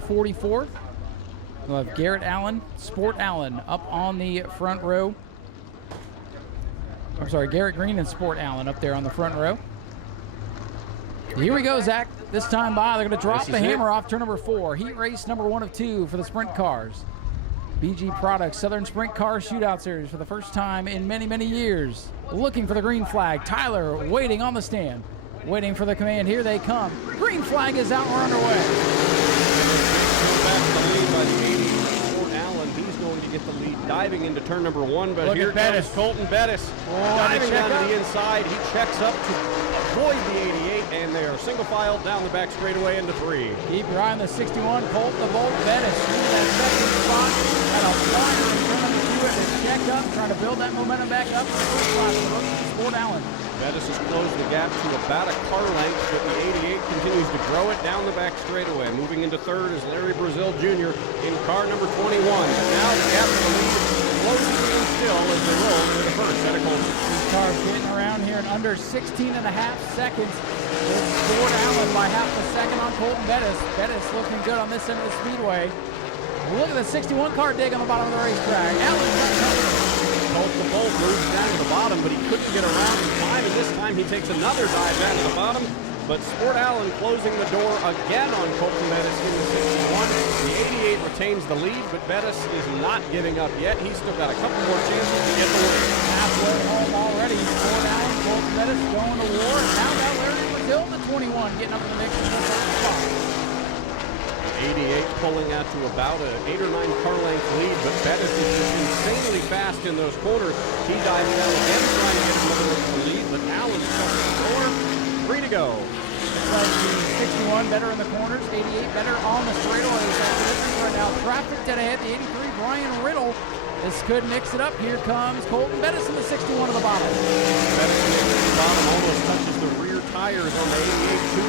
number 44. We'll have Garrett Allen, Sport Allen up on the front row. I'm sorry, Garrett Green and Sport Allen up there on the front row. Here we go, Zach. This time by, they're going to drop the hammer off turn number 4. Heat race number 1 of 2 for the sprint cars. BG Products Southern Sprint Car Shootout Series for the first time in many, many years. Looking for the green flag. Tyler waiting on the stand. Waiting for the command. Here they come. Green flag is out. We're underway. Back to the lead by the 80. Sport Allen, he's going to get the lead diving into turn number 1. But here comes Colton Bettis diving down to the inside. He checks up to avoid the 88, and they are single file down the back straightaway into 3. Keep your eye on the 61. Colt the Bolt Bettis through that second spot. Had a flyer in turn number 2 and it's checked up, trying to build that momentum back up to the first spot for Sport Allen. Bettis has closed the gap to about a car length, but the 88 continues to grow it down the back straightaway. Moving into third is Larry Brazil Jr. in car number 21. But now the gap to the lead is closing in still as they roll into the first set of Colton. These cars getting around here in under 16 and a half seconds. It's Sport Allen by half a second on Colton Bettis. Bettis looking good on this end of the speedway. Look at the 61 car dig on the bottom of the racetrack. Allen Colt the Bolt moves down to the bottom, but he couldn't get around in time, and this time he takes another dive down to the bottom. But Sport Allen closing the door again on Colton Bettis in the 61. The 88 retains the lead, but Bettis is not giving up yet. He's still got a couple more chances to get the win. Halfway home already. Sport Allen, Colton Bettis going to war. Now got Larry Brazil, the 21, getting up in the mix in the third spot. 88 pulling out to about an 8 or 9 car length lead, but Bettis is just insanely fast in those corners. He dives down again, trying to get another one to the lead, but Allen shuts the door. 3 to go. Looks like the 61 better in the corners, 88 better on the straightaways. Right now, traffic dead ahead. The 83, Brian Riddle. This could mix it up. Here comes Colton Bettis in the 61 at the bottom. Bettis at the bottom almost touches the rear tires on the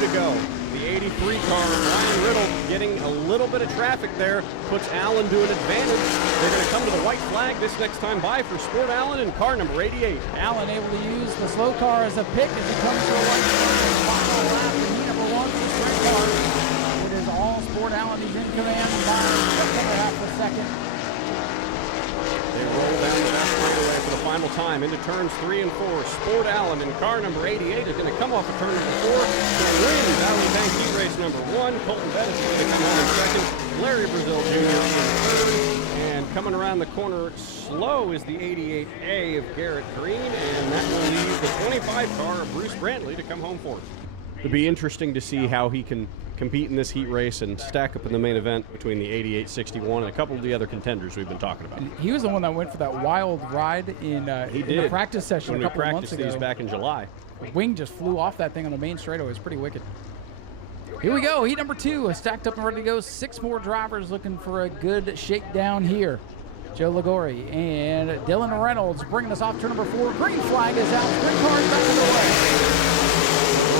88, 2 to go. The 83 car, Brian Riddle getting a little bit of traffic there, puts Allen to an advantage. They're going to come to the white flag this next time by for Sport Allen in car number 88. Allen able to use the slow car as a pick as he comes to the white flag. Final lap in heat number 1 for the sprint car. It is all Sport Allen. He's in command by just under half a second. They roll down the back straightaway for the final time into turns 3 and 4. Sport Allen in car number 88 is going to come off of turn number 4 to win Valley Bank Heat Race number 1. Colton Bettis is going to come on in second. Larry Brazil Jr. in third. And coming around the corner slow is the 88A of Garrett Green. And that will leave the 25 car of Bruce Brantley to come home fourth. It'll be interesting to see how he can compete in this heat race and stack up in the main event between the 88-61 and a couple of the other contenders we've been talking about. He was the one that went for that wild ride in the practice session when a couple of months ago. These back in July. The wing just flew off that thing on the main straightaway. It was pretty wicked. Here we go. Heat number 2 stacked up and ready to go. 6 more drivers looking for a good shakedown here. Joe Ligori and Dylan Reynolds bringing us off turn number 4. Green flag is out. Sprint car is back underway.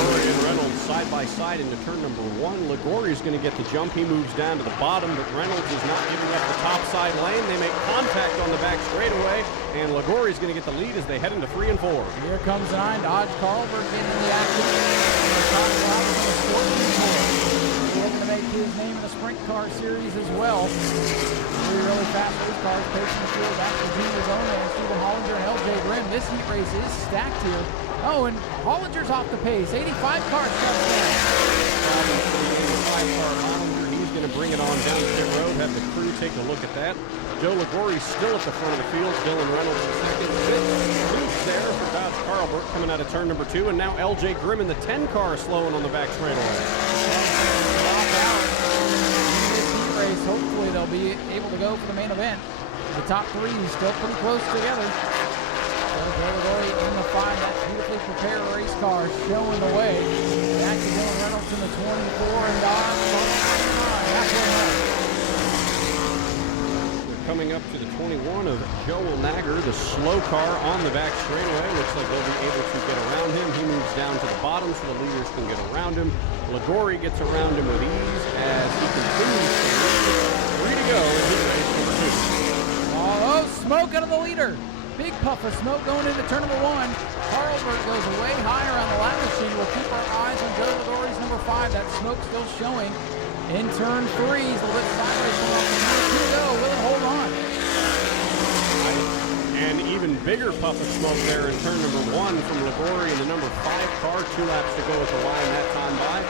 Ligori and Reynolds side by side into turn number 1. Ligori is going to get the jump. He moves down to the bottom, but Reynolds is not giving up the top side lane. They make contact on the back straightaway, and Ligori is going to get the lead as they head into 3 and 4. Here comes 9. Dodge Carlberg getting the action. Looking to make his name in the sprint car series as well. Really fast race cars pacing the field. That's the juniors own there. Stephen Hollinger and LJ Grimm. This heat race is stacked here. Oh, and Hollinger's off the pace. 85 cars comes down. 85 car Hollinger. He's going to bring it on down pit road. Have the crew take a look at that. Joe Ligori still at the front of the field. Dylan Reynolds in second. Loose there for Dodge Carlberg coming out of turn number 2. And now LJ Grimm in the 10 car slowing on the back straightaway. Hopefully they'll be able to go for the main event. The top 3 still pretty close together. Ligori in the 5, that beautifully prepared race car showing the way. Back to Dylan Reynolds in the 24 and Dodge halfway home. We're coming up to the 21 of Joel Nagger, the slow car on the back straightaway. Looks like they'll be able to get around him. He moves down to the bottom so the leaders can get around him. Ligori gets around him with ease as he continues to lead. 3 to go in heat race number 2. Oh, smoke out of the leader. Big puff of smoke going into turn number 1. Carlberg goes way higher on the lap machine. We'll keep our eyes on Joe Ligori's number 5. That smoke still showing. In turn 3, he's a little bit sideways from off the top. Here we go. Will it hold on? And even bigger puff of smoke there in turn number 1 from Ligori in the number 5 car. 2 laps to go at the line that time by.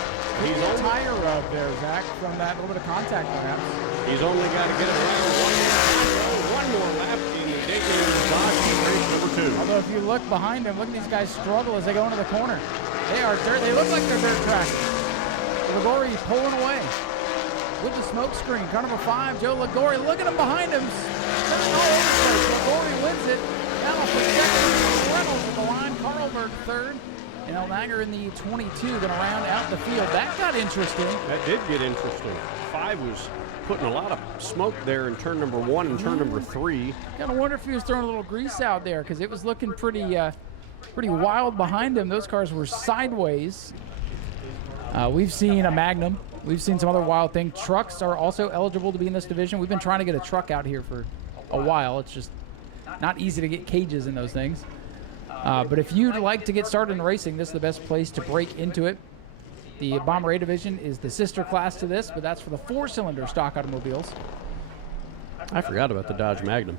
He's a tire rub there, Zach, from that little bit of contact perhaps. He's only got to get it around one more lap in the Dayton Dodge Heat race number 2. Although if you look behind him, look at these guys struggle as they go into the corner. They are dirt. They look like they're dirt tracks. Ligori pulling away with the smoke screen. Car number 5, Joe Ligori. Look at him behind him. Turning all over the place. Ligori wins it. Now for second. Reynolds at the line. Carlberg third. And Elnager in the 22 going to round out the field. That got interesting. That did get interesting. 5 was putting a lot of smoke there in turn number 1 and turn number 3. Kind of wonder if he was throwing a little grease out there because it was looking pretty wild behind him. Those cars were sideways. We've seen a Magnum. We've seen some other wild things. Trucks are also eligible to be in this division. We've been trying to get a truck out here for a while. It's just not easy to get cages in those things. But if you'd like to get started in racing, this is the best place to break into it. The Bomber A division is the sister class to this, but that's for the 4-cylinder stock automobiles. I forgot about the Dodge Magnum.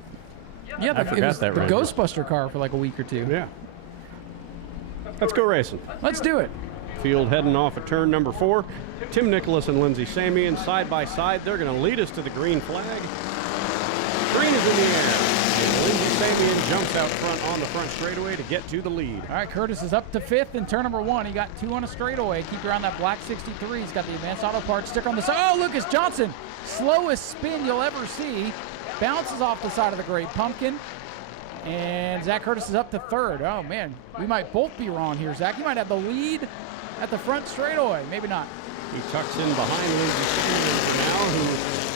Yeah, I forgot that the right Ghostbuster car for like a week or 2. Yeah. Let's go racing. Let's do it. Field heading off at turn number 4. Tim Nicholas and Lindsey Samian side by side. They're going to lead us to the green flag. Green is in the air. And Lindsey Samian jumps out front on the front straightaway to get to the lead. All right, Curtis is up to 5th in turn number 1. He got 2 on a straightaway. Keep around that black 63. He's got the Advanced Auto Parts sticker on the side. Oh, Lucas Johnson, slowest spin you'll ever see. Bounces off the side of the Great Pumpkin. And Zach Curtis is up to 3rd. Oh, man, we might both be wrong here, Zach. You might have the lead at the front straightaway. Maybe not. He tucks in behind Lindsey Samian now, who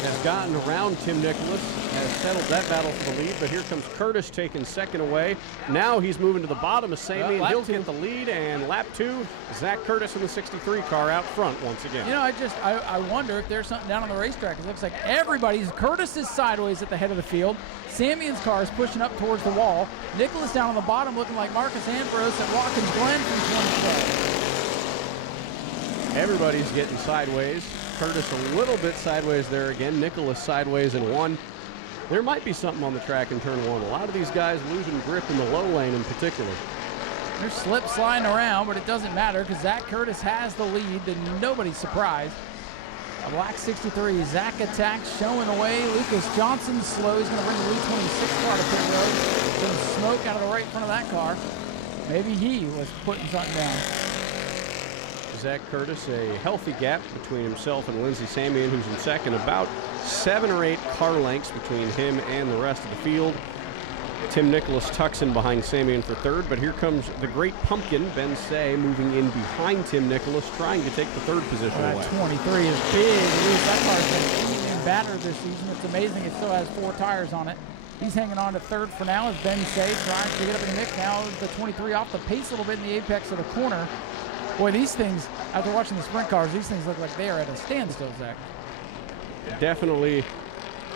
has gotten around Tim Nicholas, has settled that battle for the lead, but here comes Curtis taking 2nd away. Now he's moving to the bottom of Samian. He'll get the lead, and lap 2, Zach Curtis in the 63 car out front once again. You know, I wonder if there's something down on the racetrack. It looks like everybody's, Curtis is sideways at the head of the field. Samian's car is pushing up towards the wall. Nicholas down on the bottom looking like Marcus Ambrose at Watkins Glen from 2012. Everybody's getting sideways. Curtis a little bit sideways there again. Nicholas sideways in 1. There might be something on the track in turn 1. A lot of these guys losing grip in the low lane in particular. They're slip sliding around, but it doesn't matter because Zach Curtis has the lead and nobody's surprised. A black 63, Zach attacks, showing the way. Lucas Johnson slow. He's going to bring the lead 26 car to pit road. Some smoke out of the right front of that car. Maybe he was putting something down. Zach Curtis, a healthy gap between himself and Lindsey Samian, who's in 2nd. About 7 or 8 car lengths between him and the rest of the field. Tim Nicholas tucks in behind Samian for 3rd, but here comes the Great Pumpkin, Ben Say, moving in behind Tim Nicholas, trying to take the 3rd position away. That 23 is big. That car's been beaten and battered this season. It's amazing it still has 4 tires on it. He's hanging on to 3rd for now as Ben Say tries to get up in the mix. Now the 23 off the pace a little bit in the apex of the corner. Boy, these things, after watching the sprint cars, these things look like they are at a standstill, Zach. Definitely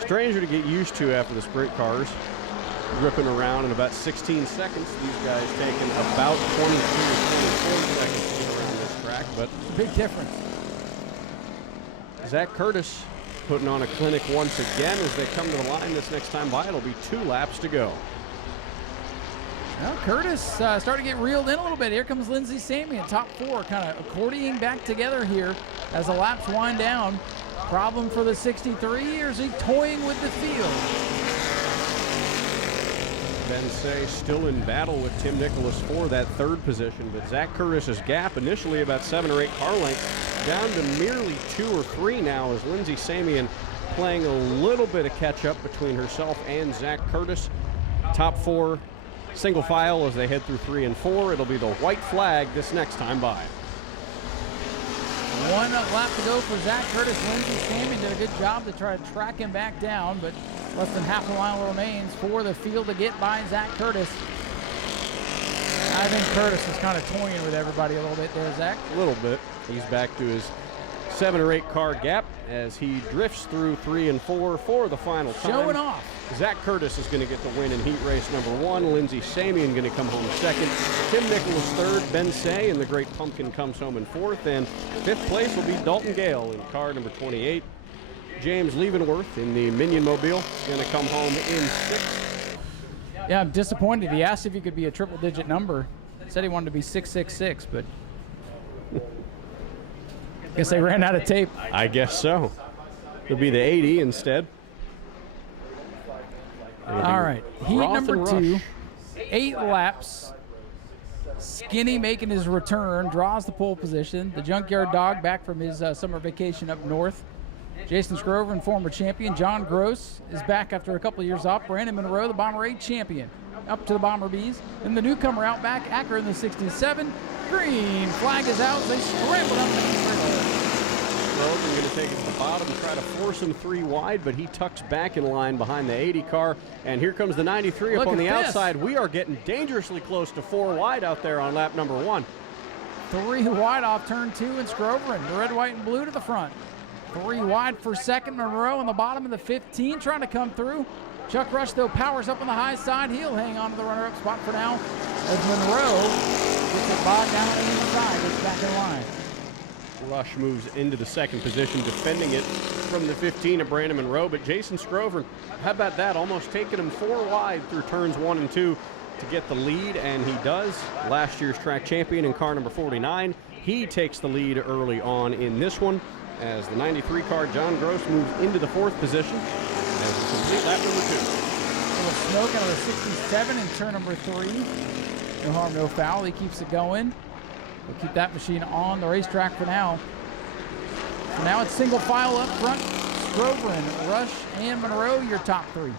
stranger to get used to after the sprint cars. Ripping around in about 16 seconds. These guys taking about 23 or 24 seconds to get around this track, but big difference. Zach Curtis putting on a clinic once again as they come to the line this next time by. It'll be 2 laps to go. Well, Curtis starting to get reeled in a little bit. Here comes Lindsey Samian, top 4, kind of accordioning back together here as the laps wind down. Problem for the 63, or is he toying with the field? Ben Say still in battle with Tim Nicholas for that 3rd position, but Zach Curtis's gap initially about 7 or 8 car lengths down to merely 2 or 3 now as Lindsey Samian playing a little bit of catch up between herself and Zach Curtis. Top 4 single file as they head through 3 and 4. It'll be the white flag this next time by. 1 lap to go for Zach Curtis. Lindsey Samian did a good job to try to track him back down, but less than half a mile remains for the field to get by Zach Curtis. I think Curtis is kind of toying with everybody a little bit there, Zach. A little bit. He's back to his 7 or 8 car gap as he drifts through 3 and 4 for the final time. Showing off. Zach Curtis is going to get the win in heat race number 1. Lindsey Samian going to come home second. Tim Nicholas third. Ben Say and the Great Pumpkin comes home in 4th. And 5th place will be Dalton Gale in car number 28. James Leavenworth in the Minion Mobile is going to come home in 6th. Yeah, I'm disappointed. He asked if he could be a triple-digit number. Said he wanted to be 666, but I guess they ran out of tape. I guess so. It'll be the 80 instead. All right, heat Roth number and 2, Rush. 8 laps. Skinny making his return, draws the pole position. The Junkyard Dog back from his summer vacation up north. Jason Scrover, former champion. John Gross is back after a couple of years off. Brandon Monroe, the Bomber 8 champion, up to the Bomber Bees. And the newcomer out back, Acker in the 67. Green flag is out. They scrambled up the straightaway. Grover going to take it to the bottom and try to force him 3 wide, but he tucks back in line behind the 80 car. And here comes the 93 up on the outside. We are getting dangerously close to 4 wide out there on lap number 1. 3 wide off turn 2 and Scrover, the red, white, and blue to the front. 3 wide for second. Monroe in the bottom of the 15 trying to come through. Chuck Rush, though, powers up on the high side. He'll hang on to the runner-up spot for now as Monroe gets it bogged down on the inside. Gets back in line. Rush moves into the 2nd position, defending it from the 15 of Brandon Monroe. But Jason Scrover, how about that? Almost taking him 4 wide through turns 1 and 2 to get the lead, and he does. Last year's track champion in car number 49. He takes the lead early on in this one as the 93 car, John Gross, moves into the 4th position as we complete lap number 2. A little smoke out of the 67 in turn number 3. No harm, no foul. He keeps it going. We'll keep that machine on the racetrack for now. For now, it's single file up front. Scrover, Rush, and Monroe, your top 3.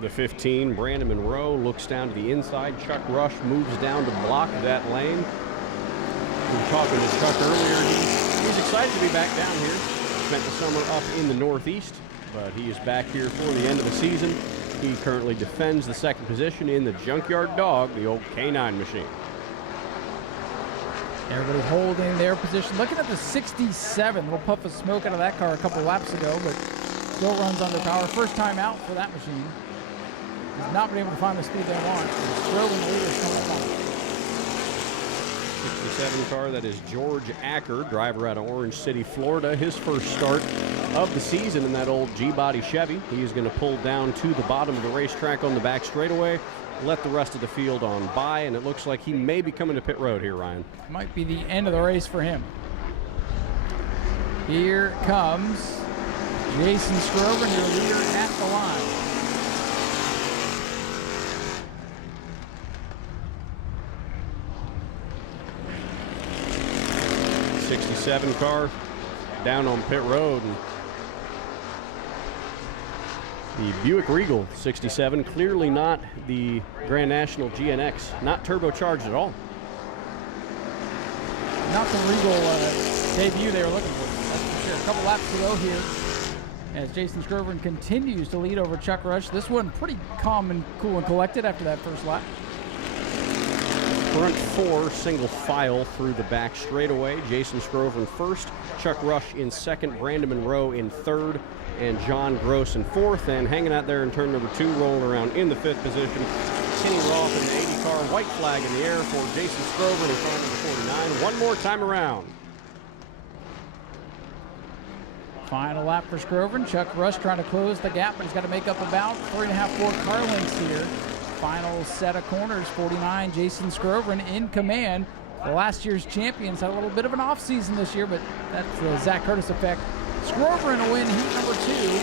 The 15, Brandon Monroe, looks down to the inside. Chuck Rush moves down to block that lane. We were talking to Chuck earlier. He's excited to be back down here. Spent the summer up in the Northeast, but he is back here for the end of the season. He currently defends the 2nd position in the Junkyard Dog, the old K9 machine. Everybody holding their position. Looking at the 67, little puff of smoke out of that car a couple laps ago, but still runs under power. First time out for that machine. Has not been able to find the speed they want. Strobing the leaders coming up. 67 car, that is George Acker, driver out of Orange City, Florida. His first start of the season in that old G-body Chevy. He is going to pull down to the bottom of the racetrack on the back straightaway, let the rest of the field on by, and it looks like he may be coming to pit road here, Ryan. Might be the end of the race for him. Here comes Jason Scrover, your leader at the line. '67 car down on pit road. And the Buick Regal 67, clearly not the Grand National GNX, not turbocharged at all. Not the Regal debut they were looking for, that's for sure. A couple laps to go here as Jason Scrover continues to lead over Chuck Rush. This one pretty calm and cool and collected after that first lap. Front 4 single file through the back straightaway. Jason Scrover in 1st, Chuck Rush in 2nd, Brandon Monroe in 3rd, and John Gross in 4th. And hanging out there in turn number 2, rolling around in the 5th position, Kenny Roth in the 80 car. White flag in the air for Jason Scrover in car number 49. One more time around. Final lap for Scrover. Chuck Rush trying to close the gap, but he's got to make up about 3.5, 4 car lengths here. Final set of corners, 49, Jason Scrover in command. The last year's champions had a little bit of an off season this year, but that's the Zach Curtis effect. Scrover in a win, heat number 2.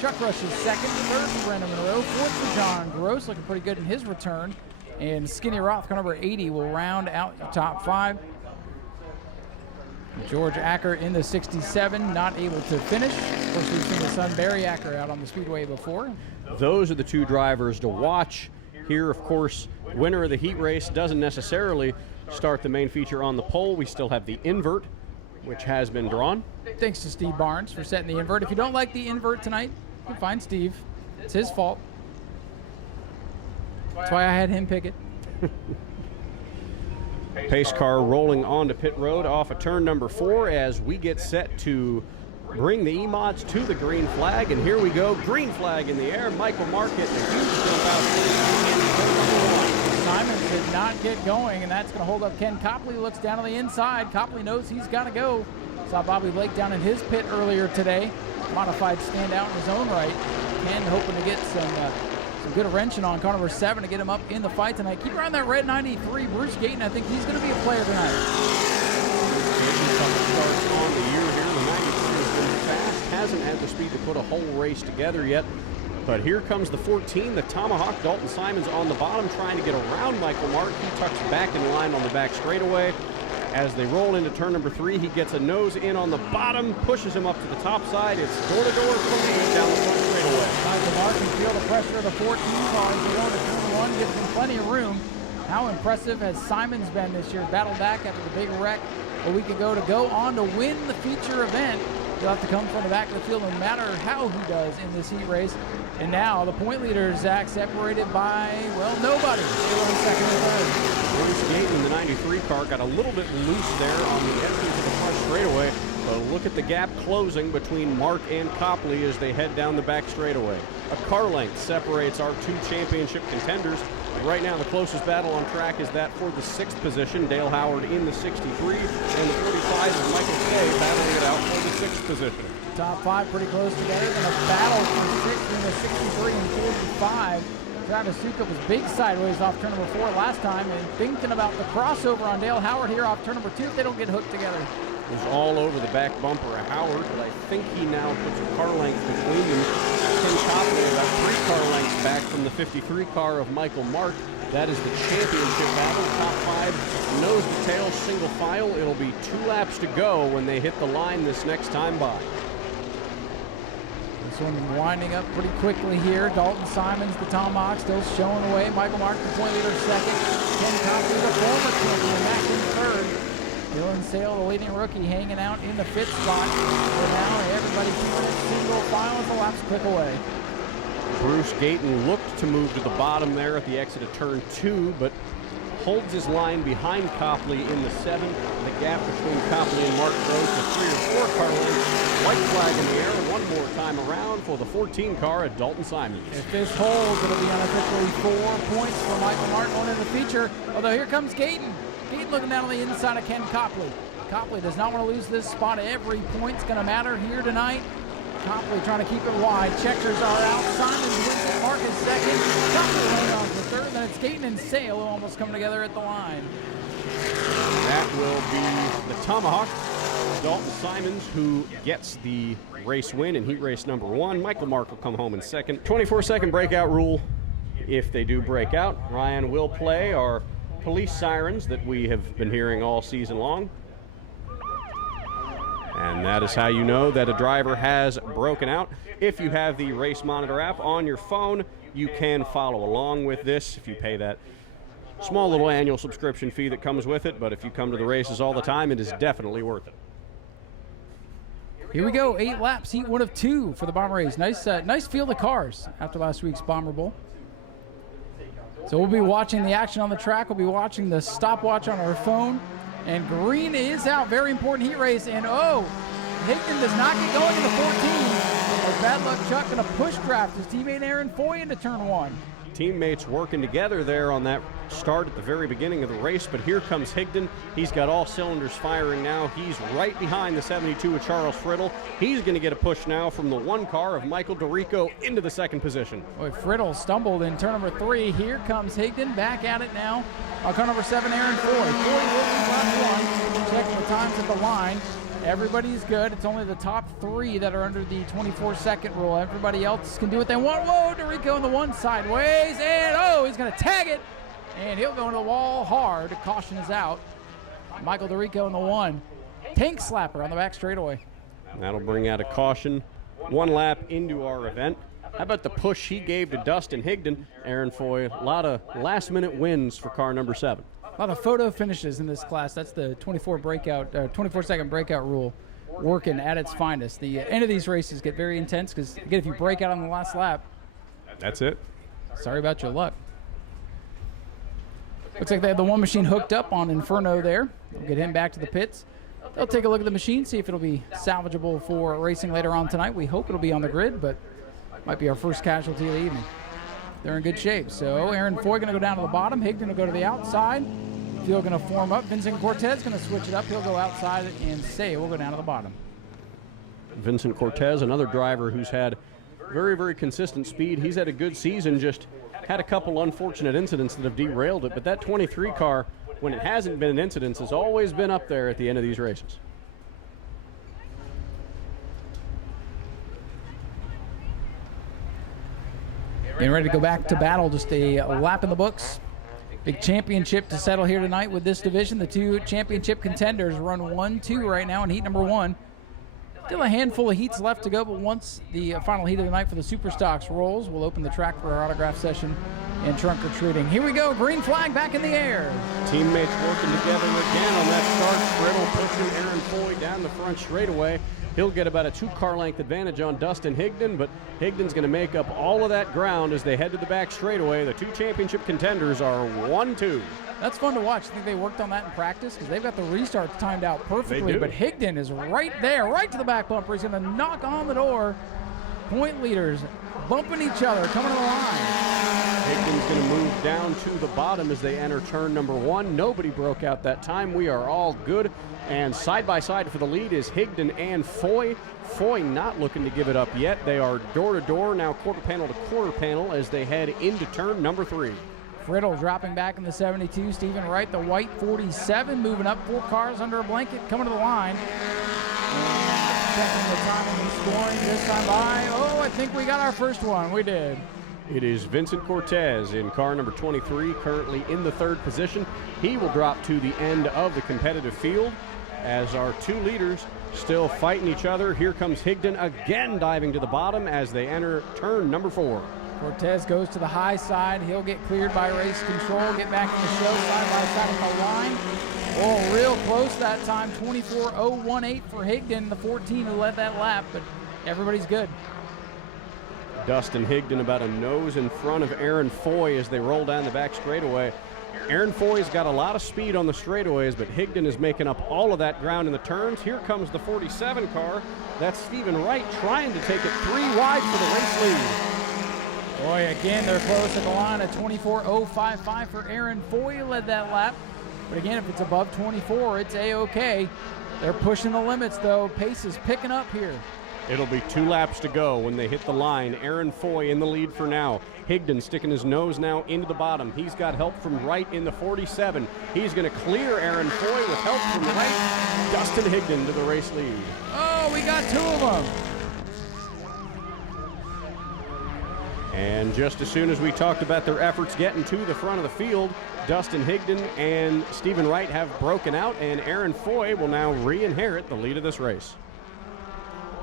Chuck Rush is 2nd, 3rd for Brandon Monroe, 4th for John Gross, looking pretty good in his return. And Skinny Roth, car number 80, will round out the top 5. George Acker in the 67, not able to finish. Of course, we've seen the son Barry Acker out on the Speedway before. Those are the 2 drivers to watch here. Of course, winner of the heat race doesn't necessarily start the main feature on the pole. We still have the invert, which has been drawn. Thanks to Steve Barnes for setting the invert. If you don't like the invert tonight, you can find Steve. It's his fault. That's why I had him pick it. Pace car rolling onto pit road off of turn number 4 as we get set to bring the E-Mods to the green flag, and here we go. Green flag in the air. Michael Mark getting a huge jump out. Simons did not get going, and that's going to hold up Ken Copley. Looks down on the inside. Copley knows he's got to go. Saw Bobby Blake down in his pit earlier today. Modified standout in his own right. Ken hoping to get some good wrenching on car number 7 to get him up in the fight tonight. Keep around that red 93, Bruce Gayton. I think he's going to be a player tonight. Starts on the year here. The 93 has been fast. Hasn't had the speed to put a whole race together yet. But here comes the 14, the Tomahawk. Dalton Simons on the bottom trying to get around Michael Mark. He tucks back in line on the back straightaway. As they roll into turn number 3, he gets a nose in on the bottom, pushes him up to the top side. It's door-to-door for me down the front straightaway. Michael Mark can feel the pressure of the 14 car as they go into turn 1, gives him plenty of room. How impressive has Simons been this year? Battled back after the big wreck a week ago to go on to win the feature event. He'll have to come from the back of the field no matter how he does in this heat race. And now the point leader, Zach, separated by, well, nobody. Second and third. Bruce Gayton in the 93 car got a little bit loose there on the entrance of the front straightaway. But look at the gap closing between Mark and Copley as they head down the back straightaway. A car length separates our 2 championship contenders. Right now, the closest battle on track is that for the 6th position. Dale Howard in the 63, and the 45 is Michael Kay battling it out for the 6th position. Top 5 pretty close together. Then a battle for 6th in the 63 and 45. Travis Sukup was big sideways off turn number 4 last time, and thinking about the crossover on Dale Howard here off turn number 2 if they don't get hooked together. It was all over the back bumper of Howard, but I think he now puts a car length between them. Ken Copley about 3 car lengths back from the 53 car of Michael Mark. That is the championship battle. Top 5 nose to tail, single file. It'll be 2 laps to go when they hit the line this next time by. This one winding up pretty quickly here. Dalton Simons, the Tomahawk, still showing away. Michael Mark, the point leader, second. Ken Copley, the former champion, back in third. Dylan Sale, the leading rookie, hanging out in the 5th spot. For now, everybody keeping it single file as the laps click away. Bruce Gayton looked to move to the bottom there at the exit of turn 2, but holds his line behind Copley in the 7th. The gap between Copley and Mark grows to 3 or 4 car lengths. White flag in the air one more time around for the 14 car at Dalton Simons. If this holds, it'll be unofficially 4 points for Michael Mark on in the feature. Although here comes Gayton. Gayton looking down on the inside of Ken Copley. Copley does not want to lose this spot. Every point's going to matter here tonight. Copley trying to keep it wide. Checkers are out. Simons wins it. Mark is second. Copley laying on for third. Then it's Gayton and Sale who almost come together at the line. That will be the Tomahawk. Dalton Simons, who gets the race win in heat race number 1. Michael Mark will come home in second. 24-second breakout rule. If they do break out, Ryan will play our police sirens that we have been hearing all season long. And that is how you know that a driver has broken out. If you have the Race Monitor app on your phone, you can follow along with this if you pay that small little annual subscription fee that comes with it. But if you come to the races all the time, it is definitely worth it. Here we go, 8 laps, heat 1 of 2 for the Bomber race. Nice field of cars after last week's Bomber Bowl. So we'll be watching the action on the track. We'll be watching the stopwatch on our phone. And green is out. Very important heat race. And Higdon does not get going in the 14. As bad luck Chuck going to push draft his teammate Aaron Foy into turn 1. Teammates working together there on that start at the very beginning of the race, but here comes Higdon. He's got all cylinders firing now. He's right behind the 72 of Charles Friddle. He's going to get a push now from the 1 car of Michael DeRico into the 2nd position. Boy, Friddle stumbled in turn number 3. Here comes Higdon back at it now. Car number 7, Aaron Foy. Foy wins lap 1. Checking the times at the line. Everybody's good. It's only the top 3 that are under the 24-second rule. Everybody else can do what they want. Whoa, DeRico on the 1 sideways. And, he's going to tag it. And he'll go into the wall hard. Caution is out. Michael DeRico in the 1. Tank slapper on the back straightaway. That'll bring out a caution. 1 lap into our event. How about the push he gave to Dustin Higdon? Aaron Foy, a lot of last-minute wins for car number 7. A lot of photo finishes in this class. That's the 24-second breakout rule working at its finest. The end of these races get very intense because, again, if you break out on the last lap, that's it. Sorry about your luck. Looks like they have the 1 machine hooked up on Inferno there. We'll get him back to the pits. they'll take a look at the machine, see if it'll be salvageable for racing later on tonight. We hope it'll be on the grid, but might be our first casualty of the evening. They're in good shape. So Aaron Foy going to go down to the bottom. Higdon will go to the outside. Field going to form up. Vincent Cortez going to switch it up. He'll go outside, and Say will go down to the bottom. Vincent Cortez, another driver who's had very, very consistent speed. He's had a good season, just had a couple unfortunate incidents that have derailed it. But that 23 car, when it hasn't been an incident, has always been up there at the end of these races. Getting ready to go back to battle. Just a lap in the books. Big championship to settle here tonight with this division. The two championship contenders run 1-2 right now in heat number 1. Still a handful of heats left to go, but once the final heat of the night for the Super Stocks rolls, we'll open the track for our autograph session and trunk or treating. Here we go, green flag back in the air. Teammates working together again on that start. Brittle pushing Aaron Foy down the front straightaway. He'll get about a 2-car length advantage on Dustin Higdon, but Higdon's going to make up all of that ground as they head to the back straightaway. The two championship contenders are 1-2. That's fun to watch. I think they worked on that in practice because they've got the restarts timed out perfectly. But Higdon is right there, right to the back bumper. He's going to knock on the door. Point leaders bumping each other, coming to the line. Higdon's going to move down to the bottom as they enter turn number 1. Nobody broke out that time. We are all good. And side by side for the lead is Higdon and Foy. Foy not looking to give it up yet. They are door to door, now quarter panel to quarter panel as they head into turn number 3. Friddle dropping back in the 72. Stephen Wright, the white 47, moving up 4 cars under a blanket, coming to the line. And checking the time and scoring this time by. Oh, I think we got our first one. We did. It is Vincent Cortez in car number 23, currently in the 3rd position. He will drop to the end of the competitive field as our two leaders still fighting each other. Here comes Higdon again diving to the bottom as they enter turn number 4. Cortez goes to the high side. He'll get cleared by race control, get back in the show side by side on the line. Oh, real close that time, 24.018 for Higdon, the 14 who led that lap, but everybody's good. Dustin Higdon about a nose in front of Aaron Foy as they roll down the back straightaway. Aaron Foy's got a lot of speed on the straightaways, but Higdon is making up all of that ground in the turns. Here comes the 47 car. That's Stephen Wright trying to take it 3 wide for the race lead. Boy, again, they're close at the line at 24.055 for Aaron Foy, who led that lap. But again, if it's above 24, it's A-OK. They're pushing the limits, though. Pace is picking up here. It'll be 2 laps to go when they hit the line. Aaron Foy in the lead for now. Higdon sticking his nose now into the bottom. He's got help from Wright in the 47. He's going to clear Aaron Foy with help from Wright. Dustin Higdon to the race lead. Oh, we got 2 of them. And just as soon as we talked about their efforts getting to the front of the field, Dustin Higdon and Stephen Wright have broken out, and Aaron Foy will now re-inherit the lead of this race.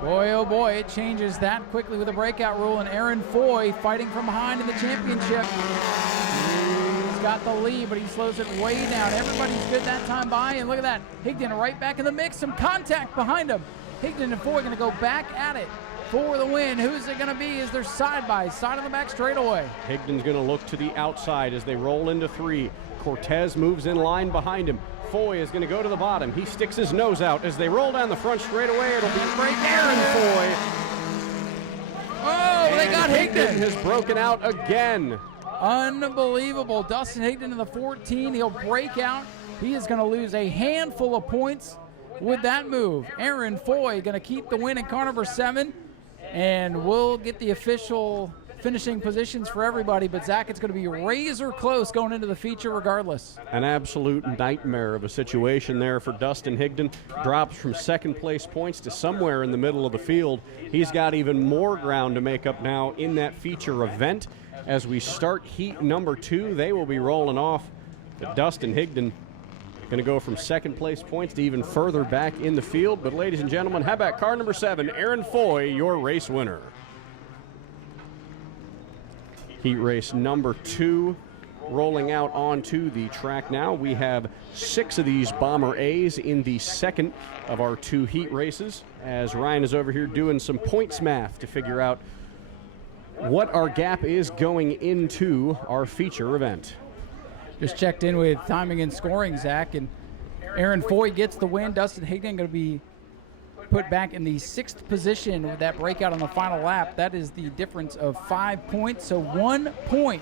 Boy, oh boy, it changes that quickly with a breakout rule, and Aaron Foy fighting from behind in the championship. He's got the lead, but he slows it way down. Everybody's good that time by, and look at that. Higdon right back in the mix, some contact behind him. Higdon and Foy going to go back at it for the win. Who's it going to be as they're side by side on the back straightaway? Higdon's going to look to the outside as they roll into 3. Cortez moves in line behind him. Foy is going to go to the bottom. He sticks his nose out as they roll down the front straightaway. It'll be break Aaron Foy. Oh, they got Higdon. Has broken out again. Unbelievable. Dustin Higdon in the 14. He'll break out. He is going to lose a handful of points with that move. Aaron Foy going to keep the win in car number 7. And we'll get the official finishing positions for everybody, but Zach, it's going to be razor close going into the feature regardless. An absolute nightmare of a situation there for Dustin Higdon. Drops from 2nd place points to somewhere in the middle of the field. He's got even more ground to make up now in that feature event. As we start heat number 2, they will be rolling off. But Dustin Higdon going to go from 2nd place points to even further back in the field. But ladies and gentlemen, how about car number 7, Aaron Foy, your race winner. Heat race number 2 rolling out onto the track now. We have 6 of these Bomber A's in the 2nd of our 2 heat races, as Ryan is over here doing some points math to figure out what our gap is going into our feature event. Just checked in with timing and scoring, Zach, and Aaron Foy gets the win. Dustin Higdon going to be put back in the 6th position with that breakout on the final lap. That is the difference of 5 points. So 1 point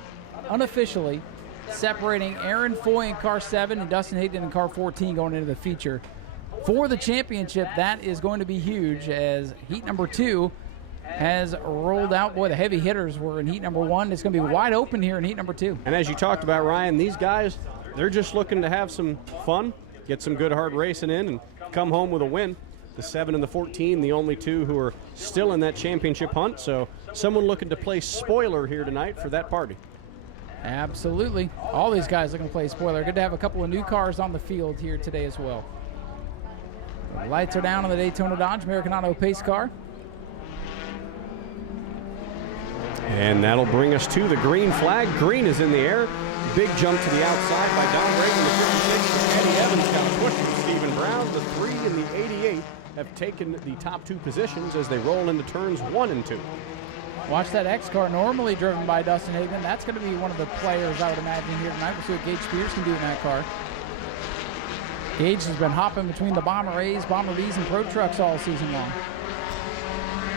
unofficially separating Aaron Foy in car 7 and Dustin Higdon in car 14 going into the feature. For the championship, that is going to be huge as heat number 2 has rolled out. Boy, the heavy hitters were in heat number 1. It's going to be wide open here in heat number 2. And as you talked about, Ryan, these guys, they're just looking to have some fun, get some good hard racing in, and come home with a win. The 7 and the 14, the only 2 who are still in that championship hunt. So someone looking to play spoiler here tonight for that party. Absolutely. All these guys looking to play spoiler. Good to have a couple of new cars on the field here today as well. The lights are down on the Daytona Dodge American Auto pace car. And that'll bring us to the green flag. Green is in the air. Big jump to the outside by Don Reagan, the 56. Eddie Evans got pushed from Stephen Brown. The 3 and the 88 have taken the top 2 positions as they roll into turns 1 and 2. Watch that X car, normally driven by Dustin Higdon. That's going to be one of the players I would imagine here tonight. We'll see what Gage Spears can do in that car. Gage has been hopping between the Bomber A's, Bomber B's, and Pro Trucks all season long.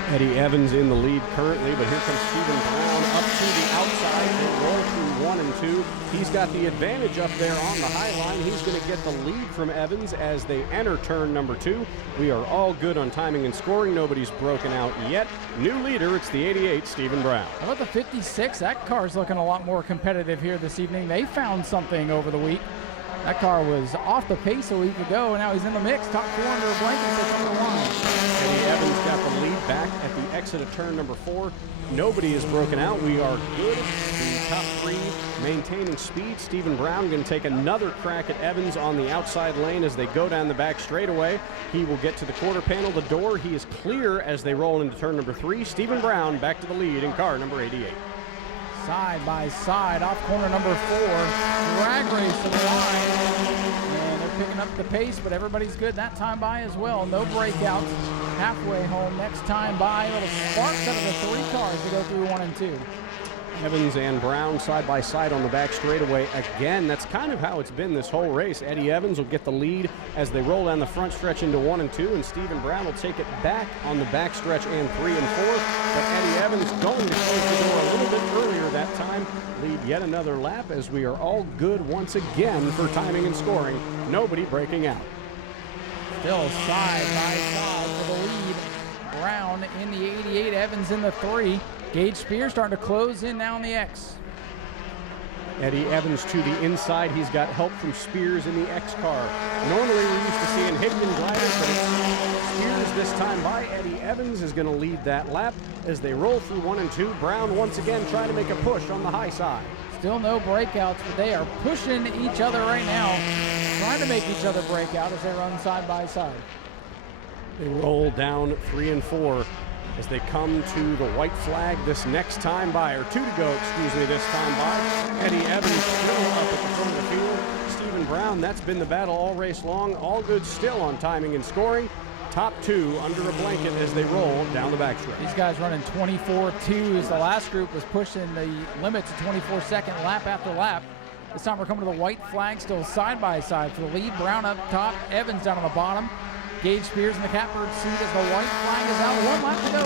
Eddie Evans in the lead currently, but here comes Stephen Brown up to the outside. They roll through 1 and 2. He's got the advantage up there on the high line. He's going to get the lead from Evans as they enter turn number 2. We are all good on timing and scoring. Nobody's broken out yet. New leader, it's the 88, Stephen Brown. How about the 56? That car's looking a lot more competitive here this evening. They found something over the week. That car was off the pace a week ago, and now he's in the mix. Top 4 under a blanket, that's on the line. Eddie Evans got the lead back at the exit of turn number 4. Nobody is broken out. We are good. The top 3 maintaining speed. Stephen Brown going to take another crack at Evans on the outside lane as they go down the back straightaway. He will get to the quarter panel, the door. He is clear as they roll into turn number 3. Stephen Brown back to the lead in car number 88. Side by side, off corner number 4. Drag race to the line. And they're picking up the pace, but everybody's good that time by as well. No breakouts. Halfway home next time by. A little sparks out of the 3 cars to go through 1 and 2. Evans and Brown side by side on the back straightaway again. That's kind of how it's been this whole race. Eddie Evans will get the lead as they roll down the front stretch into 1 and 2, and Stephen Brown will take it back on the back stretch and 3 and 4. But Eddie Evans going to close the door a little bit earlier that time, lead yet another lap as we are all good once again for timing and scoring. Nobody breaking out. Still side by side for the lead. Brown in the 88, Evans in the 3. Gage Spears starting to close in now on the X. Eddie Evans to the inside. He's got help from Spears in the X car. Normally we're used to seeing Higdon driving, but it's Spears this time by. Eddie Evans is going to lead that lap as they roll through 1 and 2. Brown once again trying to make a push on the high side. Still no breakouts, but they are pushing each other right now, trying to make each other break out as they run side by side. They roll down 3 and 4 as they come to the white flag this next time by, or 2 to go, excuse me, this time by. Eddie Evans still up at the front of the field. Stephen Brown, that's been the battle all race long. All good still on timing and scoring. Top 2 under a blanket as they roll down the backstretch. These guys running 24.2s. The last group was pushing the limits of 24-second lap after lap. This time we're coming to the white flag, still side by side for the lead. Brown up top, Evans down on the bottom. Gage Spears in the catbird seat as the white flag is out. 1 lap to go.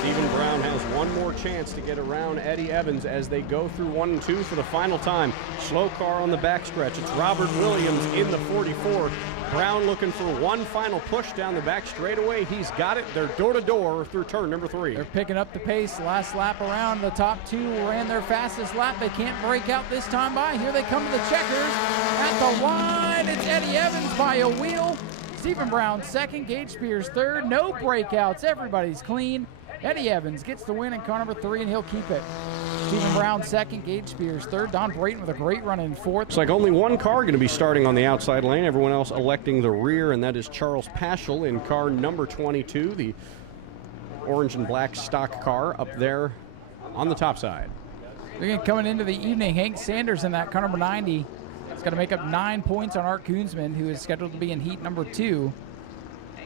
Stephen Brown has one more chance to get around Eddie Evans as they go through 1 and 2 for the final time. Slow car on the backstretch. It's Robert Williams in the 44. Brown looking for one final push down the back straightaway. He's got it. They're door to door through turn number 3. They're picking up the pace. Last lap around. The top 2 ran their fastest lap. They can't break out this time by. Here they come to the checkers. At the line, it's Eddie Evans by a wheel. Stephen Brown second, Gage Spears third. No breakouts. Everybody's clean. Eddie Evans gets the win in car number 3, and he'll keep it. Stephen Brown second, Gage Spears third. Don Brayton with a great run in 4th. It's like only one car going to be starting on the outside lane. Everyone else electing the rear, and that is Charles Paschal in car number 22, the orange and black stock car up there on the top side. Again, coming into the evening, Hank Sanders in that car number 90. He's got to make up 9 points on Art Koonsman, who is scheduled to be in heat number 2.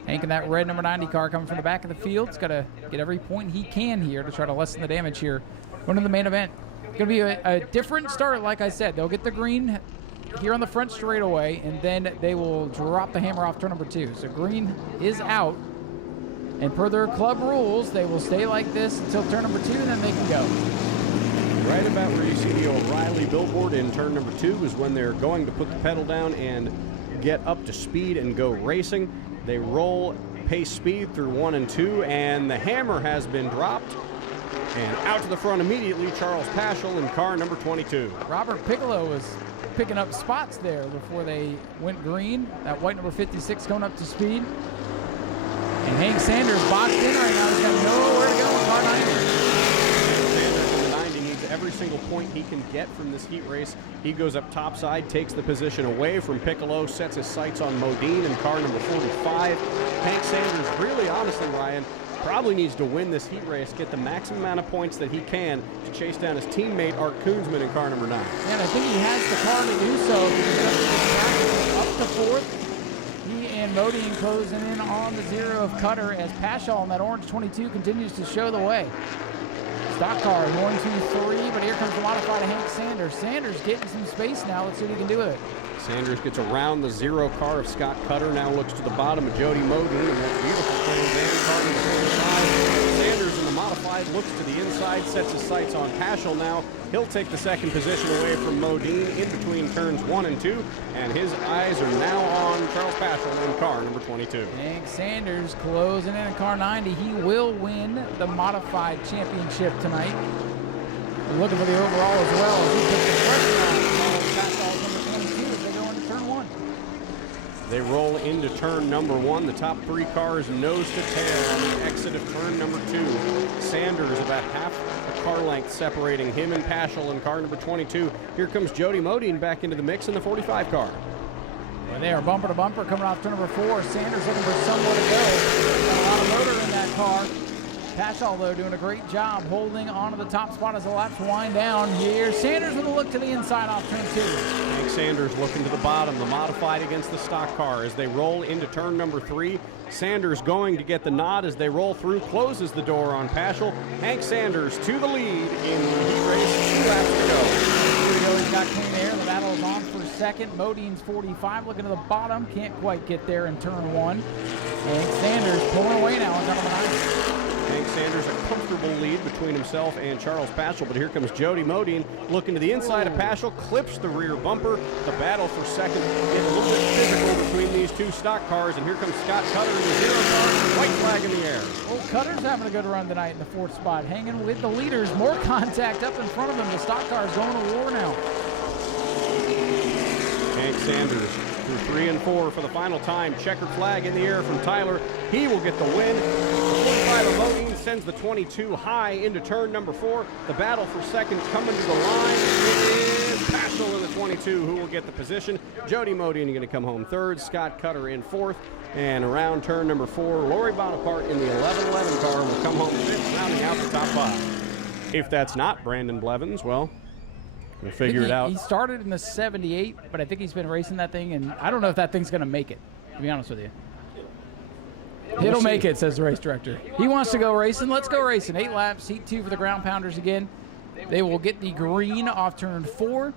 Hank in that red number 90 car coming from the back of the field. He's got to get every point he can here to try to lessen the damage here. Going to the main event. Going to be a different start, like I said. They'll get the green here on the front straightaway, and then they will drop the hammer off turn number 2. So green is out, and per their club rules, they will stay like this until turn number 2, and then they can go. Right about where you see the O'Reilly billboard in turn number 2 is when they're going to put the pedal down and get up to speed and go racing. They roll pace speed through 1 and 2, and the hammer has been dropped. And out to the front immediately, Charles Paschal in car number 22. Robert Piccolo was picking up spots there before they went green. That white number 56 coming up to speed. And Hank Sanders boxed in right now. He's got nowhere to go in car 90. Sanders in the 90 needs every single point he can get from this heat race. He goes up topside, takes the position away from Piccolo, sets his sights on Modine in car number 45. Hank Sanders, really honestly, Ryan, probably needs to win this heat race, get the maximum amount of points that he can to chase down his teammate Art Koonsman in car number 9. And I think he has the car to do so. Up to 4th. He and Modine closing in on the 0 of Cutter as Paschal in that orange 22 continues to show the way. Stock car 1, 2, 3, but here comes the modified Hank Sanders. Sanders getting some space now. Let's see what he can do with it. Sanders gets around the 0 car of Scott Cutter, now looks to the bottom of Jody Modine, and that beautiful close car number 45. Sanders in the modified looks to the inside, sets his sights on Paschal now. He'll take the second position away from Modine in between turns 1 and 2, and his eyes are now on Charles Paschal in car number 22. Hank Sanders closing in car 90. He will win the modified championship tonight. We're looking for the overall as well as he puts the pressure on Paschal's number 22 as they go into turn 1. They roll into turn number 1. The top 3 cars nose to tail on the exit of turn number 2. Sanders about half a car length separating him and Paschal in car number 22. Here comes Jody Modine back into the mix in the 45 car. Well, they are bumper to bumper coming off turn number 4. Sanders looking for somewhere to go. Got a lot of motor in that car. Paschal, though, doing a great job holding onto the top spot as the laps wind down here. Sanders with a look to the inside off turn 2. Hank Sanders looking to the bottom, the modified against the stock car as they roll into turn number 3. Sanders going to get the nod as they roll through, closes the door on Paschal. Hank Sanders to the lead in the heat race, 2 laps to go. Here we go, he's got clean air. The battle is on for second. Modine's 45 looking to the bottom, can't quite get there in turn 1. Hank Sanders pulling away now on number 9. Hank Sanders, a comfortable lead between himself and Charles Paschal, but here comes Jody Modine looking to the inside of Paschal, clips the rear bumper. The battle for second gets a little bit physical between these 2 stock cars, and here comes Scott Cutter in the 0 car, white flag in the air. Well, Cutter's having a good run tonight in the 4th spot, hanging with the leaders. More contact up in front of him. The stock car is going to war now. Hank Sanders through 3 and 4 for the final time. Checkered flag in the air from Tyler. He will get the win. The 45 of Modine sends the 22 high into turn number 4. The battle for second coming to the line. It is Paschal in the 22 who will get the position. Jody Modine going to come home 3rd. Scott Cutter in 4th. And around turn number 4, Lori Bonaparte in the 11-11 car will come home 5th, rounding out the top 5. If that's not Brandon Blevins, well, we'll figure it out. He started in the 78, but I think he's been racing that thing, and I don't know if that thing's going to make it, to be honest with you. It'll make it, says the race director. He wants to go racing. Let's go racing. 8 laps, heat 2 for the ground pounders again. They will get the green off turn 4.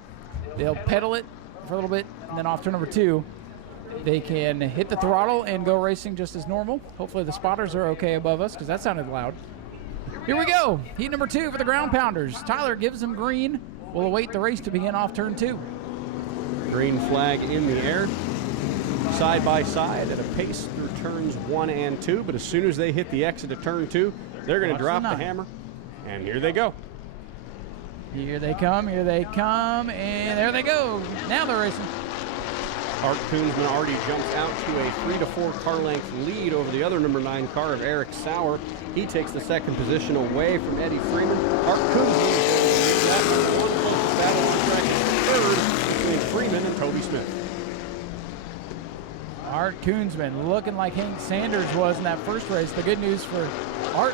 They'll pedal it for a little bit, and then off turn number 2, they can hit the throttle and go racing just as normal. Hopefully the spotters are okay above us, because that sounded loud. Here we go. Heat number 2 for the ground pounders. Tyler gives them green. We'll await the race to begin off turn 2. Green flag in the air. Side by side at a pace through turns 1 and 2, but as soon as they hit the exit of turn 2, they're going to drop the hammer, and here they go. Here they come, and there they go. Now they're racing. Art Koonsman already jumps out to a 3 to 4 car length lead over the other number 9 car of Eric Sauer. He takes the second position away from Eddie Freeman. Art Koonsman is that number 1 closest battle for second, 3rd between Freeman and Toby Smith. Art Koonsman looking like Hank Sanders was in that first race. The good news for for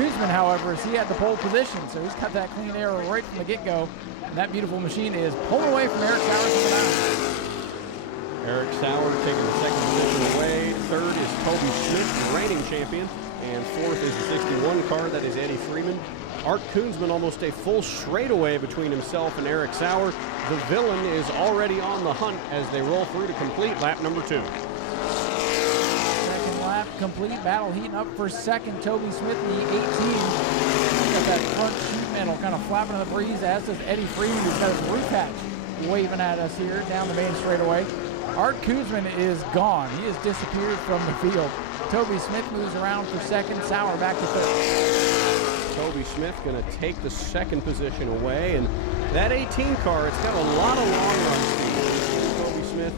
Koonsman, however, is he had the pole position, so he's got that clean air right from the get-go. And that beautiful machine is pulling away from Eric Sauer to the 9. Eric Sauer taking the second position away. Third is Toby Smith, the reigning champion. And fourth is the 61 car, that is Eddie Freeman. Art Koonsman almost a full straightaway between himself and Eric Sauer. The villain is already on the hunt as they roll through to complete lap number 2. Second lap complete. Battle heating up for second. Toby Smith, the 18. Got that front sheet metal kind of flapping in the breeze, as does Eddie Freeman, who's got his roof hatch waving at us here down the main straightaway. Art Koonsman is gone. He has disappeared from the field. Toby Smith moves around for second. Sauer back to third. Toby Smith going to take the second position away, and that 18 car, it's got a lot of long run speed. Toby Smith,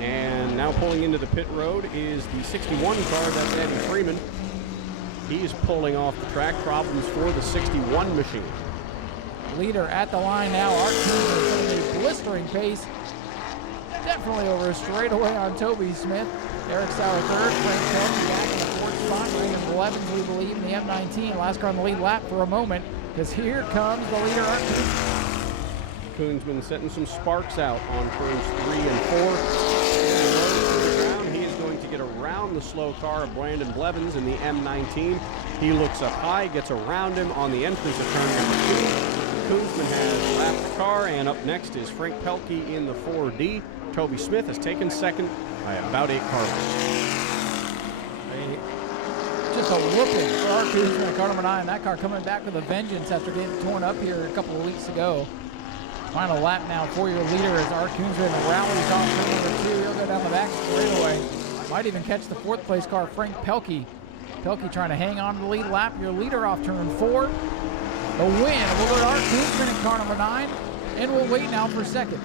and now pulling into the pit road is the 61 car, that's Eddie Freeman. He's pulling off the track. Problems for the 61 machine. Leader at the line now. Art Koonsman at a blistering pace. Definitely over a straightaway on Toby Smith. Eric Sauer third. Frank Pelkey back in the fourth spot. Raymond Blevins, we believe, in the M19. Last car on the lead lap for a moment, because here comes the leader, Art Koonsman. Koonsman setting some sparks out on turns 3 and 4. He is going to get around the slow car of Brandon Blevins in the M19. He looks up high, gets around him on the entrance of turn number 2. Koonsman has lapped the car, and up next is Frank Pelkey in the 4D. Toby Smith has taken second by about 8 car lengths. Just a whooping for Art Koonsman in car number 9. That car coming back with a vengeance after getting torn up here a couple of weeks ago. Final lap now for your leader as Art Koonsman rallies on turn number 2. He'll go down the back straightaway. Might even catch the 4th place car, Frank Pelkey. Pelkey trying to hang on to the lead lap. Your leader off turn 4. The win will go to Art Koonsman in car number 9. And we'll wait now for second.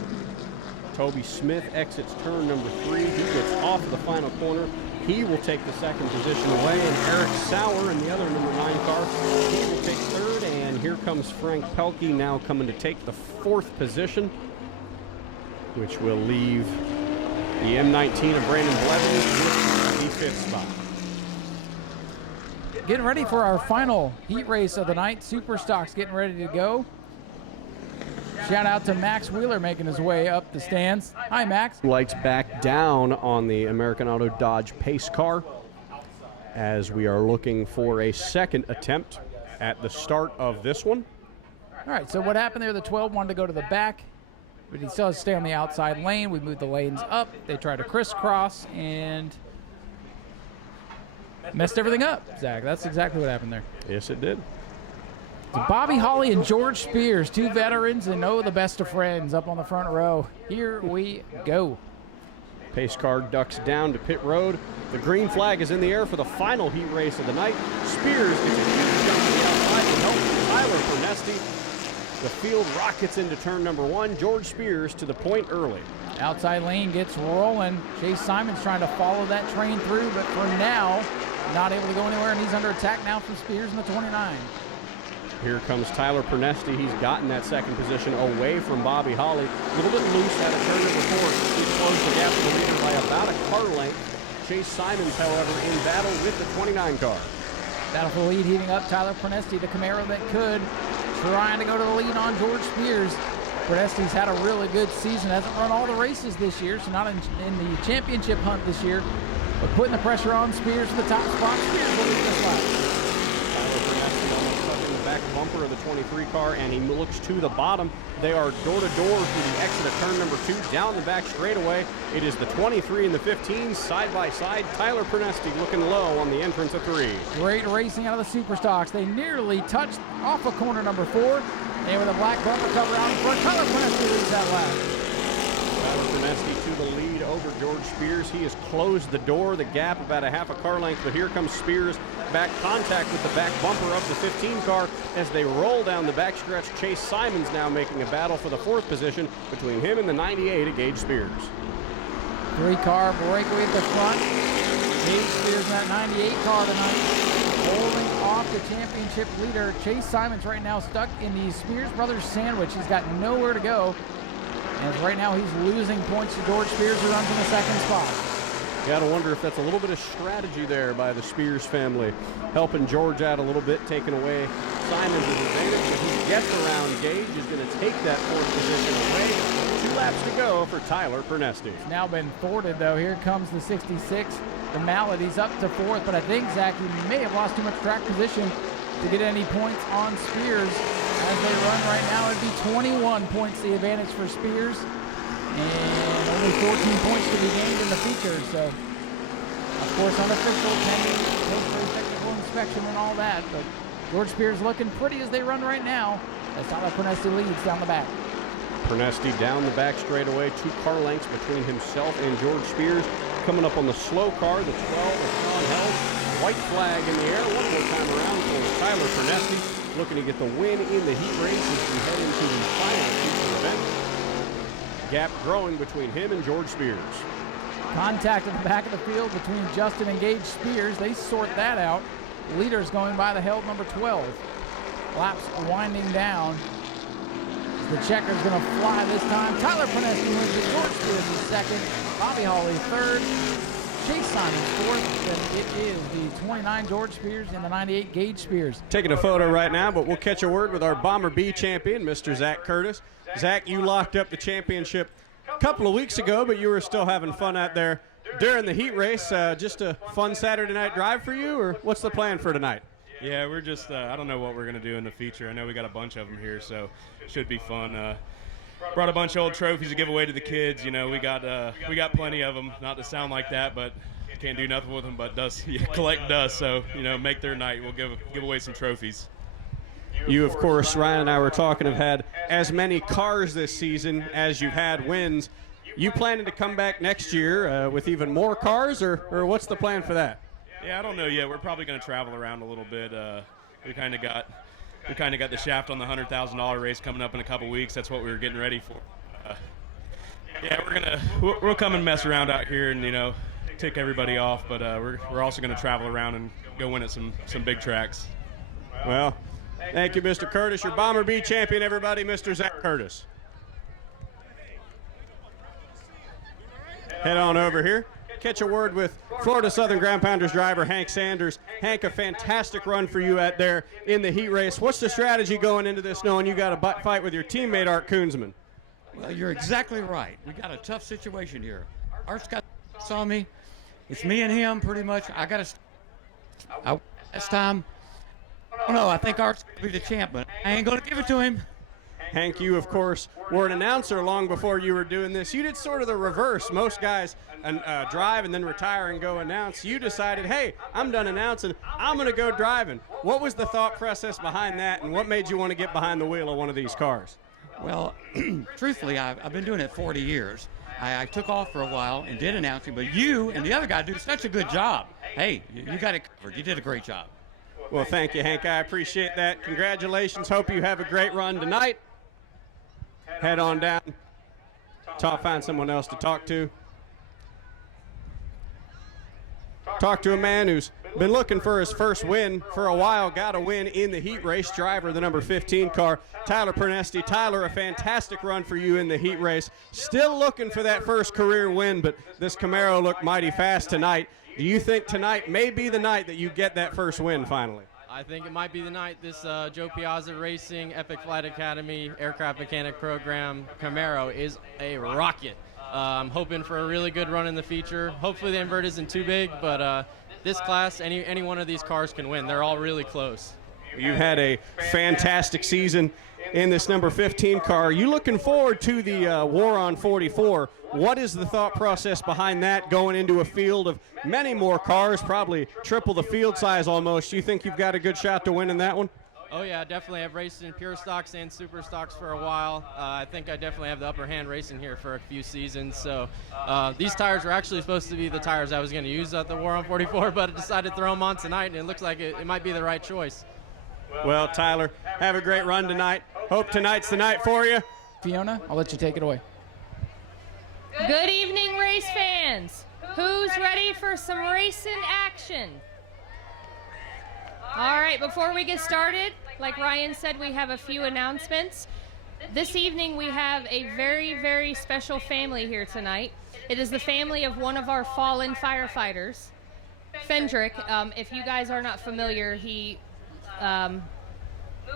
Toby Smith exits turn number 3. He gets off the final corner. He will take the second position away, and Eric Sauer in the other number 9 car, he will take third, and here comes Frank Pelkey now coming to take the 4th position, which will leave the M19 of Brandon Blevins with the 5th spot. Getting ready for our final heat race of the night. Super Stock's getting ready to go. Shout out to Max Wheeler making his way up the stands. Hi, Max. Lights back down on the American Auto Dodge pace car as we are looking for a second attempt at the start of this one. All right, so what happened there? The 12 wanted to go to the back, but he still has to stay on the outside lane. We moved the lanes up. They tried to crisscross and messed everything up, Zach. That's exactly what happened there. Yes, it did. So Bobby Holly and George Spears, 2 veterans and the best of friends up on the front row. Here we go. Pace car ducks down to pit road. The green flag is in the air for the final heat race of the night. Spears gets a huge jump to the outside to help Tyler Pernesti. The field rockets into turn number 1. George Spears to the point early. Outside lane gets rolling. Chase Simon's trying to follow that train through, but for now, not able to go anywhere, and he's under attack now from Spears in the 29. Here comes Tyler Pernesti. He's gotten that second position away from Bobby Holly. A little bit loose out of turn number 4. He's closed the gap to the leader by about a car length. Chase Simons, however, in battle with the 29 car. Battle for the lead heating up. Tyler Pernesti, the Camaro that could, trying to go to the lead on George Spears. Pernesti's had a really good season. Hasn't run all the races this year, so not in the championship hunt this year. But putting the pressure on Spears to the top spot. Spears will lead this lap. Back bumper of the 23 car, and he looks to the bottom. They are door to door through the exit of turn number 2, down the back straightaway. It is the 23 and the 15 side by side. Tyler Pernesti looking low on the entrance of 3. Great racing out of the Super Stocks. They nearly touched off of corner number 4, and with a black bumper cover out in front, Tyler Pernesti leads that lap. Tyler Pernesti to the lead over George Spears. He has closed the door, the gap about a half a car length, but here comes Spears. Back contact with the back bumper of the 15 car as they roll down the backstretch. Chase Simons now making a battle for the 4th position between him and the 98 of Gage Spears. 3-car breakaway at the front. Gage Spears in that 98 car tonight, holding off the championship leader. Chase Simons right now stuck in the Spears Brothers sandwich. He's got nowhere to go. And right now he's losing points to George Spears, who runs in the 2nd spot. Got to wonder if that's a little bit of strategy there by the Spears family, helping George out a little bit, taking away Simons' advantage. If he gets around Gage, is going to take that 4th position away. 2 laps to go for Tyler Pernesti. It's now been thwarted, though. Here comes the 66. The Mallet, he's up to fourth, but I think, Zach, he may have lost too much track position to get any points on Spears. As they run right now, it'd be 21 points the advantage for Spears, and only 14 points to be gained in the feature. So, of course, unofficial, pending post-race technical inspection and all that, but George Spears looking pretty as they run right now, as Tyler Pernesti leads down the back. Pernesti down the back straightaway, 2 car lengths between himself and George Spears. Coming up on the slow car, the 12 of Sean Held. White flag in the air, one more time around for Tyler Pernesti, looking to get the win in the heat race as we head into the final feature event. Gap growing between him and George Spears. Contact in the back of the field between Justin and Gage Spears. They sort that out. Leaders going by the Held number 12. Laps winding down. The checker's going to fly this time. Tyler Pernesti wins it. George Spears is second. Bobby Hawley third. Chase Simon fourth. And it is the 29 George Spears and the 98 Gage Spears. Taking a photo right now, but we'll catch a word with our Bomber B champion, Mr. Zach Curtis. Zach, you locked up the championship a couple of weeks ago, but you were still having fun out there during the heat race. Just a fun Saturday night drive for you, or what's the plan for tonight? Yeah, we're just, I don't know what we're going to do in the feature. I know we got a bunch of them here, so it should be fun. Brought a bunch of old trophies to give away to the kids. You know, we got plenty of them, not to sound like that, but can't do nothing with them but dust, collect dust. So, you know, make their night. We'll give away some trophies. You, of course, Ryan and I were talking, have had as many cars this season as you've had wins. You planning to come back next year with even more cars, or what's the plan for that? Yeah, I don't know yet. We're probably going to travel around a little bit. We kind of got the shaft on the $100,000 race coming up in a couple weeks. That's what we were getting ready for. Yeah, we'll come and mess around out here and, you know, tick everybody off. But we're also going to travel around and go win at some big tracks. Well, thank you, Mr. Curtis. Your Bomber B champion, everybody, Mr. Zach Curtis. Head on over here. Catch a word with Florida Southern Ground Pounders driver Hank Sanders. Hank, a fantastic run for you out there in the heat race. What's the strategy going into this, knowing you got a fight with your teammate Art Koonsman? Well, you're exactly right. We got a tough situation here. Art's got on me. It's me and him pretty much. I got to. Last time, I don't know. I think Art's going to be the champ, but I ain't going to give it to him. Hank, you, of course, were an announcer long before you were doing this. You did sort of the reverse. Most guys drive and then retire and go announce. You decided, hey, I'm done announcing. I'm going to go driving. What was the thought process behind that, and what made you want to get behind the wheel of one of these cars? Well, truthfully, I've been doing it 40 years. I took off for a while and did announcing, but you and the other guy do such a good job. Hey, you got it covered. You did a great job. Well, thank you, Hank. I appreciate that. Congratulations. Hope you have a great run tonight. Head on down. Find someone else to talk to. Talk to a man who's been looking for his first win for a while. Got a win in the heat race. Driver, the number 15 car, Tyler Pernesti. Tyler, a fantastic run for you in the heat race. Still looking for that first career win, but this Camaro looked mighty fast tonight. Do you think tonight may be the night that you get that first win finally? I think it might be the night this Joe Piazza Racing Epic Flight Academy Aircraft Mechanic Program Camaro is a rocket. I'm hoping for a really good run in the feature. Hopefully the invert isn't too big, but this class, any one of these cars can win. They're all really close. You've had a fantastic season in this number 15 car. You looking forward to the War on 44. What is the thought process behind that going into a field of many more cars, probably triple the field size almost? Do you think you've got a good shot to win in that one? Oh, yeah, definitely. I've raced in pure stocks and super stocks for a while. I think I definitely have the upper hand racing here for a few seasons. So these tires were actually supposed to be the tires I was going to use at the War on 44, but I decided to throw them on tonight, and it looks like it might be the right choice. Well, Tyler, have a great run tonight. Hope tonight's the night for you. Fiona, I'll let you take it away. Good evening, race fans. Who's ready for some racing action? All right, before we get started, like Ryan said, we have a few announcements. This evening, we have a very, very special family here tonight. It is the family of one of our fallen firefighters, Fendrick. If you guys are not familiar, he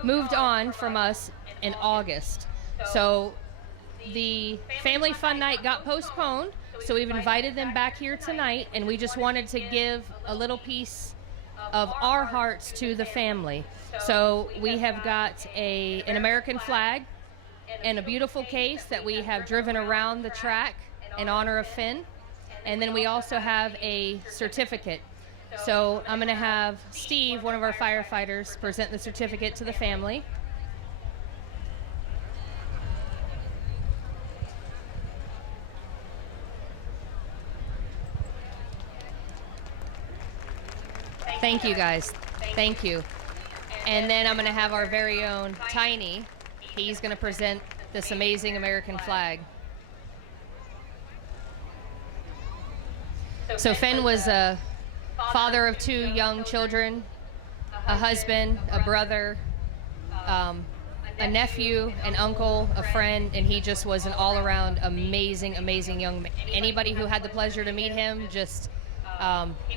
moved on from us in August. So the family fun night got postponed, so we've invited them back here tonight, and we just wanted to give a little piece of our hearts to the family. So we have got an American flag and a beautiful case that we have driven around the track in honor of Finn. And then we also have a certificate. So I'm going to have Steve, one of our firefighters, present the certificate to the family. Thank you, guys. Thank you. And then I'm going to have our very own Tiny. He's going to present this amazing American flag. So Finn was a father of 2 young children, a husband, a brother, a nephew, an uncle, a friend, and he just was an all-around amazing, amazing young man. Anybody who had the pleasure to meet him, just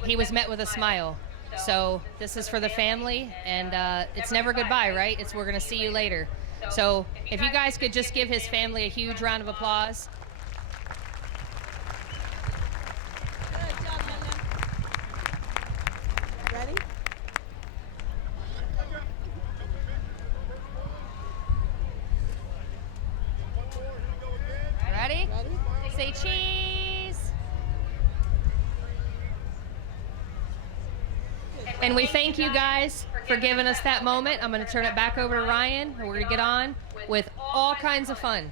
he was met with a smile. So this is for the family, and it's never goodbye, right? It's we're going to see you later. So if you guys could just give his family a huge round of applause. Good job, Lynne. Ready? Ready? Ready? Say cheese. And we thank you guys for giving us that moment. I'm going to turn it back over to Ryan, and we're going to get on with all kinds of fun.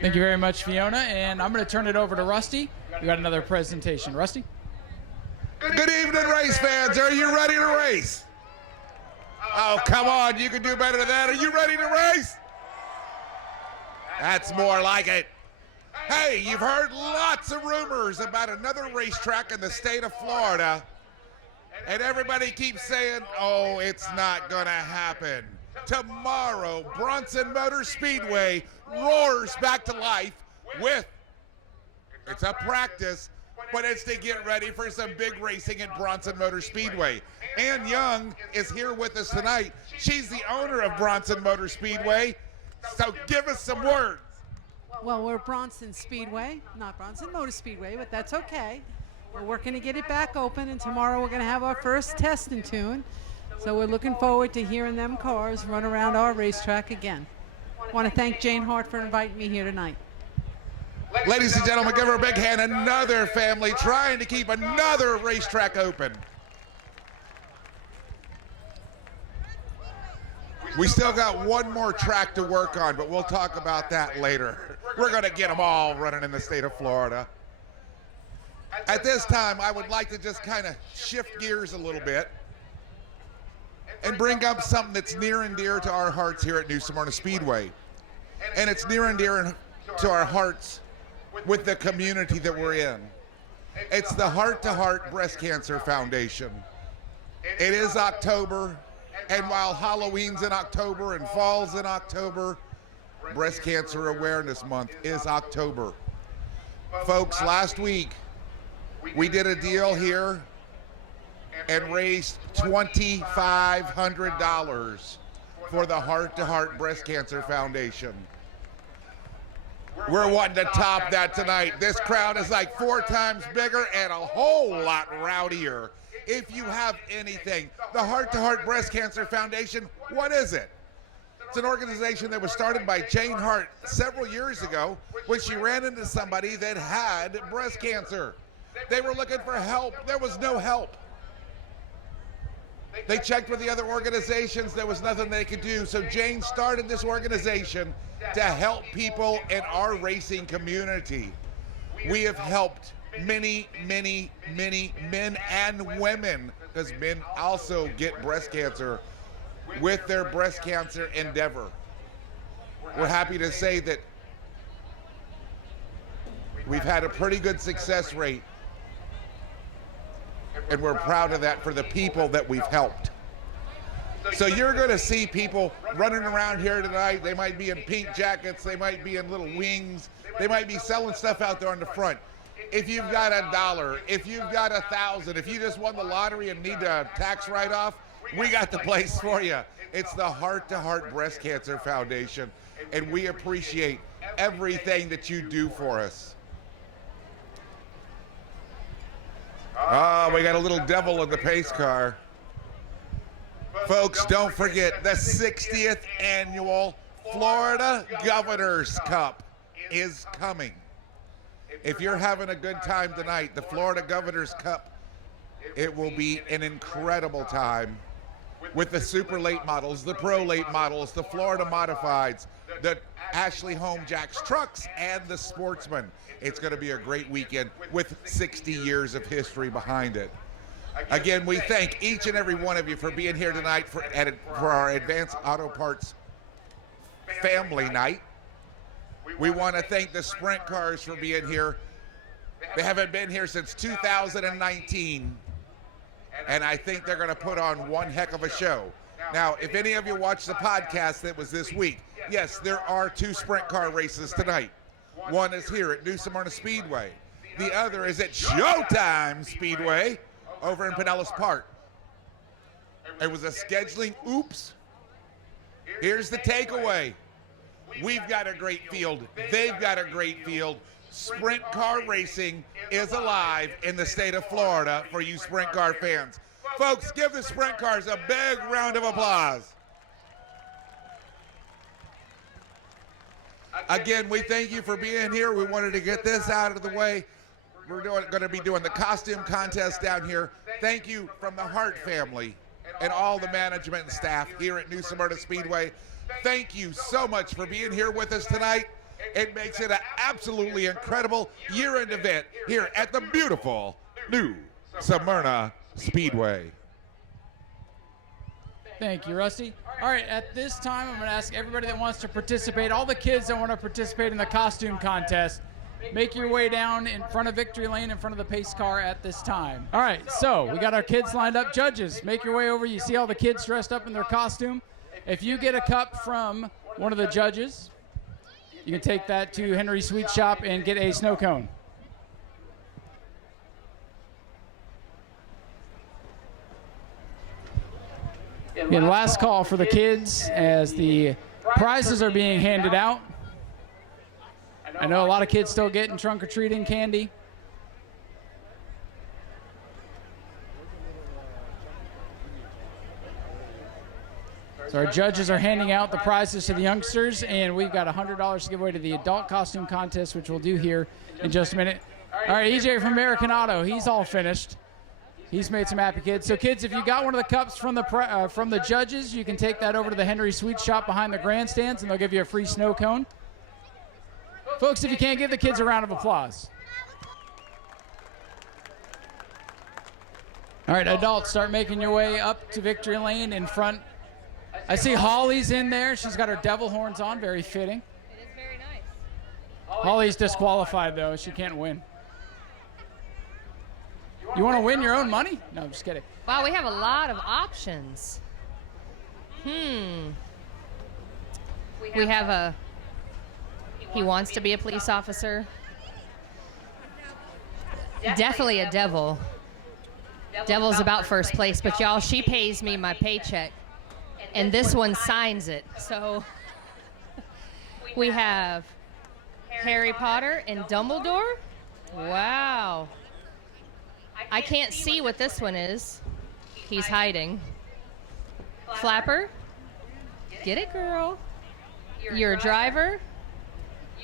Thank you very much, Fiona. And I'm going to turn it over to Rusty. We got another presentation. Rusty? Good evening, race fans. Are you ready to race? Oh, come on. You can do better than that. Are you ready to race? That's more like it. Hey, you've heard lots of rumors about another racetrack in the state of Florida. And everybody keeps saying, oh, it's not going to happen. Tomorrow, Bronson Motor Speedway roars back to life with, it's a practice, but it's to get ready for some big racing at Bronson Motor Speedway. Ann Young is here with us tonight. She's the owner of Bronson Motor Speedway. So give us some words. Well, we're Bronson Speedway, not Bronson Motor Speedway, but that's okay. We're working to get it back open, and tomorrow we're going to have our first test and tune. So we're looking forward to hearing them cars run around our racetrack again. I want to thank Jane Hart for inviting me here tonight. Ladies and gentlemen, give her a big hand. Another family trying to keep another racetrack open. We still got one more track to work on, but we'll talk about that later. We're going to get them all running in the state of Florida. At this time, I would like to just kind of shift gears a little bit and bring up something that's near and dear to our hearts here at Nau Smyrna Speedway. And it's near and dear to our hearts with the community that we're in. It's the Heart to Heart Breast Cancer Foundation. It is October, and while Halloween's in October and fall's in October, Breast Cancer Awareness Month is October. Folks, last week, we did a deal here and raised $2,500 for the Heart to Heart Breast Cancer Foundation. We're wanting to top that tonight. This crowd is like 4 times bigger and a whole lot rowdier. If you have anything, the Heart to Heart Breast Cancer Foundation, what is it? It's an organization that was started by Jane Hart several years ago when she ran into somebody that had breast cancer. They were looking for help. There was no help. They checked with the other organizations. There was nothing they could do. So Jane started this organization to help people in our racing community. We have helped many, many, many men and women, because men also get breast cancer, with their breast cancer endeavor. We're happy to say that we've had a pretty good success rate, and we're proud of that for the people that we've helped. So you're going to see people running around here tonight. They might be in pink jackets. They might be in little wings. They might be selling stuff out there on the front. If you've got $1, if you've got $1,000, if you just won the lottery and need a tax write-off, we got the place for you. It's the Heart to Heart Breast Cancer Foundation. and we appreciate everything that you do for us. Oh, we got a little devil in the pace car. Folks, don't forget the 60th annual Florida Governor's Cup is coming. If you're having a good time tonight, the Florida Governor's Cup, it will be an incredible time with the super late models, the pro late models, the Florida modifieds, the Ashley Home Jacks trucks, and the sportsmen. It's going to be a great weekend with 60 years of history behind it. Again, we thank each and every one of you for being here tonight for our Advanced Auto Parts Family Night. We want to thank the Sprint Cars for being here. They haven't been here since 2019, and I think they're going to put on one heck of a show. Now, if any of you watched the podcast that was this week, yes, there are 2 Sprint Car races tonight. One is here at Smyrna Speedway. The other is at Showtime Speedway over in Pinellas Park. It was a scheduling oops. Here's the takeaway. We've got a great field. They've got a great field. Sprint car racing is alive in the state of Florida for you sprint car fans. Folks, give the sprint cars a big round of applause. Again, we thank you for being here. We wanted to get this out of the way. We're going to be doing the costume contest down here. Thank you from the Hart family and all the management and staff here at New Smyrna Speedway. Thank you so much for being here with us tonight. It makes it an absolutely incredible year-end event here at the beautiful New Smyrna Speedway. Thank you, Rusty. All right, at this time, I'm going to ask everybody that wants to participate, all the kids that want to participate in the costume contest, make your way down in front of Victory Lane in front of the pace car at this time. All right, so we got our kids lined up. Judges, make your way over. You see all the kids dressed up in their costume. If you get a cup from one of the judges, you can take that to Henry's Sweet Shop and get a snow cone. Again, last call for the kids as the prizes are being handed out. I know a lot of kids still getting trunk-or-treating candy. So our judges are handing out the prizes to the youngsters, and we've got $100 to give away to the adult costume contest, which we'll do here in just a minute. All right, EJ from American Auto, he's all finished. He's made some happy kids. So kids, if you got one of the cups from the judges, you can take that over to the Henry Sweet Shop behind the grandstands, and they'll give you a free snow cone. Folks, if you can't, give the kids a round of applause. All right, adults, start making your way up to Victory Lane in front. I see Holly's in there. She's got her devil horns on, very fitting. It is very nice. Holly's disqualified, though. She can't win. You want to win your own money? No, I'm just kidding. Wow, we have a lot of options. We have a, he wants to be a police officer. Definitely a devil. Devil's about first place, but y'all, she pays me my paycheck, and this one signs it. So we have Harry Potter and Dumbledore. Wow. I can't see what this one is. He's hiding. Flapper. Get it, girl. You're a driver.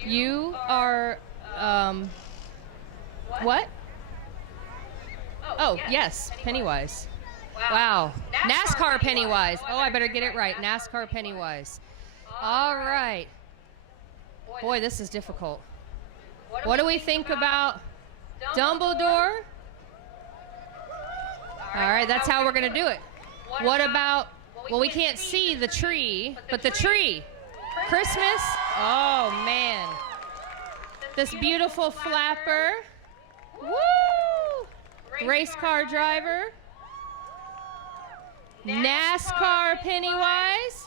You are, what? Oh, yes, Pennywise. Wow. NASCAR Pennywise. Oh, I better get it right. NASCAR Pennywise. All right. Boy, this is difficult. What do we think about Dumbledore? All right, that's how we're going to do it. What about, well, we can't see the tree, but the tree. Christmas? Oh, man. This beautiful flapper. Woo! Race car driver. NASCAR Pennywise.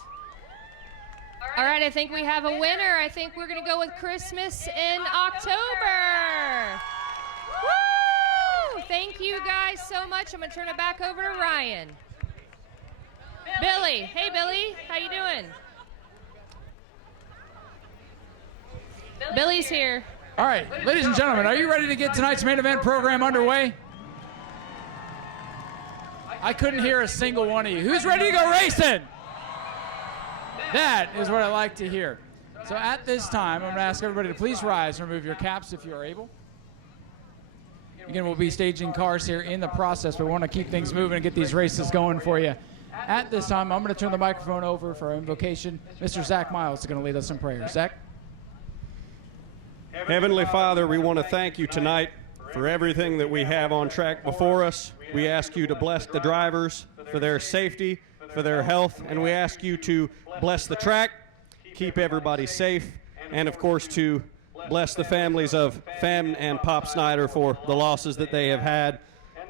All right, I think we have a winner. I think we're going to go with Christmas in October. Woo! Thank you guys so much. I'm going to turn it back over to Ryan. Billy. Hey, Billy. How you doing? Billy's here. All right, ladies and gentlemen, are you ready to get tonight's main event program underway? I couldn't hear a single one of you. Who's ready to go racing? That is what I like to hear. So at this time, I'm going to ask everybody to please rise and remove your caps if you are able. Again, we'll be staging cars here in the process, but we want to keep things moving and get these races going for you. At this time, I'm going to turn the microphone over for our invocation. Mr. Zach Miles is going to lead us in prayer. Zach? Heavenly Father, we want to thank you tonight for everything that we have on track before us. We ask you to bless the drivers for their safety, for their health, and we ask you to bless the track, keep everybody safe, and of course to bless the families of Fem and Pop Snyder for the losses that they have had,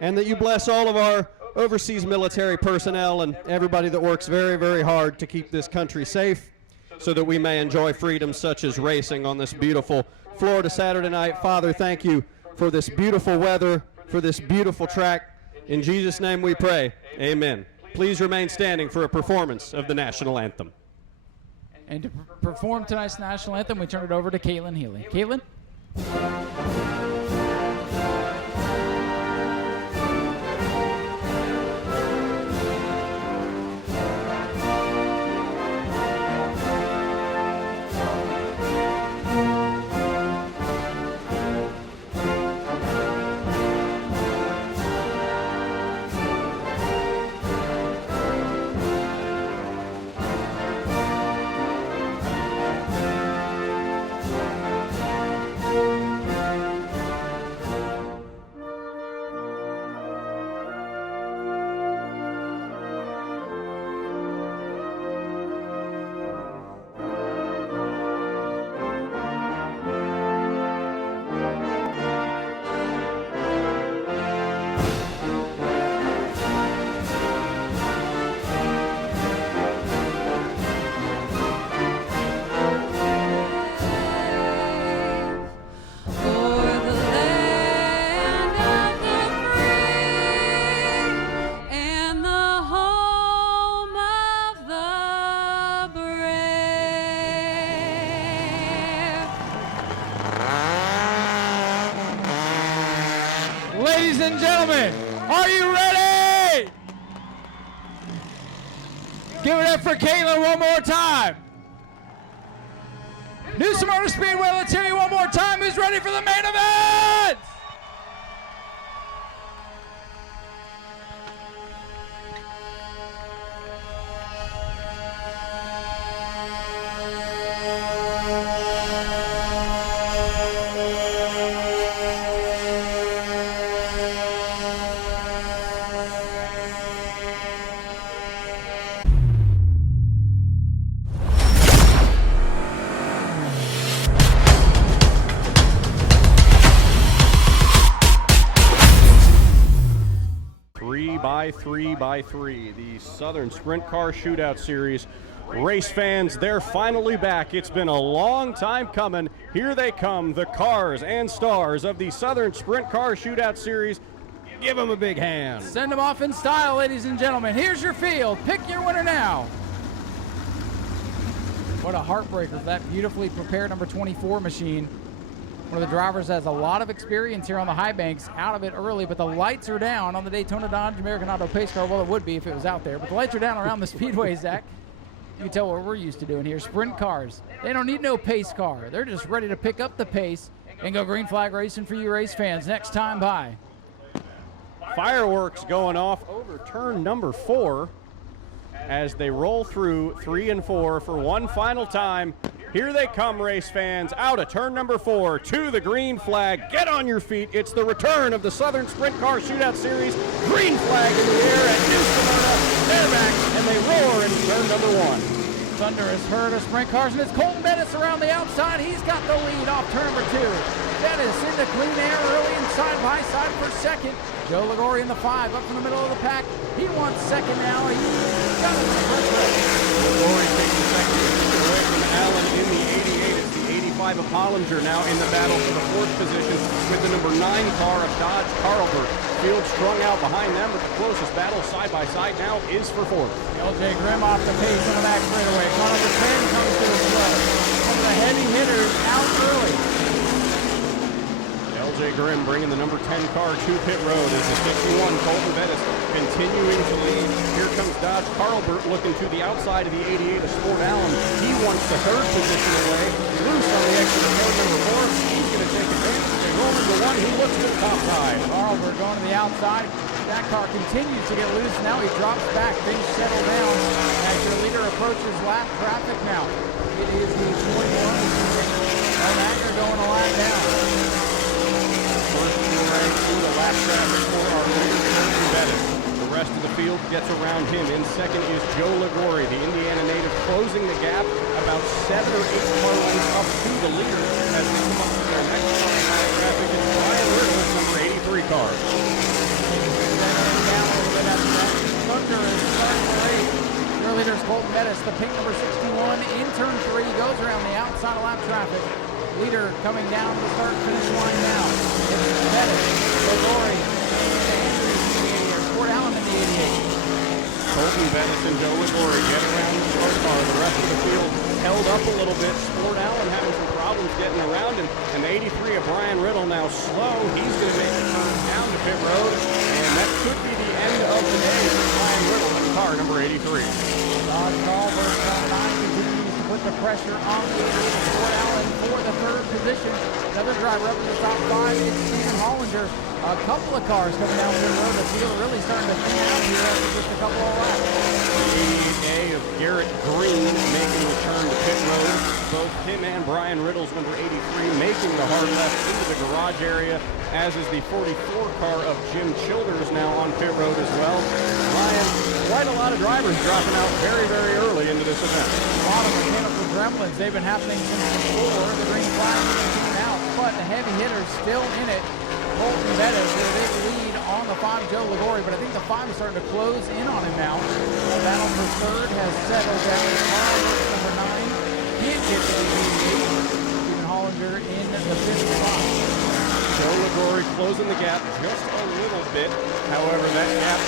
and that you bless all of our overseas military personnel and everybody that works very, very hard to keep this country safe so that we may enjoy freedoms such as racing on this beautiful Florida Saturday night. Father, thank you for this beautiful weather, for this beautiful track. In Jesus' name we pray, amen. Please remain standing for a performance of the national anthem. And to perform tonight's national anthem, we turn it over to Caitlin Healy. Caitlin? Ladies and gentlemen, are you ready? Give it up for Caitlin one more time. New Smyrna Speedway, let's hear you one more time. Who's ready for the main event? Three by three, the Southern Sprint Car Shootout Series. Race fans, they're finally back. It's been a long time coming. Here they come, the cars and stars of the Southern Sprint Car Shootout Series. Give them a big hand. Send them off in style, ladies and gentlemen. Here's your field. Pick your winner now. What a heartbreaker for that beautifully prepared number 24 machine. One of the drivers has a lot of experience here on the high banks, out of it early, but the lights are down on the Daytona Dodge American Auto Pace Car. Well, it would be if it was out there, but the lights are down around the speedway, Zach. You can tell what we're used to doing here. Sprint cars, they don't need no pace car. They're just ready to pick up the pace and go green flag racing for you race fans next time by. Fireworks going off over turn number 4 as they roll through 3 and 4 for one final time. Here they come, race fans, out of turn number 4 to the green flag. Get on your feet. It's the return of the Southern Sprint Car Shootout Series. Green flag in the air at New Smyrna. They're back, and they roar into turn number 1. Thunderous herd of sprint cars, and it's Colton Bettis around the outside. He's got the lead off turn number 2. Bettis into clean air early and side by side for second. Joe Ligori in the 5 up from the middle of the pack. He wants second now. He's got it. Ligori taking second away from Allen in the 88. It's the 85 of Hollinger now in the battle for the 4th position with the number 9 car of Dodge Carlberg. Field strung out behind them, but the closest battle side by side now is for 4th. LJ Grimm off the pace on the back straightaway. Car number 10 comes to the slow. One of the heavy hitters out early. Grimm bringing the number 10 car to pit road as the 61 Colton Bettis continuing to lead. Here comes Dodge Carlbert looking to the outside of the 88 of Sport Allen. He wants the third position away. Loose on the exit of code number 4. He's going to take advantage. They roll into one. He looks to the top side. Carlbert going to the outside. That car continues to get loose. Now he drops back. Things settle down as your leader approaches lap traffic now. It is the 21. Snyder going a lap down. First rank through the lap traffic for our leader, Colton Bettis. The rest of the field gets around him. In second is Joe Ligori, the Indiana native, closing the gap about 7 or 8 car lengths up to the leader as they come up to their next car in lap traffic. It's Brian Riddle, number 83 car. Thunder is starting to race. Your leader is Colton Bettis, the pink number 61 in turn 3, goes around the outside of lap traffic. Leader coming down to the start-finish line now. It's Bettis, Ligori, and Andrews in the 88, or Sport Allen in the 88. Colton Bettis and Joe Ligori get around the slow car. The rest of the field held up a little bit. Sport Allen having some problems getting around him. And the 83 of Brian Riddle now slow. He's going to make the turn down to pit road. And that could be the end of the day for Brian Riddle in car number 83. Dodge Carlbert continues to put the pressure on the Sport Allen for the third position. Another driver up to the top 5 is Stephen Hollinger. A couple of cars coming down the road. The field really starting to thin out here after just a couple of laps. The 88A of Garrett Green making the turn to pit road. Both him and Brian Riddle's number 83 making the hard left into the garage area, as is the 44 car of Jim Childers now on pit road as well. Ryan, quite a lot of drivers dropping out very, very early into this event. A lot of mechanical gremlins. They've been happening since before the green flag came out, but the heavy hitters still in it. Colton Bettis with a big lead on the 5, Joe Ligori, but I think the 5 is starting to close in on him now. The battle for third has settled down. Carlbert, number 9, can't get to the 88. Stephen Hollinger in the 5th spot. Joe Ligori closing the gap just a little bit. However, that gap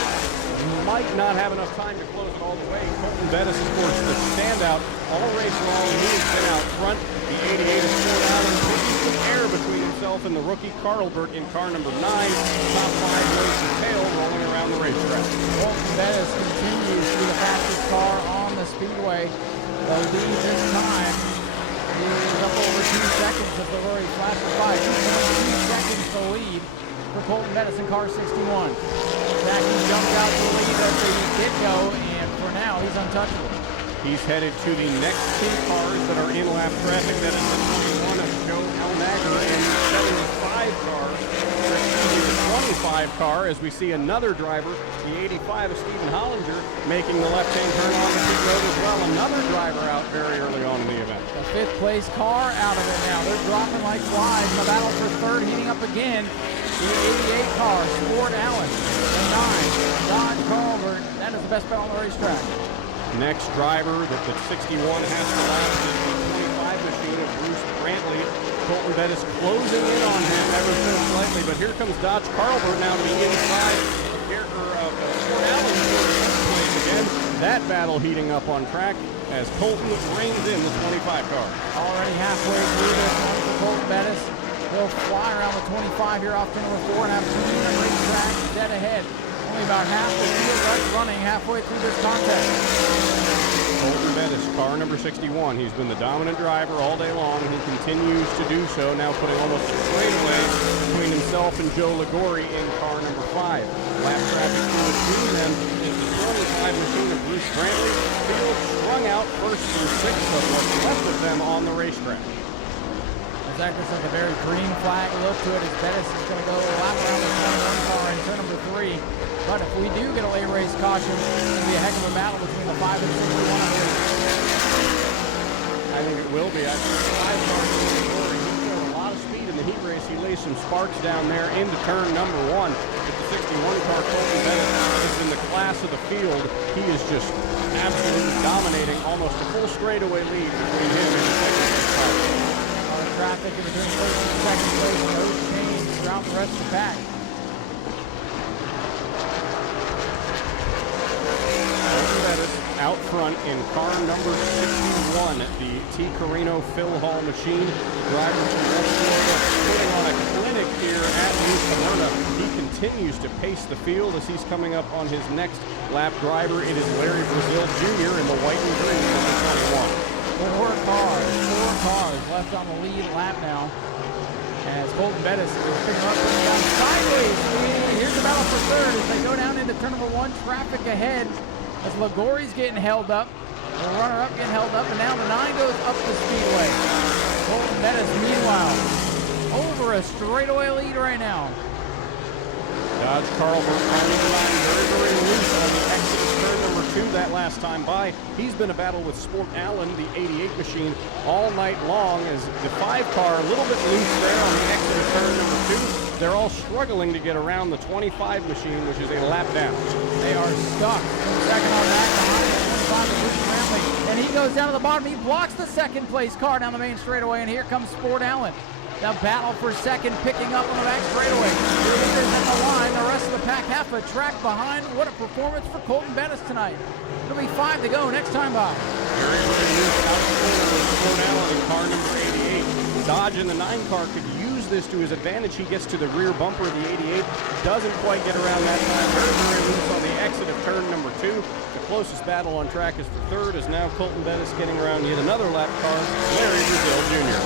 might not have enough time to close it all the way. Colton Bettis, of course, the standout all race long. He has been out front. The 88 is pulled out and taking some air between himself and the rookie Carlbert in car number 9. Top 5 ways to tail rolling around the racetrack. Colton Bettis continues to be the fastest car on the Speedway. The lead this time is up over 2 seconds of the Rory Flasher 5. 2.2 seconds the lead for Colton Bettis in car 61. Zachary jumped out to the lead at the get-go, and for now, he's untouchable. He's headed to the next 2 cars that are in lap traffic. That is the 21 of Joe Elnager and the 75 car, or excuse me, the 25 car, as we see another driver, the 85 of Stephen Hollinger, making the left-hand turn on the pit road as well. Another driver out very early on in the event. The 5th place car out of it now. They're dropping like flies. The battle for third heating up again. The 88 car, Sport Allen. The 9, Dodge Carlbert. That is the best bet on the racetrack. Next driver that the 61 has to lap is the 25 machine of Bruce Brantley. Colton Bettis closing in on him ever so slightly, but here comes Dodge Carlbert now to the inside of Sport Allen for the first place again. That battle heating up on track as Colton reins in the 25 car. Already halfway through this one for Colton Bettis. He'll fly around the 25 here off to number 4 and have 2 racetrack dead ahead. Only about half the field left running halfway through this contest. Colton Bettis, car number 61. He's been the dominant driver all day long, and he continues to do so, now putting almost straight away between himself and Joe Ligori in car number 5. Lap traffic through the 2 then is the 25 machine of Bruce Brantley. Field strung out first through 6th of what's left of them on the racetrack. Zach, this is a very green flag look to it as Bettis is going to go lap around the 21 car in turn number 3. But if we do get a late race caution, it's going to be a heck of a battle between the 5 and 61. I think it will be. I think the 5 car he showed a lot of speed in the heat race. He laid some sparks down there into turn number 1. But the 61 car, Colton Bettis, is in the class of the field. He is just absolutely dominating, almost a full straightaway lead between him and the second place car. Traffic in between first and second place, no change throughout the rest of the pack. Out front in car number 61, the T. Carino Phil Hall machine. Driver from West Florida putting on a clinic here at New Smyrna. He continues to pace the field as he's coming up on his next lap driver. It is Larry Brazil Jr. in the white and green, number 21. Four cars left on the lead lap now. As Colton Bettis is picking up and down sideways. Here's the battle for third as they go down into turn number 1. Traffic ahead as Ligori's getting held up. The runner-up getting held up, and now the 9 goes up the Speedway. Colton Bettis, meanwhile, over a straightaway lead right now. Dodge Carlberg running the line very loose on the exit of turn number 2 that last time by. He's been a battle with Sport Allen, the 88 machine, all night long as the 5 car a little bit loose there on the exit of turn number 2. They're all struggling to get around the 25 machine, which is a lap down. They are stuck. Second on that behind the 25 of Bruce Ramley. And he goes down to the bottom. He blocks the second place car down the main straightaway, and here comes Sport Allen. The battle for second, picking up on the back straightaway. Your leaders in the line. The rest of the pack half a track behind. What a performance for Colton Bettis tonight. It'll be 5 to go next time by. Very loose out the corner with Sport Allen in car number 88. Dodge in the 9 car could use this to his advantage. He gets to the rear bumper of the 88. Doesn't quite get around that time. Very loose on the exit of turn number 2. The closest battle on track is for third, as now Colton Bettis getting around yet another lap car, Larry Brazil Jr.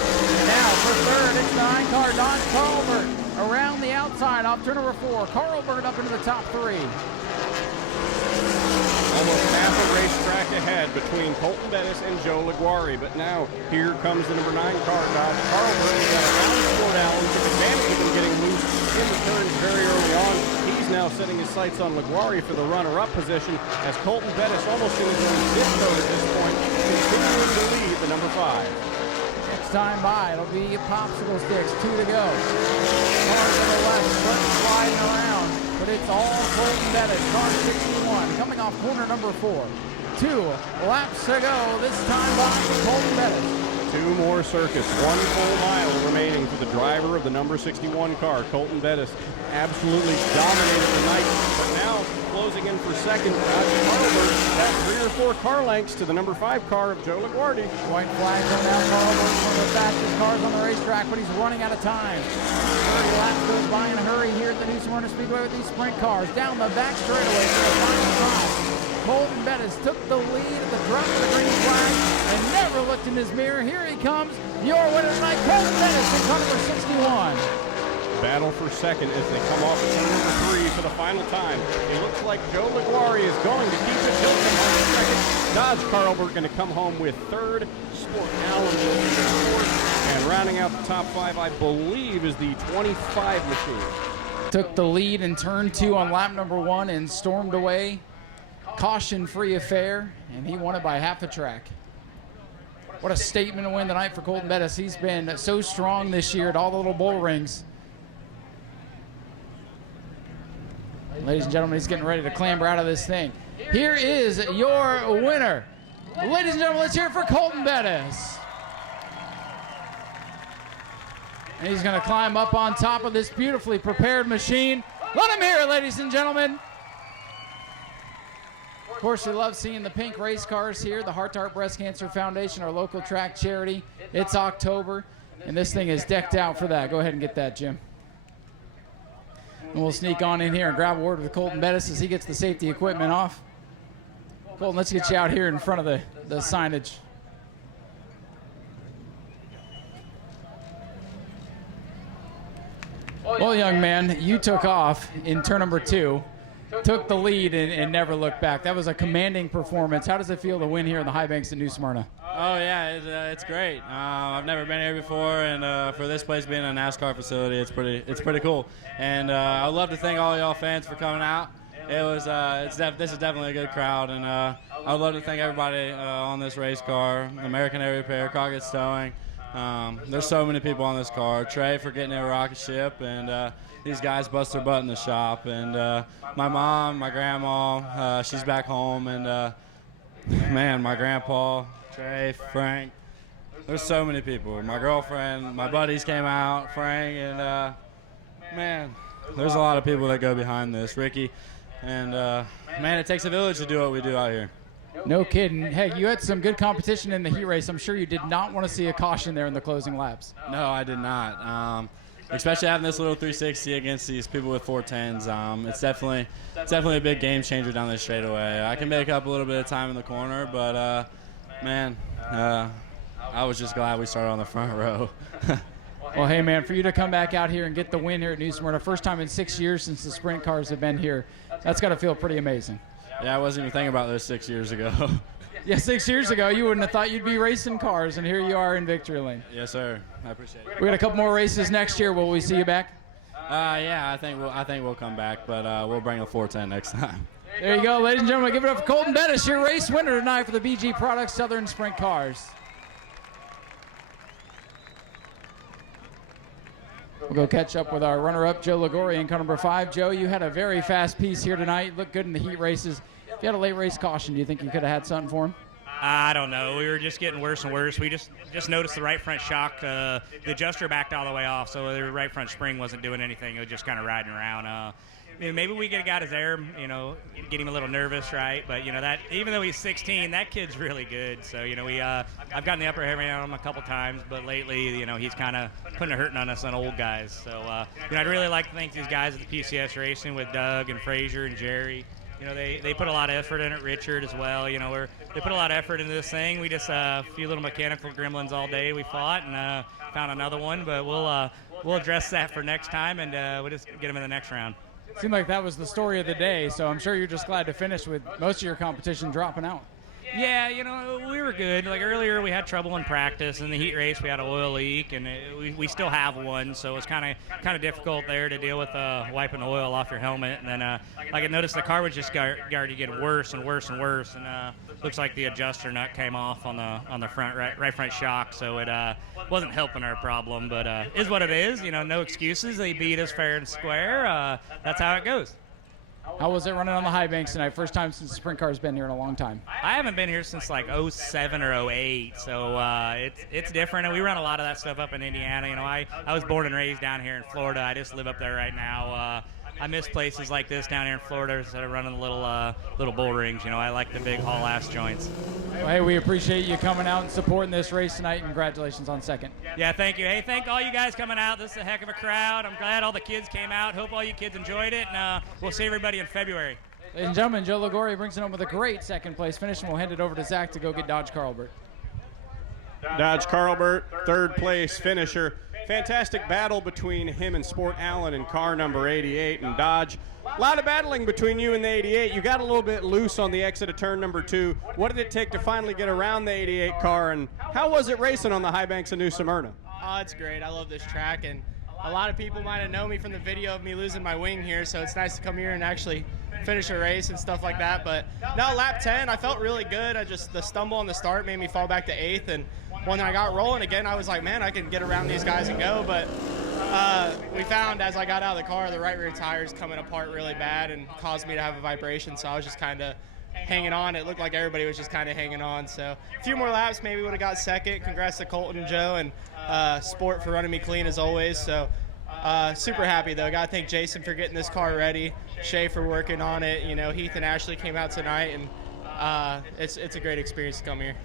Now for third, it's the 9 car, Don Carlberg. Around the outside, off turn number 4. Carlberg up into the top 3. Almost half a racetrack ahead between Colton Bettis and Joe Laguari, but now here comes the number 9 car, Dodge Carlberg. He got around Sport Allen, took advantage of him getting loose in the turns very early on. He's now setting his sights on Laguari for the runner-up position as Colton Bettis almost in his own zip code at this point, continuing to lead the number 5. Next time by, it'll be popsicle sticks, 2 to go. Car to the left, sliding around, but it's all Colton Bettis, car 61, coming off corner number 4. 2 laps to go, this time by for Colton Bettis. 2 more circuits, 1 full mile remaining for the driver of the number 61 car. Colton Bettis absolutely dominated the night, but now closing in for second, Dodge Carlberg, that 3 or 4 car lengths to the number 5 car of Joe Laguardi. White flag coming out, Carlberg, one of the fastest cars on the racetrack, but he's running out of time. 30 laps goes by in a hurry here at the New Smyrna Speedway with these sprint cars. Down the back straightaway for the final drive. Colton Bettis took the lead at the drop of the green flag and never looked in his mirror. Here he comes, your winner tonight, Colton Bettis in car number 61. Battle for second as they come off of turn number 3 for the final time. It looks like Joe Laguari is going to keep it. He'll come home with second. Dodge Carlberg going to come home with third. Sport Allen will be fourth. And rounding out the top 5, I believe, is the 25 machine. Took the lead in turn 2 on lap number 1 and stormed away. Caution-free affair, and he won it by half a track. What a statement win tonight for Colton Bettis. He's been so strong this year at all the little bull rings. Ladies and gentlemen, he's getting ready to clamber out of this thing. Here is your winner. Ladies and gentlemen, let's hear it for Colton Bettis. And he's going to climb up on top of this beautifully prepared machine. Let him hear it, ladies and gentlemen. Of course, we love seeing the pink race cars here. The Heart to Heart Breast Cancer Foundation, our local track charity. It's October, and this thing is decked out for that. Go ahead and get that, Jim. And we'll sneak on in here and grab a word with Colton Bettis as he gets the safety equipment off. Colton, let's get you out here in front of the signage. Well, young man, you took off in turn number 2. Took the lead and never looked back. That was a commanding performance. How does it feel to win here in the high banks in New Smyrna? Oh yeah, it's great. I've never been here before, and for this place being a NASCAR facility, it's pretty cool. And I'd love to thank all y'all fans for coming out. It was this is definitely a good crowd, and I'd love to thank everybody on this race car, American Air Repair, Crockett's Towing. There's so many people on this car. Trey for getting a rocket ship, and these guys bust their butt in the shop. And my mom, my grandma, she's back home, and man, my grandpa, Trey, Frank. There's so many people. My girlfriend, my buddies came out, Frank, and man, there's a lot of people that go behind this. Ricky, and man, it takes a village to do what we do out here. No kidding. Hey, you had some good competition in the heat race. I'm sure you did not want to see a caution there in the closing laps. No, I did not. especially having this little 360 against these people with 410s, it's definitely a big game changer down this straightaway. I can make up a little bit of time in the corner, but man, I was just glad we started on the front row. Well, hey, man, for you to come back out here and get the win here at New Smyrna, first time in 6 years since the sprint cars have been here, that's got to feel pretty amazing. Yeah, I wasn't even thinking about this 6 years ago. Yeah, 6 years ago, you wouldn't have thought you'd be racing cars, and here you are in victory lane. Yes, sir. I appreciate it. We got a couple more races next year. Will we see you back? Yeah, I think we'll come back, but we'll bring a 410 next time. There you go, ladies and gentlemen. Give it up for Colton Bettis, your race winner tonight for the BG Products Southern Sprint Cars. We'll go catch up with our runner-up, Joe Ligori, in car number 5. Joe, you had a very fast piece here tonight. Looked good in the heat races. If you had a late race caution, do you think you could have had something for him? I don't know. We were just getting worse and worse. We just noticed the right front shock. The adjuster backed all the way off, so the right front spring wasn't doing anything. It was just kind of riding around. Maybe we could have got his air, get him a little nervous, right? But, that even though he's 16, that kid's really good. So, I've gotten the upper hand on him a couple times, but lately, he's kind of putting a hurting on us on old guys. So, I'd really like to thank these guys at the PCS Racing with Doug and Frazier and Jerry. They put a lot of effort in it. Richard as well. They put a lot of effort into this thing. We just a few little mechanical gremlins all day. We fought and found another one, but we'll address that for next time, and we'll just get them in the next round. Seemed like that was the story of the day, so I'm sure you're just glad to finish with most of your competition dropping out. Yeah, we were good. Like earlier, we had trouble in practice. In the heat race, we had an oil leak, and we still have one. So it's kind of difficult there to deal with wiping oil off your helmet. And then, I noticed the car was just starting to get worse and worse and worse. And looks like the adjuster nut came off on the front right front shock. So it wasn't helping our problem, but is what it is. No excuses. They beat us fair and square. That's how it goes. How was it running on the high banks tonight? First time since the sprint car's been here in a long time. I haven't been here since like 07 or 08, so it's different. And we run a lot of that stuff up in Indiana. I was born and raised down here in Florida. I just live up there right now. I miss places like this down here in Florida instead of running the little bull rings. I like the big haul-ass joints. Well, hey, we appreciate you coming out and supporting this race tonight, and congratulations on second. Yeah, thank you. Hey, thank all you guys coming out. This is a heck of a crowd. I'm glad all the kids came out. Hope all you kids enjoyed it, and we'll see everybody in February. Ladies and gentlemen, Joe Ligori brings it home with a great second-place finish, and we'll hand it over to Zach to go get Dodge Carlbert. Dodge Carlbert, third-place finisher. Fantastic battle between him and Sport Allen in car number 88. And Dodge, a lot of battling between you and the 88. You got a little bit loose on the exit of turn number 2. What did it take to finally get around the 88 car, and how was it racing on the high banks of New Smyrna? Oh, it's great. I love this track, and a lot of people might have known me from the video of me losing my wing here, so it's nice to come here and actually finish a race and stuff like that. But no, lap 10, I felt really good. The stumble on the start made me fall back to 8th, and when I got rolling again, I was like, man, I can get around these guys and go. But we found as I got out of the car, the right rear tires coming apart really bad and caused me to have a vibration, so I was just kind of hanging on. It looked like everybody was just kind of hanging on. So a few more laps, maybe would have got second. Congrats to Colton and Joe and Sport for running me clean as always. So super happy, though. Got to thank Jason for getting this car ready, Shay for working on it. Heath and Ashley came out tonight, and it's a great experience to come here.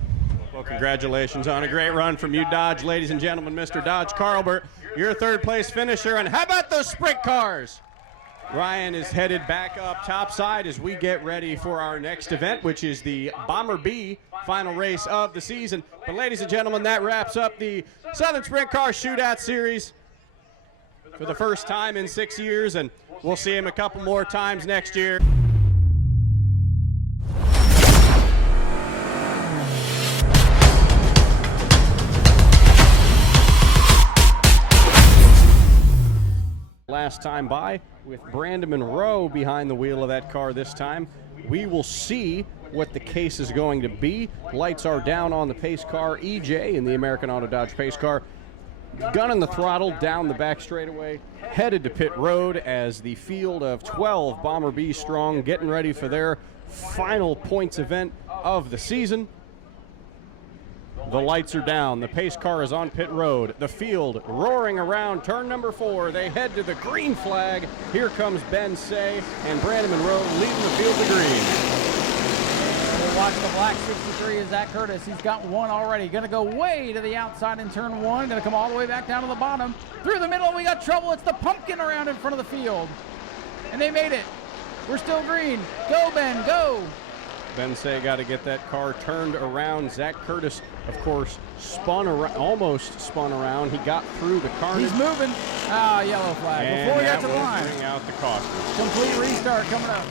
Well, congratulations on a great run from you, Dodge. Ladies and gentlemen, Mr. Dodge Carlbert, your third-place finisher. And how about those sprint cars? Ryan is headed back up topside as we get ready for our next event, which is the Bomber B final race of the season. But ladies and gentlemen, that wraps up the Southern Sprint Car Shootout Series for the first time in 6 years, and we'll see him a couple more times next year. Last time by, with Brandon Monroe behind the wheel of that car this time. We will see what the case is going to be. Lights are down on the pace car. EJ in the American Auto Dodge pace car, gunning the throttle down the back straightaway, headed to pit road as the field of 12 Bomber B strong getting ready for their final points event of the season. The lights are down. The pace car is on pit road. The field roaring around turn number 4. They head to the green flag. Here comes Ben Say and Brandon Monroe leading the field to green. watch the black 63 is Zach Curtis. He's got one already. Going to go way to the outside in turn one. Going to come all the way back down to the bottom. Through the middle, we got trouble. It's the pumpkin around in front of the field. And they made it. We're still green. Go, Ben, go. Ben Say got to get that car turned around. Zach Curtis, of course, spun around, almost spun around. He got through the carnage. He's moving. Ah, yellow flag. And before we got that to the will line. bring out the caution. Complete restart coming up.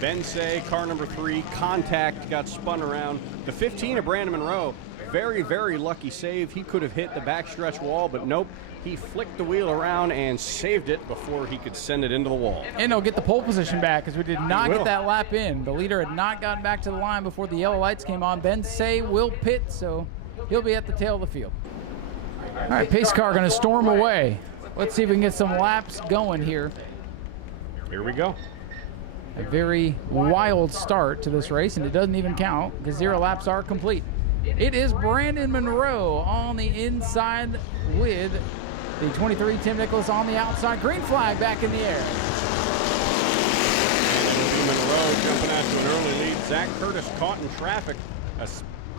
Ben Say, car number 3, contact, got spun around. The 15 of Brandon Monroe, very, very lucky save. He could have hit the backstretch wall, but nope. He flicked the wheel around and saved it before he could send it into the wall. And they'll get the pole position back because we did not get that lap in. The leader had not gotten back to the line before the yellow lights came on. Ben Say will pit, so he'll be at the tail of the field. All right, pace car going to storm away. Let's see if we can get some laps going here. Here we go. A very wild start to this race, and it doesn't even count because 0 laps are complete. It is Brandon Monroe on the inside with the 23, Tim Nicholas on the outside. Green flag back in the air. And Monroe jumping out to an early lead. Zach Curtis caught in traffic. A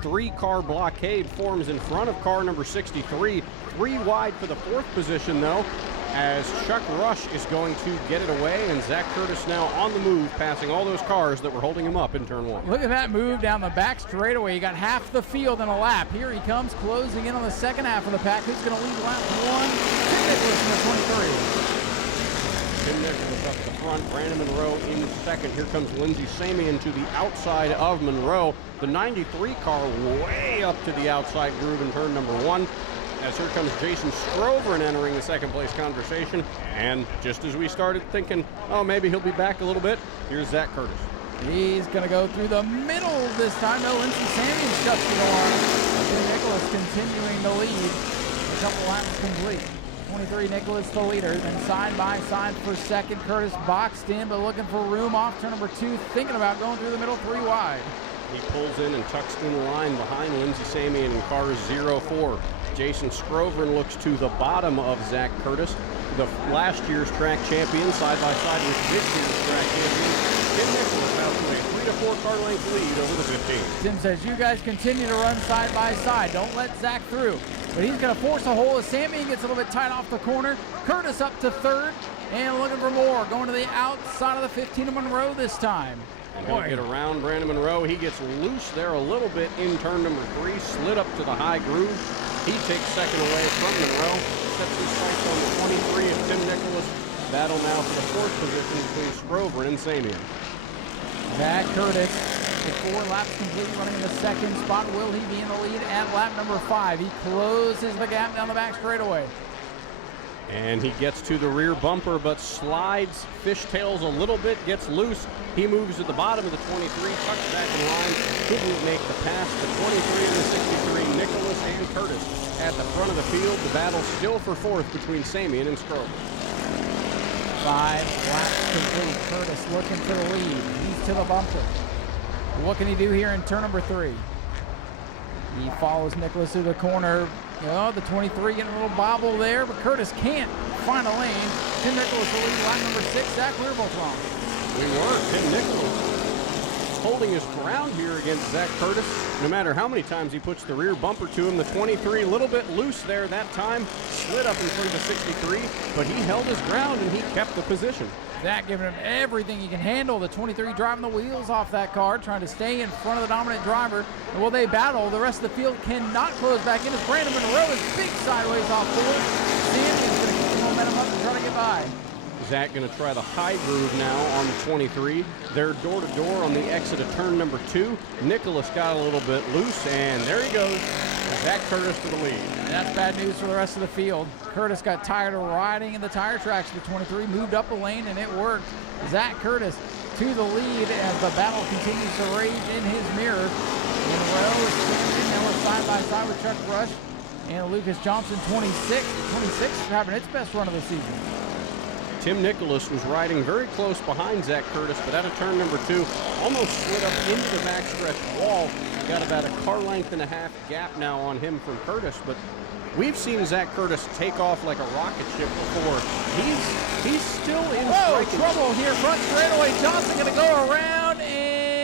3-car blockade forms in front of car number 63. 3 wide for the 4th position, though, as Chuck Rush is going to get it away, and Zach Curtis now on the move, passing all those cars that were holding him up in turn 1. Look at that move down the back straightaway. You got half the field in a lap. Here he comes, closing in on the second half of the pack. Who's going to lead lap 1? Tim Nicholas in the 23. Tim Nicholas up the front, Brandon Monroe in second. Here comes Lindsey Samian to the outside of Monroe. The 93 car way up to the outside groove in turn number 1. As here comes Jason Scrover entering the second place conversation. And just as we started thinking, oh, maybe he'll be back a little bit, here's Zach Curtis. He's going to go through the middle this time. No, Lindsey Samian shuts the door. Tim Nicholas continuing to lead. A couple laps complete. 23 Nicholas the leader. Then side by side for second. Curtis boxed in, but looking for room off turn number 2. Thinking about going through the middle, 3 wide. He pulls in and tucks in the line behind Lindsey Samian in car 04. Jason Scrover looks to the bottom of Zach Curtis, the last year's track champion, side by side with this year's track champion. Tim Nicholas out to a 3 to 4 car length lead over the 15. Tim says, you guys continue to run side by side. Don't let Zach through. But he's going to force a hole as Samian gets a little bit tight off the corner. Curtis up to 3rd and looking for more. Going to the outside of the 15 of Monroe this time. And going to get around Brandon Monroe. He gets loose there a little bit in turn number 3, slid up to the high groove. He takes second away from Monroe, sets his sights on the 23 of Tim Nicholas. Battle now for the 4th position between Scrover and Samian. Zach Curtis, with 4 laps complete, running in the second spot. Will he be in the lead at lap number 5? He closes the gap down the back straightaway. And he gets to the rear bumper, but slides, fishtails a little bit, gets loose. He moves to the bottom of the 23, tucks back in line, couldn't make the pass. The 23 and the 63, Nicholas and Curtis at the front of the field. The battle still for 4th between Samian and Scrover. 5 laps complete. Curtis looking for the lead. He's to the bumper. What can he do here in turn number 3? He follows Nicholas to the corner. Oh, the 23 getting a little bobble there, but Curtis can't find a lane. Tim Nicholas will lead lap number 6. Zach, we were both wrong. We were. Tim Nicholas holding his ground here against Zach Curtis. No matter how many times he puts the rear bumper to him, the 23 a little bit loose there that time, slid up in front of the 63, but he held his ground and he kept the position. Zach giving him everything he can handle. The 23 driving the wheels off that car, trying to stay in front of the dominant driver. And while they battle, the rest of the field cannot close back in as Brandon Monroe is big sideways off forward. Samian's going to keep the momentum up and try to get by. Zach going to try the high groove now on the 23. They're door-to-door on the exit of turn number 2. Nicholas got a little bit loose, and there he goes. Zach Curtis to the lead. And that's bad news for the rest of the field. Curtis got tired of riding in the tire tracks of the 23, moved up a lane, and it worked. Zach Curtis to the lead as the battle continues to rage in his mirror. Monroe is standing now side by side with Chuck Rush and Lucas Johnson, 26. 26 is having its best run of the season. Tim Nicholas was riding very close behind Zach Curtis, but out of turn number 2, almost slid up into the backstretch wall. Got about a car length and a half gap now on him from Curtis, but we've seen Zach Curtis take off like a rocket ship before. He's still in striking. Trouble here, front straightaway. Johnson going to go around, and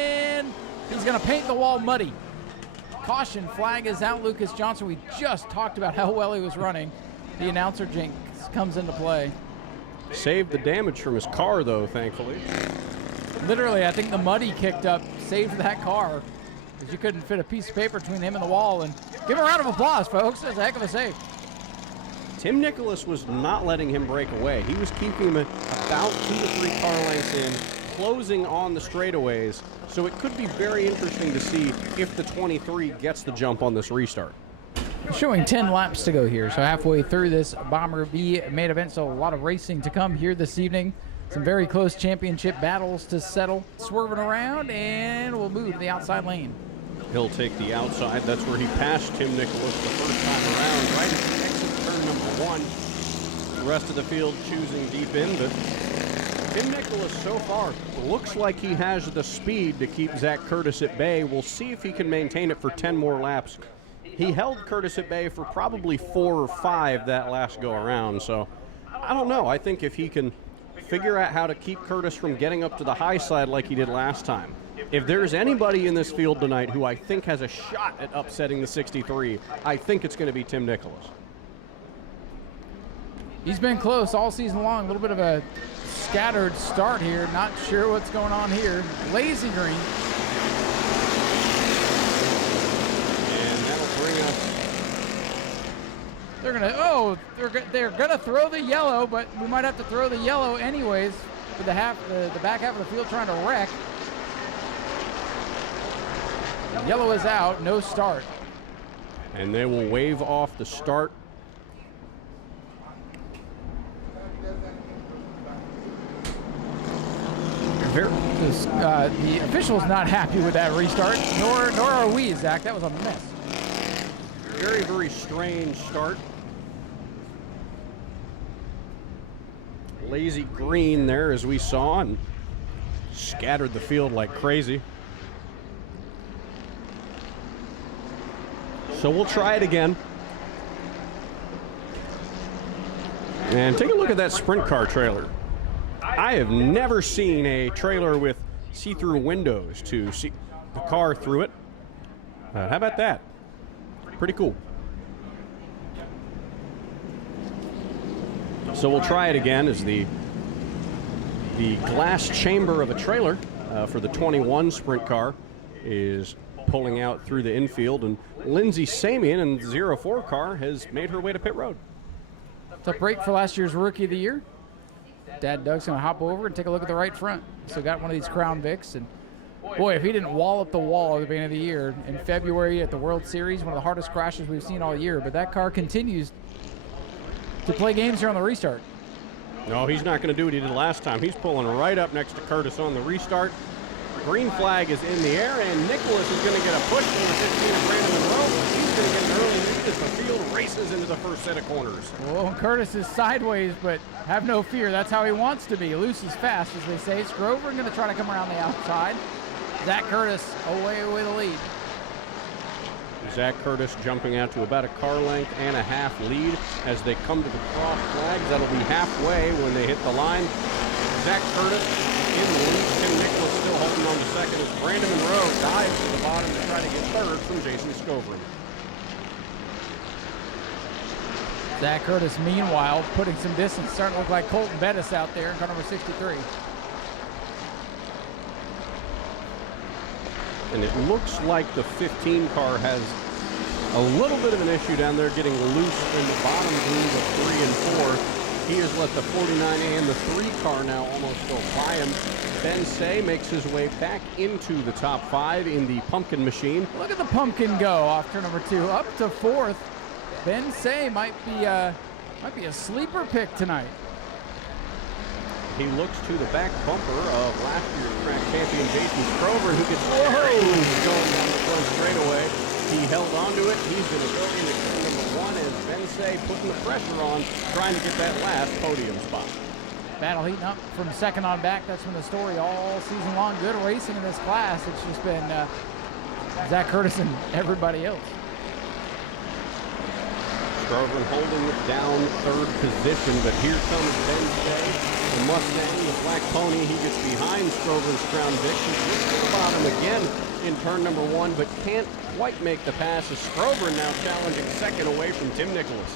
going to paint the wall muddy. Caution flag is out. Lucas Johnson, we just talked about how well he was running. The announcer jinx comes into play. Saved the damage from his car, though, thankfully. Literally, I think the mud he kicked up saved that car, because you couldn't fit a piece of paper between him and the wall. And give him a round of applause, folks. That's a heck of a save. Tim Nicholas was not letting him break away. He was keeping him about 2 to 3 car lengths in, closing on the straightaways. So it could be very interesting to see if the 23 gets the jump on this restart. Showing 10 laps to go here, so halfway through this Bomber B main event, so a lot of racing to come here this evening. Some very close championship battles to settle. Swerving around, and we'll move to the outside lane. He'll take the outside. That's where he passed Tim Nicholas the first time around, right at the exit turn number 1. The rest of the field choosing deep in, but Tim Nicholas so far looks like he has the speed to keep Zach Curtis at bay. We'll see if he can maintain it for 10 more laps. He held Curtis at bay for probably 4 or 5 that last go around, so I don't know. I think if he can figure out how to keep Curtis from getting up to the high side like he did last time. If there's anybody in this field tonight who I think has a shot at upsetting the 63, I think it's going to be Tim Nicholas. He's been close all season long. A little bit of a scattered start here. Not sure what's going on here. Lazy green. They're gonna throw the yellow, but we might have to throw the yellow anyways for the back half of the field trying to wreck. Yellow is out, no start. And they will wave off the start. The official's not happy with that restart, nor are we, Zach. That was a mess. Very, very strange start. Lazy green there, as we saw, and scattered the field like crazy. So we'll try it again. And take a look at that sprint car trailer. I have never seen a trailer with see-through windows to see the car through it. How about that? Pretty cool. So we'll try it again as the glass chamber of a trailer for the 21 sprint car is pulling out through the infield, and Lindsay Samian in the 04 car has made her way to pit road. Tough break for last year's Rookie of the Year. Dad Doug's going to hop over and take a look at the right front. So got one of these Crown Vics, and boy, if he didn't wall up the wall at the beginning of the year in February at the World Series, one of the hardest crashes we've seen all year, but that car continues to play games here on the restart. No, he's not going to do what he did last time. He's pulling right up next to Curtis on the restart. Green flag is in the air, and Nicholas is going to get a push from the 15 of Brandon Monroe. He's going to get an early lead as the field races into the first set of corners. Well, Curtis is sideways, but have no fear. That's how he wants to be. Loose is fast, as they say. Scrover going to try to come around the outside. Zach Curtis away with the lead. Zach Curtis jumping out to about a car length and a half lead as they come to the cross flags. That'll be halfway when they hit the line. Zach Curtis in the lead. Tim Nicholas still holding on to second as Brandon Monroe dives to the bottom to try to get third from Jason Scovering. Zach Curtis, meanwhile, putting some distance, starting to look like Colton Bettis out there in car number 63. And it looks like the 15 car has a little bit of an issue down there getting loose in the bottom groove of 3 and 4. He has let the 49 and the 3 car now almost go by him. Ben Say makes his way back into the top 5 in the pumpkin machine. Look at the pumpkin go off turn number 2, up to 4th. Ben Say might be a sleeper pick tonight. He looks to the back bumper of last year's track champion Jason Scrover, who gets going down the front straightaway. He held onto it. He's going to go into turn number 1 as Ben Say putting the pressure on, trying to get that last podium spot. Battle heating up from second on back. That's been the story all season long. Good racing in this class. It's just been Zach Curtis and everybody else. Scrover holding it down third position, but here comes Ben Say. The Mustang, the black pony, he gets behind Scrover's Crown Vic. He looks to the bottom again. in turn number 1, but can't quite make the pass. As Scrovern now challenging second away from Tim Nicholas.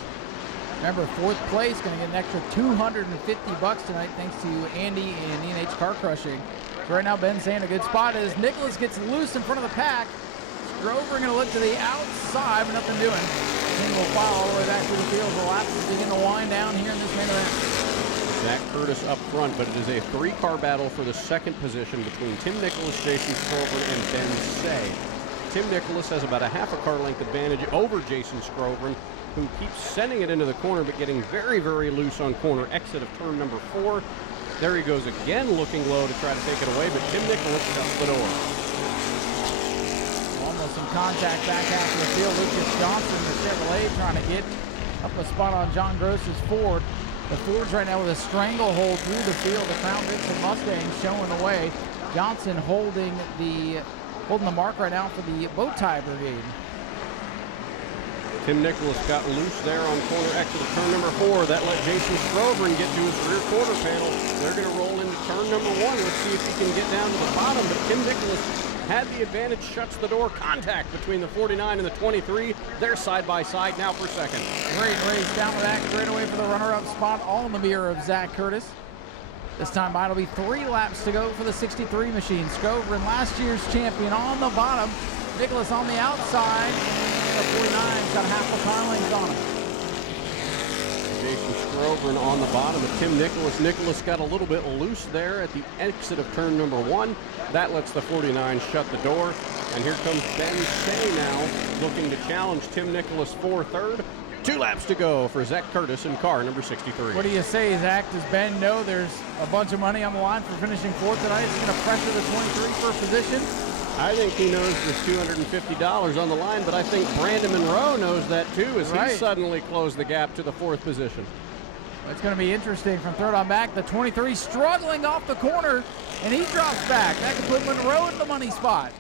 Remember, 4th place, going to get an extra $250 tonight thanks to Andy and E&H Car Crushing. So right now, Ben's saying a good spot as Nicholas gets loose in front of the pack. Scrovern going to look to the outside, but nothing doing. Single file all the way back through the field. The laps is begin to wind down here in this main event. Zach Curtis up front, but it is a 3-car battle for the second position between Tim Nicholas, Jason Scrovern, and Ben Say. Tim Nicholas has about a half a car length advantage over Jason Scrovern, who keeps sending it into the corner, but getting very, very loose on corner exit of turn number 4. There he goes again, looking low to try to take it away, but Tim Nicholas shuts the door. Almost some contact back after the field. Lucas Johnson, the Chevrolet, trying to get up a spot on John Gross's Ford. The Ford's right now with a stranglehold through the field. The Crown Vics and Mustangs showing the way. Johnson holding the mark right now for the bow tie brigade. Tim Nicholas got loose there on corner exit of turn number 4. That let Jason Scrovern get to his rear quarter panel. They're going to roll into turn number 1. Let's see if he can get down to the bottom. But Tim Nicholas had the advantage, shuts the door. Contact between the 49 and the 23. They're side by side now for second. Great race down the back straight away for the runner-up spot, all in the mirror of Zach Curtis. This time by, it'll be 3 laps to go for the 63 machine. Scrovern, last year's champion, on the bottom. Nicholas on the outside. The 49's got half the car length on him. Jason Scrovern on the bottom of Tim Nicholas. Nicholas got a little bit loose there at the exit of turn number 1. That lets the 49 shut the door. And here comes Ben Say now, looking to challenge Tim Nicholas for third. 2 laps to go for Zach Curtis in car number 63. What do you say, Zach? Does Ben know there's a bunch of money on the line for finishing 4th tonight? Is he going to pressure the 23 for position? I think he knows there's $250 on the line, but I think Brandon Monroe knows that too, as he suddenly closed the gap to the 4th position. It's going to be interesting from third on back. The 23 struggling off the corner, and he drops back. That could put Monroe in the money spot.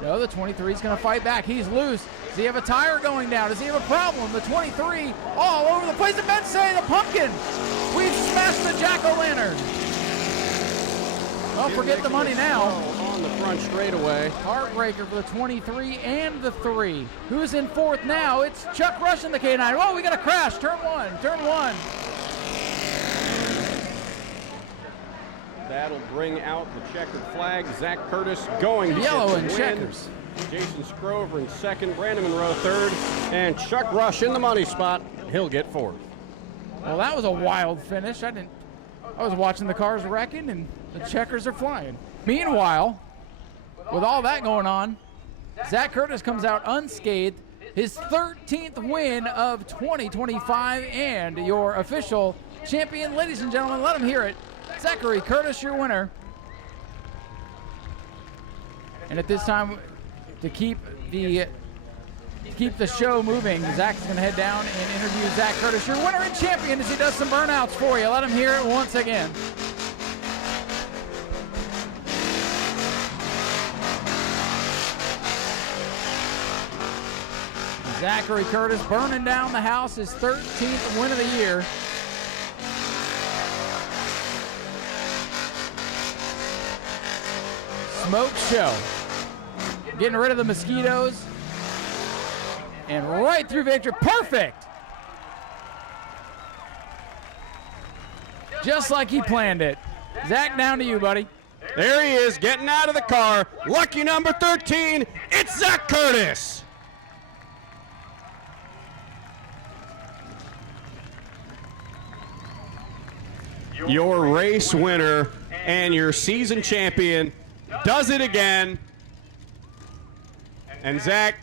No, the 23 is going to fight back. He's loose. Does he have a tire going down? Does he have a problem? The 23 all over the place. And Ben Say, the pumpkin. We've smashed the jack-o'-lantern. Oh, forget the money now. On the front straightaway. Heartbreaker for the 23 and the 3. Who's in 4th now? It's Chuck Rush in the K9. Oh, we got a crash. Turn 1. Turn 1. That'll bring out the checkered flag. Zach Curtis going to yellow get and the win. checkers. Jason Scrovern second, Brandon Monroe third, and Chuck Rush in the money spot. He'll get 4th. Well, that was a wild finish. I was watching the cars wrecking, and the checkers are flying. Meanwhile, with all that going on, Zach Curtis comes out unscathed. His 13th win of 2025 and your official champion. Ladies and gentlemen, let him hear it. Zachary Curtis, your winner. And at this time, to keep the show moving, Zach's going to head down and interview Zach Curtis, your winner and champion, as he does some burnouts for you. Let him hear it once again. Zachary Curtis burning down the house, his 13th win of the year. Smoke show. Getting rid of the mosquitoes. And right through victory. Perfect! Just like he planned it. Zach, down to you, buddy. There he is, getting out of the car. Lucky number 13, it's Zach Curtis. Your race winner and your season champion does it again. And Zach,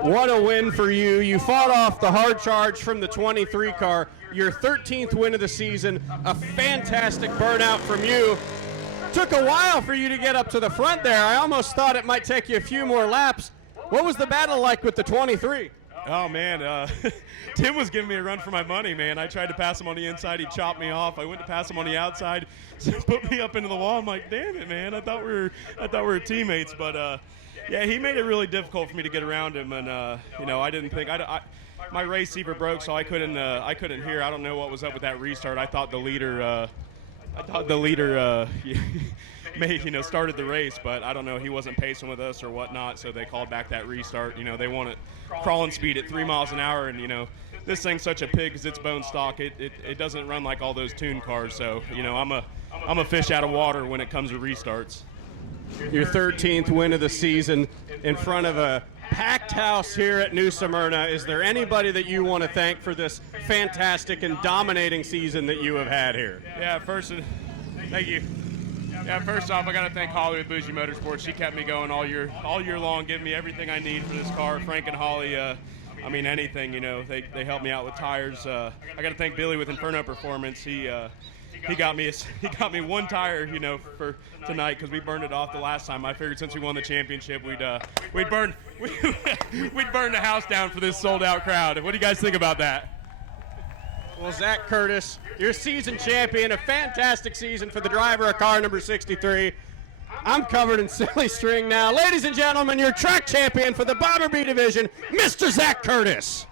what a win for you. You fought off the hard charge from the 23 car. Your 13th win of the season, a fantastic burnout from you. Took a while for you to get up to the front there. I almost thought it might take you a few more laps. What was the battle like with the 23? Oh, man, Tim was giving me a run for my money, man. I tried to pass him on the inside. He chopped me off. I went to pass him on the outside, so put me up into the wall. I'm like, damn it, man. I thought we were teammates. But, yeah, he made it really difficult for me to get around him. And, you know, I didn't think my race receiver broke, so I couldn't hear. I don't know what was up with that restart. I thought the leader I thought the leader started the race, but I don't know, he wasn't pacing with us or whatnot, so they called back that restart. They want it crawling speed at 3 miles an hour, and this thing's such a pig because it's bone stock. It doesn't run like all those tuned cars, so I'm a fish out of water when it comes to restarts. Your 13th win of the season in front of a packed house here at New Smyrna. Is there anybody that you want to thank for this fantastic and dominating season that you have had here? Yeah, thank you. Yeah, first off, I got to thank Holly with Bougie Motorsports. She kept me going all year long, giving me everything I need for this car. Frank and Holly, anything, they helped me out with tires. I got to thank Billy with Inferno Performance. He got me one tire, for tonight because we burned it off the last time. I figured since we won the championship, we'd burn the house down for this sold-out crowd. What do you guys think about that? Well, Zach Curtis, your season champion, a fantastic season for the driver of car number 63. I'm covered in silly string now. Ladies and gentlemen, your track champion for the Bomber B division, Mr. Zach Curtis.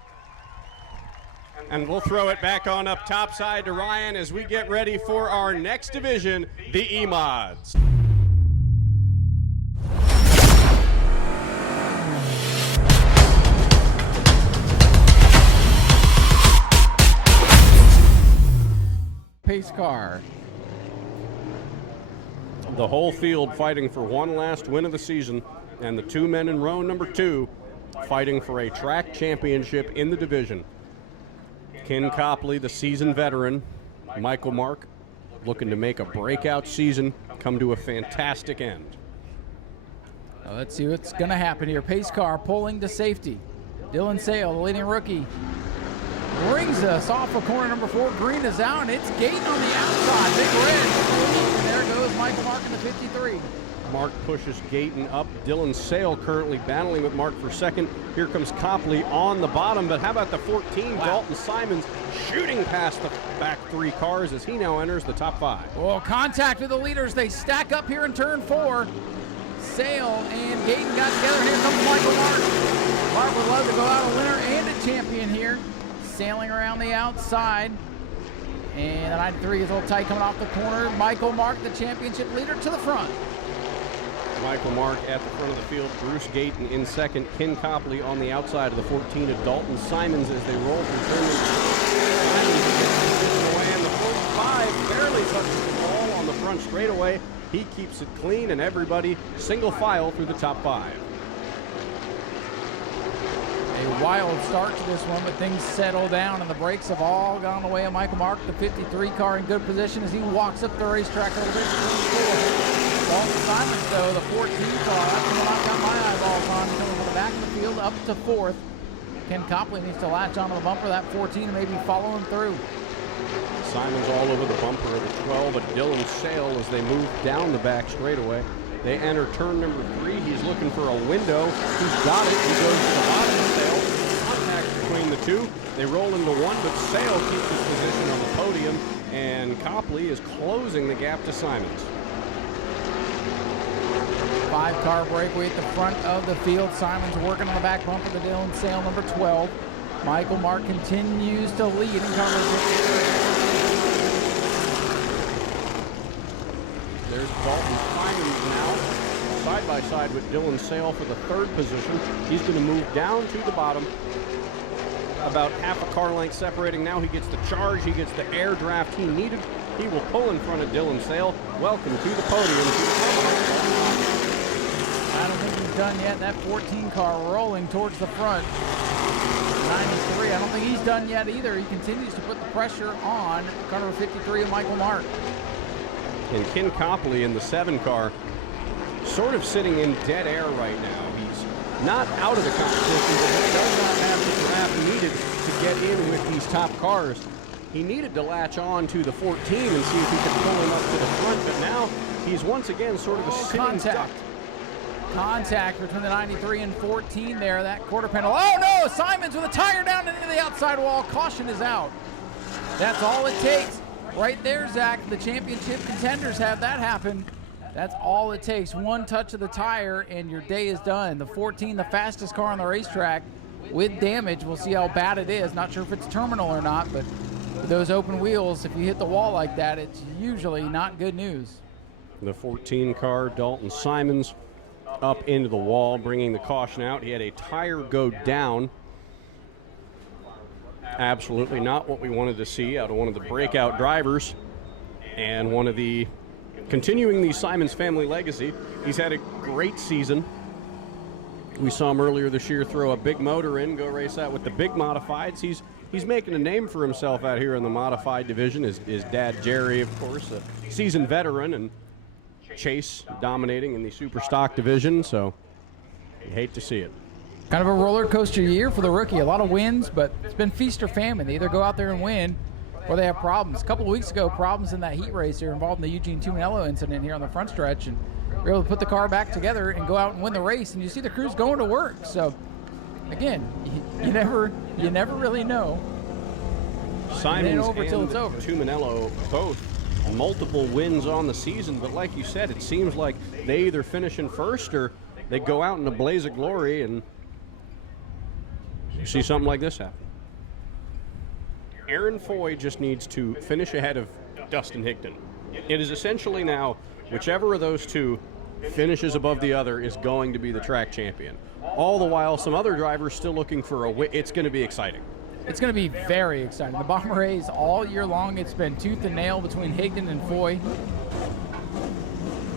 And we'll throw it back on up topside to Ryan as we get ready for our next division, the E-Mods. Pace car. The whole field fighting for one last win of the season, and the two men in row number 2 fighting for a track championship in the division. Ken Copley, the seasoned veteran. Michael Mark looking to make a breakout season come to a fantastic end. Well, let's see what's going to happen here. Pace car pulling to safety. Dylan Sale, the leading rookie, brings us off of corner number 4. Green is out, and it's Gaten on the outside. Big red. And there goes Michael Mark in the 53. Mark pushes Gaten up. Dylan Sale currently battling with Mark for second. Here comes Copley on the bottom, but how about the 14? Wow. Dalton Simons shooting past the back 3 cars as he now enters the top 5. Well, contact with the leaders. They stack up here in turn 4. Sale and Gaten got together. Here comes Michael Mark. Mark would love to go out a winner and a champion here. Sailing around the outside. And the 93 is a little tight coming off the corner. Michael Mark, the championship leader, to the front. Michael Mark at the front of the field. Bruce Gaten in second. Ken Copley on the outside of the 14 of Dalton Simons as they roll through turn away. And the 45 barely touches the ball on the front straightaway. He keeps it clean, and everybody single file through the top 5. A wild start to this one, but things settle down, and the brakes have all gone away of Michael Mark. The 53 car in good position as he walks up the racetrack a little bit. Dalton Simons, though, the 14 car, that's the one I've got my eyeballs on, coming from the back of the field up to 4th. Ken Copley needs to latch onto the bumper of that 14 and maybe follow him through. Simons all over the bumper of the 12, but Dylan Sale as they move down the back straightaway. They enter turn number 3. He's looking for a window. He's got it. He goes to the bottom of Sale. Contact between the two. They roll into one, but Sale keeps his position on the podium, and Copley is closing the gap to Simons. 5-car breakaway at the front of the field. Simons working on the back bumper to Dylan Sale, number 12. Michael Mark continues to lead in conversation. There's Dalton Simons now, side by side with Dylan Sale for the 3rd position. He's going to move down to the bottom. About half a car length separating now. He gets the charge, he gets the air draft he needed. He will pull in front of Dylan Sale. Welcome to the podium. I don't think he's done yet. That 14 car rolling towards the front. 93, I don't think he's done yet either. He continues to put the pressure on car number 53 of Michael Mark. And Ken Copley in the 7 car sort of sitting in dead air right now. He's not out of the competition, but he does not have the draft needed to get in with these top cars. He needed to latch on to the 14 and see if he could pull him up to the front, but now he's once again sort of a sitting duck. Contact between the 93 and 14 there, that quarter panel. Oh no, Simons with a tire down into the outside wall. Caution is out. That's all it takes. Right there, Zach, the championship contenders have that happen. That's all it takes. One touch of the tire and your day is done. The 14, the fastest car on the racetrack with damage. We'll see how bad it is. Not sure if it's terminal or not, but the with those open wheels, if you hit the wall like that, it's usually not good news. The 14 car, Dalton Simons, up into the wall, bringing the caution out. He had a tire go down. Absolutely not what we wanted to see out of one of the breakout drivers and one of the continuing the Simons family legacy. He's had a great season. We saw him earlier this year throw a big motor in, go race out with the big modifieds. He's making a name for himself out here in the modified division. His dad, Jerry, of course, a seasoned veteran, and Chase dominating in the super stock division, so you hate to see it. Kind of a roller coaster year for the rookie. A lot of wins, but it's been feast or famine. They either go out there and win or they have problems. A couple of weeks ago, problems in that heat race here involving the Eugene Tuminello incident here on the front stretch, and we're able to put the car back together and go out and win the race, and you see the crews going to work. So again, you never really know. Simons over till it's over. Tuminello both multiple wins on the season, but like you said, it seems like they either finish in first or they go out in a blaze of glory, and you see something like this happen. Aaron Foy just needs to finish ahead of Dustin Higdon. It is essentially now whichever of those two finishes above the other is going to be the track champion. All the while, some other drivers still looking for a win. It's going to be exciting. It's going to be very exciting. The Bomber A's all year long, it's been tooth and nail between Higdon and Foy.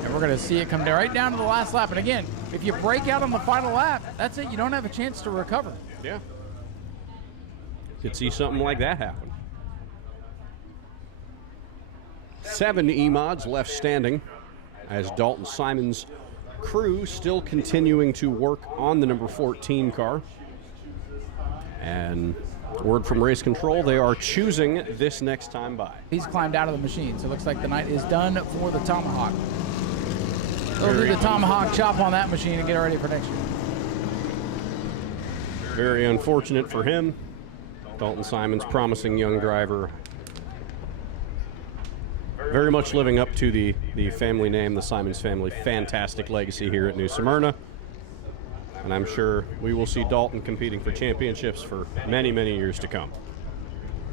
And we're going to see it come right down to the last lap. And again, if you break out on the final lap, that's it. You don't have a chance to recover. Yeah. Could see something like that happen. 7 E-Mods left standing as Dalton Simons' crew still continuing to work on the number 14 car. And word from race control, they are choosing this next time by. He's climbed out of the machine, so it looks like the night is done for the Tomahawk. They'll do the Tomahawk chop on that machine and get it ready for next year. Very unfortunate for him. Dalton Simons, promising young driver. Very much living up to the family name, the Simons family. Fantastic legacy here at New Smyrna. And I'm sure we will see Dalton competing for championships for many, many years to come.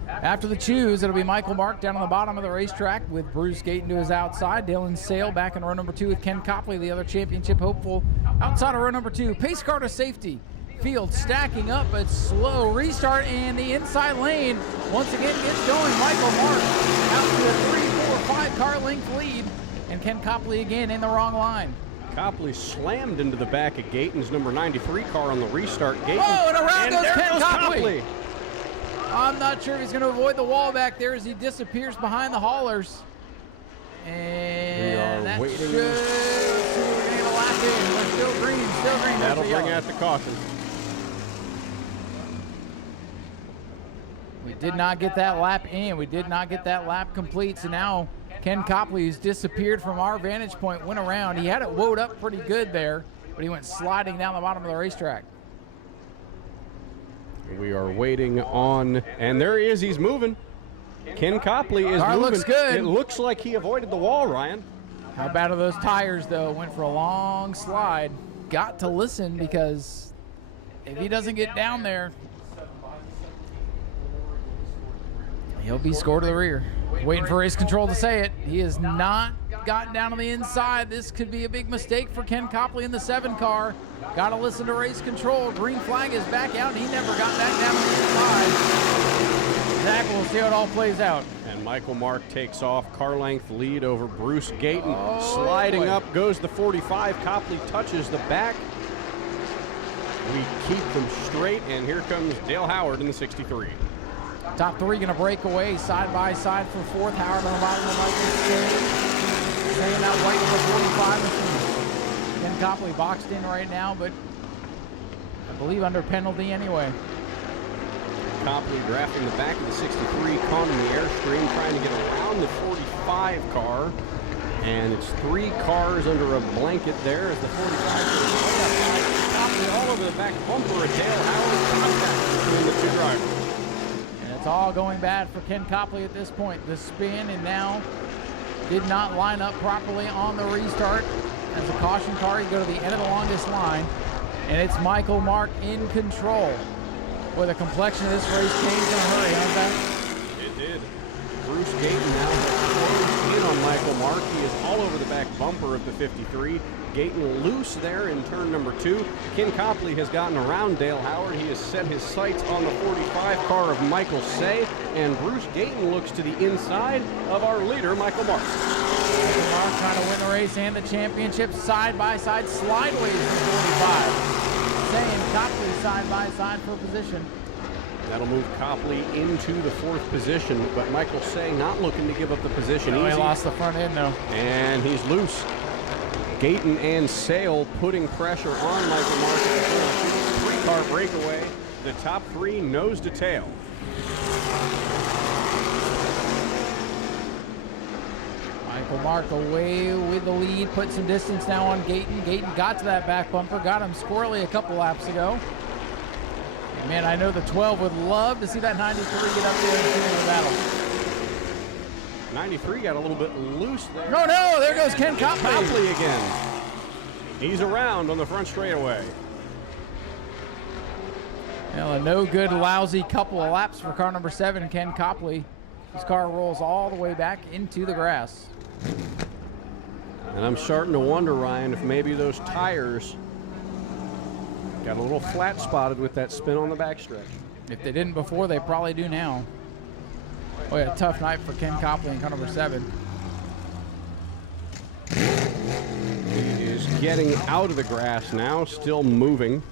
After the choose, it'll be Michael Mark down on the bottom of the racetrack with Bruce Gayton to his outside. Dylan Sale back in row number 2 with Ken Copley, the other championship hopeful, outside of row number 2. Pace car to safety. Field stacking up, but slow restart, and the inside lane once again gets going. Michael Mark out to a 3, 4, 5 car length lead, and Ken Copley again in the wrong line. Copley slammed into the back of Gayton's number 93 car on the restart. Gayton, oh, and around goes Ken Copley. Copley. I'm not sure if he's going to avoid the wall back there as he disappears behind the haulers. And that waiting. should, let's see, we're going to get a lap in. We're still green. That'll bring out the caution. We did not get that lap in. We did not get that lap complete. So now Ken Copley, who's disappeared from our vantage point, went around. He had it woed up pretty good there, but he went sliding down the bottom of the racetrack. We are waiting on, and there he is. He's moving. Ken Copley is car moving. Looks good. It looks like he avoided the wall, Ryan. How bad are those tires, though? Went for a long slide. Got to listen, because if he doesn't get down there, he'll be scored to the rear. Waiting for race control to say it. He has not gotten down on the inside. This could be a big mistake for Ken Copley in the 7 car. Got to listen to race control. Green flag is back out, and he never got back down on the inside. Zach, we'll see how it all plays out. And Michael Mark takes off. Car length lead over Bruce Gayton. Oh, sliding boy. up goes the 45. Copley touches the back. We keep them straight, and here comes Dale Howard in the 63. Top 3 going to break away side by side for 4th. Howard on the bottom of the Michael staying that white number 45 machine. Ken Copley boxed in right now, but I believe under penalty anyway. Copley drafting the back of the 63, caught in the airstream, trying to get around the 45 car. And it's 3 cars under a blanket there as the 45 goes Copley all over the back bumper of Dale Howard. Contact between the 2 drivers. It's all going bad for Ken Copley at this point. The spin, and now did not line up properly on the restart. As a caution car, you go to the end of the longest line, and it's Michael Mark in control. Boy, the complexion of this race changed in a hurry, huh, Zach? It did. Bruce Gayton now has closed in on Michael Mark. He is all over the back bumper of the 53. Gayton loose there in turn number 2. Ken Copley has gotten around Dale Howard. He has set his sights on the 45 car of Michael Say, and Bruce Gayton looks to the inside of our leader, Michael Mark. Michael Mark trying to win the race and the championship side by side, slideways in 45. Say and Copley side by side for position. That'll move Copley into the 4th position, but Michael Say not looking to give up the position easy. He lost the front end though. And he's loose. Gayton and Sale putting pressure on Michael Mark at the 3-car breakaway. The top 3 nose to tail. Michael Mark away with the lead, put some distance now on Gayton. Gayton got to that back bumper, got him squarely a couple laps ago. And man, I know the 12 would love to see that 93 get up there and finish the battle. 93 got a little bit loose there. No, there goes Ken Copley. Copley again. He's around on the front straightaway. Well, a no good, lousy couple of laps for car number 7, Ken Copley. His car rolls all the way back into the grass. And I'm starting to wonder, Ryan, if maybe those tires got a little flat spotted with that spin on the backstretch. If they didn't before, they probably do now. Oh yeah, tough night for Ken Copley in car number 7. He is getting out of the grass now, still moving.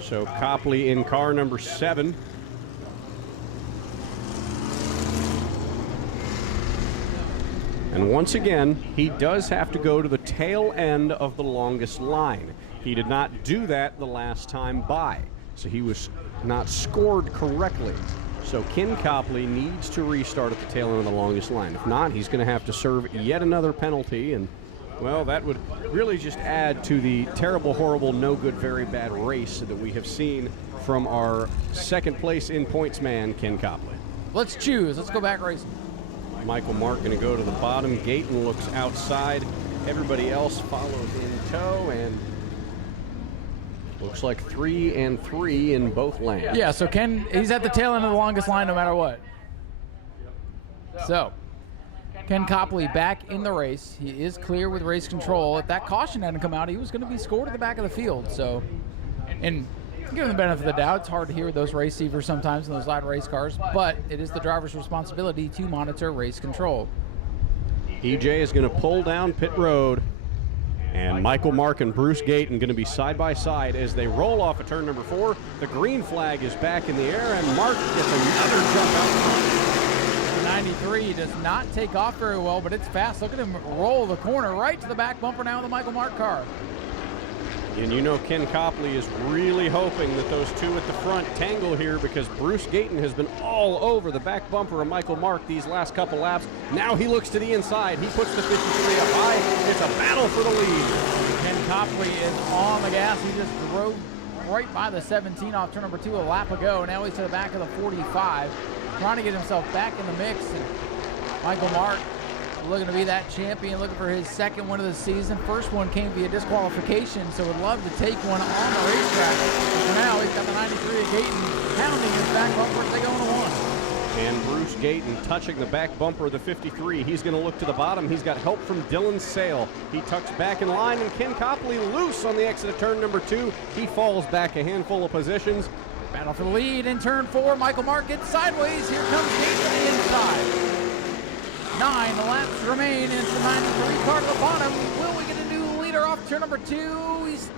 So Copley in car number 7. And once again, he does have to go to the tail end of the longest line. He did not do that the last time by, so he was not scored correctly. So Ken Copley needs to restart at the tail end of the longest line. If not, he's going to have to serve yet another penalty, and, well, that would really just add to the terrible, horrible, no good, very bad race that we have seen from our second place in points man, Ken Copley. Let's choose. Let's go back racing. Michael Mark going to go to the bottom. Gayton looks outside. Everybody else follows in tow, and looks like 3 and 3 in both lanes. Yeah, so Ken, he's at the tail end of the longest line no matter what. So, Ken Copley back in the race. He is clear with race control. If that caution hadn't come out, he was going to be scored at the back of the field. So, and give him the benefit of the doubt. It's hard to hear with those receivers sometimes in those loud race cars, but it is the driver's responsibility to monitor race control. EJ is going to pull down pit road. And Michael Mark and Bruce Gayton going to be side by side as they roll off of turn number 4. The green flag is back in the air, and Mark gets another jump out front. The 93 does not take off very well, but it's fast. Look at him roll the corner right to the back bumper now of the Michael Mark car. And you know Ken Copley is really hoping that those two at the front tangle here, because Bruce Gayton has been all over the back bumper of Michael Mark these last couple laps. Now he looks to the inside. He puts the 53 up high. It's a battle for the lead. Ken Copley is on the gas. He just drove right by the 17 off turn number 2 a lap ago. Now he's to the back of the 45, trying to get himself back in the mix. And Michael Mark looking to be that champion, looking for his second win of the season. First one came via disqualification, so would love to take one on the racetrack. For now, he's got the 93 of Gayton pounding his back bumper as they go into 1. And Bruce Gayton touching the back bumper of the 53. He's going to look to the bottom. He's got help from Dylan Sale. He tucks back in line, and Ken Copley loose on the exit of turn number 2. He falls back a handful of positions. Battle for the lead in turn 4. Michael Mark gets sideways. Here comes Gayton to the inside. 9 laps remain. It's the 93 car to the bottom. Will we get a new leader off turn number 2? He's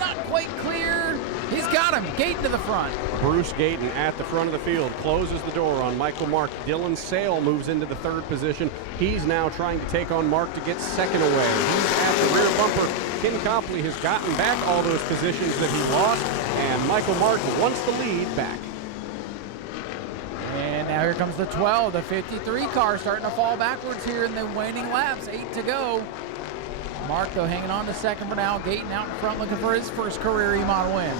not quite clear. He's got him. Gayton to the front. Bruce Gayton at the front of the field closes the door on Michael Mark. Dylan Sale moves into the 3rd position. He's now trying to take on Mark to get second away. He's at the rear bumper. Ken Copley has gotten back all those positions that he lost, and Michael Mark wants the lead back. And now here comes the 12, the 53 car starting to fall backwards here in the waning laps. 8 to go. Mark, though, hanging on to second for now. Gayton out in front looking for his first career E-Mod win.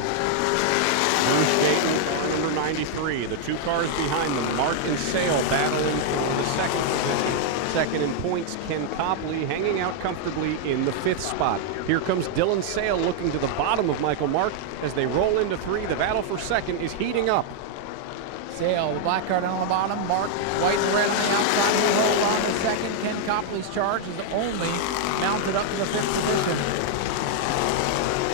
Bruce Gayton, number 93. The 2 cars behind them, Mark and Sale battling for the second position. Second in points, Ken Copley hanging out comfortably in the 5th spot. Here comes Dylan Sale looking to the bottom of Michael Mark as they roll into 3. The battle for second is heating up. Sale, the black card on the bottom, Mark, white and red on the outside, he holds on to second. Ken Copley's charge is only mounted up to the 5th position.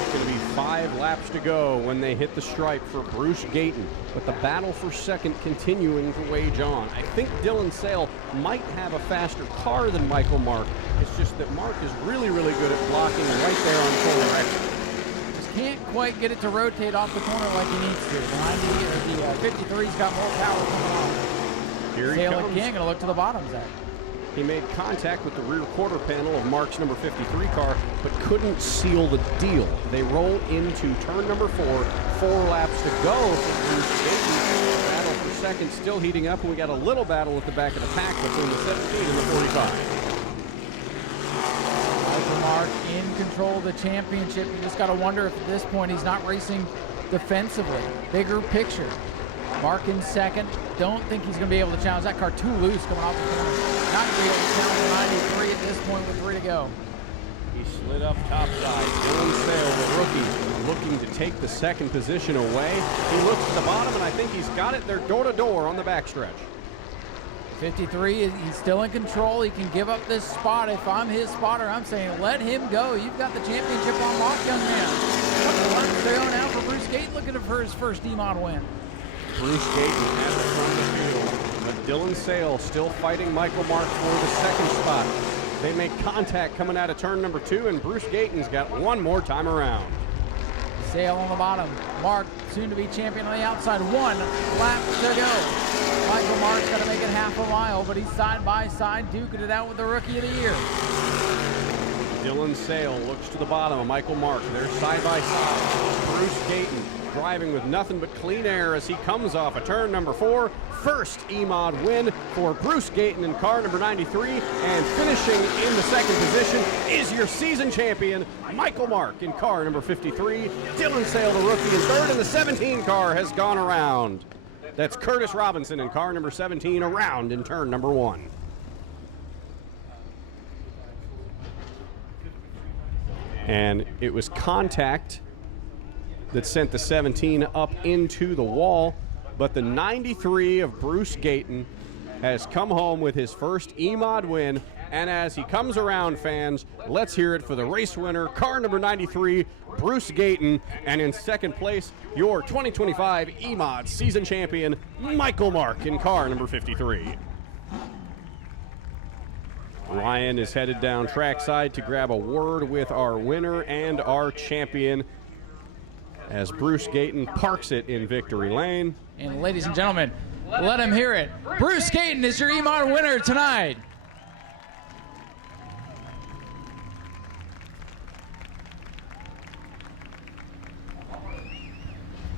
It's going to be 5 laps to go when they hit the stripe for Bruce Gayton, but the battle for second continuing to wage on. I think Dylan Sale might have a faster car than Michael Mark. It's just that Mark is really, really good at blocking right there on corner exit. Can't quite get it to rotate off the corner like he needs to. The 53's got more power coming off. Here he Sale comes. again, gonna look to the bottom, Zach. He made contact with the rear quarter panel of Mark's number 53 car, but couldn't seal the deal. They roll into turn number 4, 4 laps to go for Bruce Gayton. The battle for second still heating up, and we got a little battle at the back of the pack between the 17 and the 45. Mark in control of the championship. You just got to wonder if at this point he's not racing defensively. Bigger picture. Mark in second. Don't think he's going to be able to challenge that car too loose coming off the corner. Not going to be able to challenge the 93 at this point with 3 to go. He slid up topside. Dylan Sale, the rookie, looking to take the second position away. He looks at the bottom, and I think he's got it. They're door to door on the backstretch. 53, he's still in control. He can give up this spot. If I'm his spotter, I'm saying let him go. You've got the championship on lock, young man. They're now for Bruce Gayton looking for his first E-Mod win. Bruce Gayton at the front of the field, but Dylan Sale still fighting Michael Mark for the second spot. They make contact coming out of turn number 2, and Bruce Gayton's got one more time around. Sale on the bottom. Mark, soon to be champion on the outside. 1 lap to go. Michael Mark's got to make it half a mile, but he's side by side duking it out with the Rookie of the Year. Dylan Sale looks to the bottom of Michael Mark. They're side by side. Bruce Gayton driving with nothing but clean air as he comes off of turn number 4. First E-Mod win for Bruce Gayton in car number 93, and finishing in the second position is your season champion, Michael Mark in car number 53. Dylan Sale, the rookie, in third, and the 17 car has gone around. That's Curtis Robinson in car number 17 around in turn number 1. And it was contact that sent the 17 up into the wall, but the 93 of Bruce Gayton has come home with his first E-Mod win. And as he comes around, fans, let's hear it for the race winner, car number 93, Bruce Gayton, and in second place, your 2025 E-Mod season champion, Michael Mark in car number 53. Ryan is headed down trackside to grab a word with our winner and our champion as Bruce Gayton parks it in victory lane. And ladies and gentlemen, let him hear it. Bruce Gayton is your E-Mod winner tonight.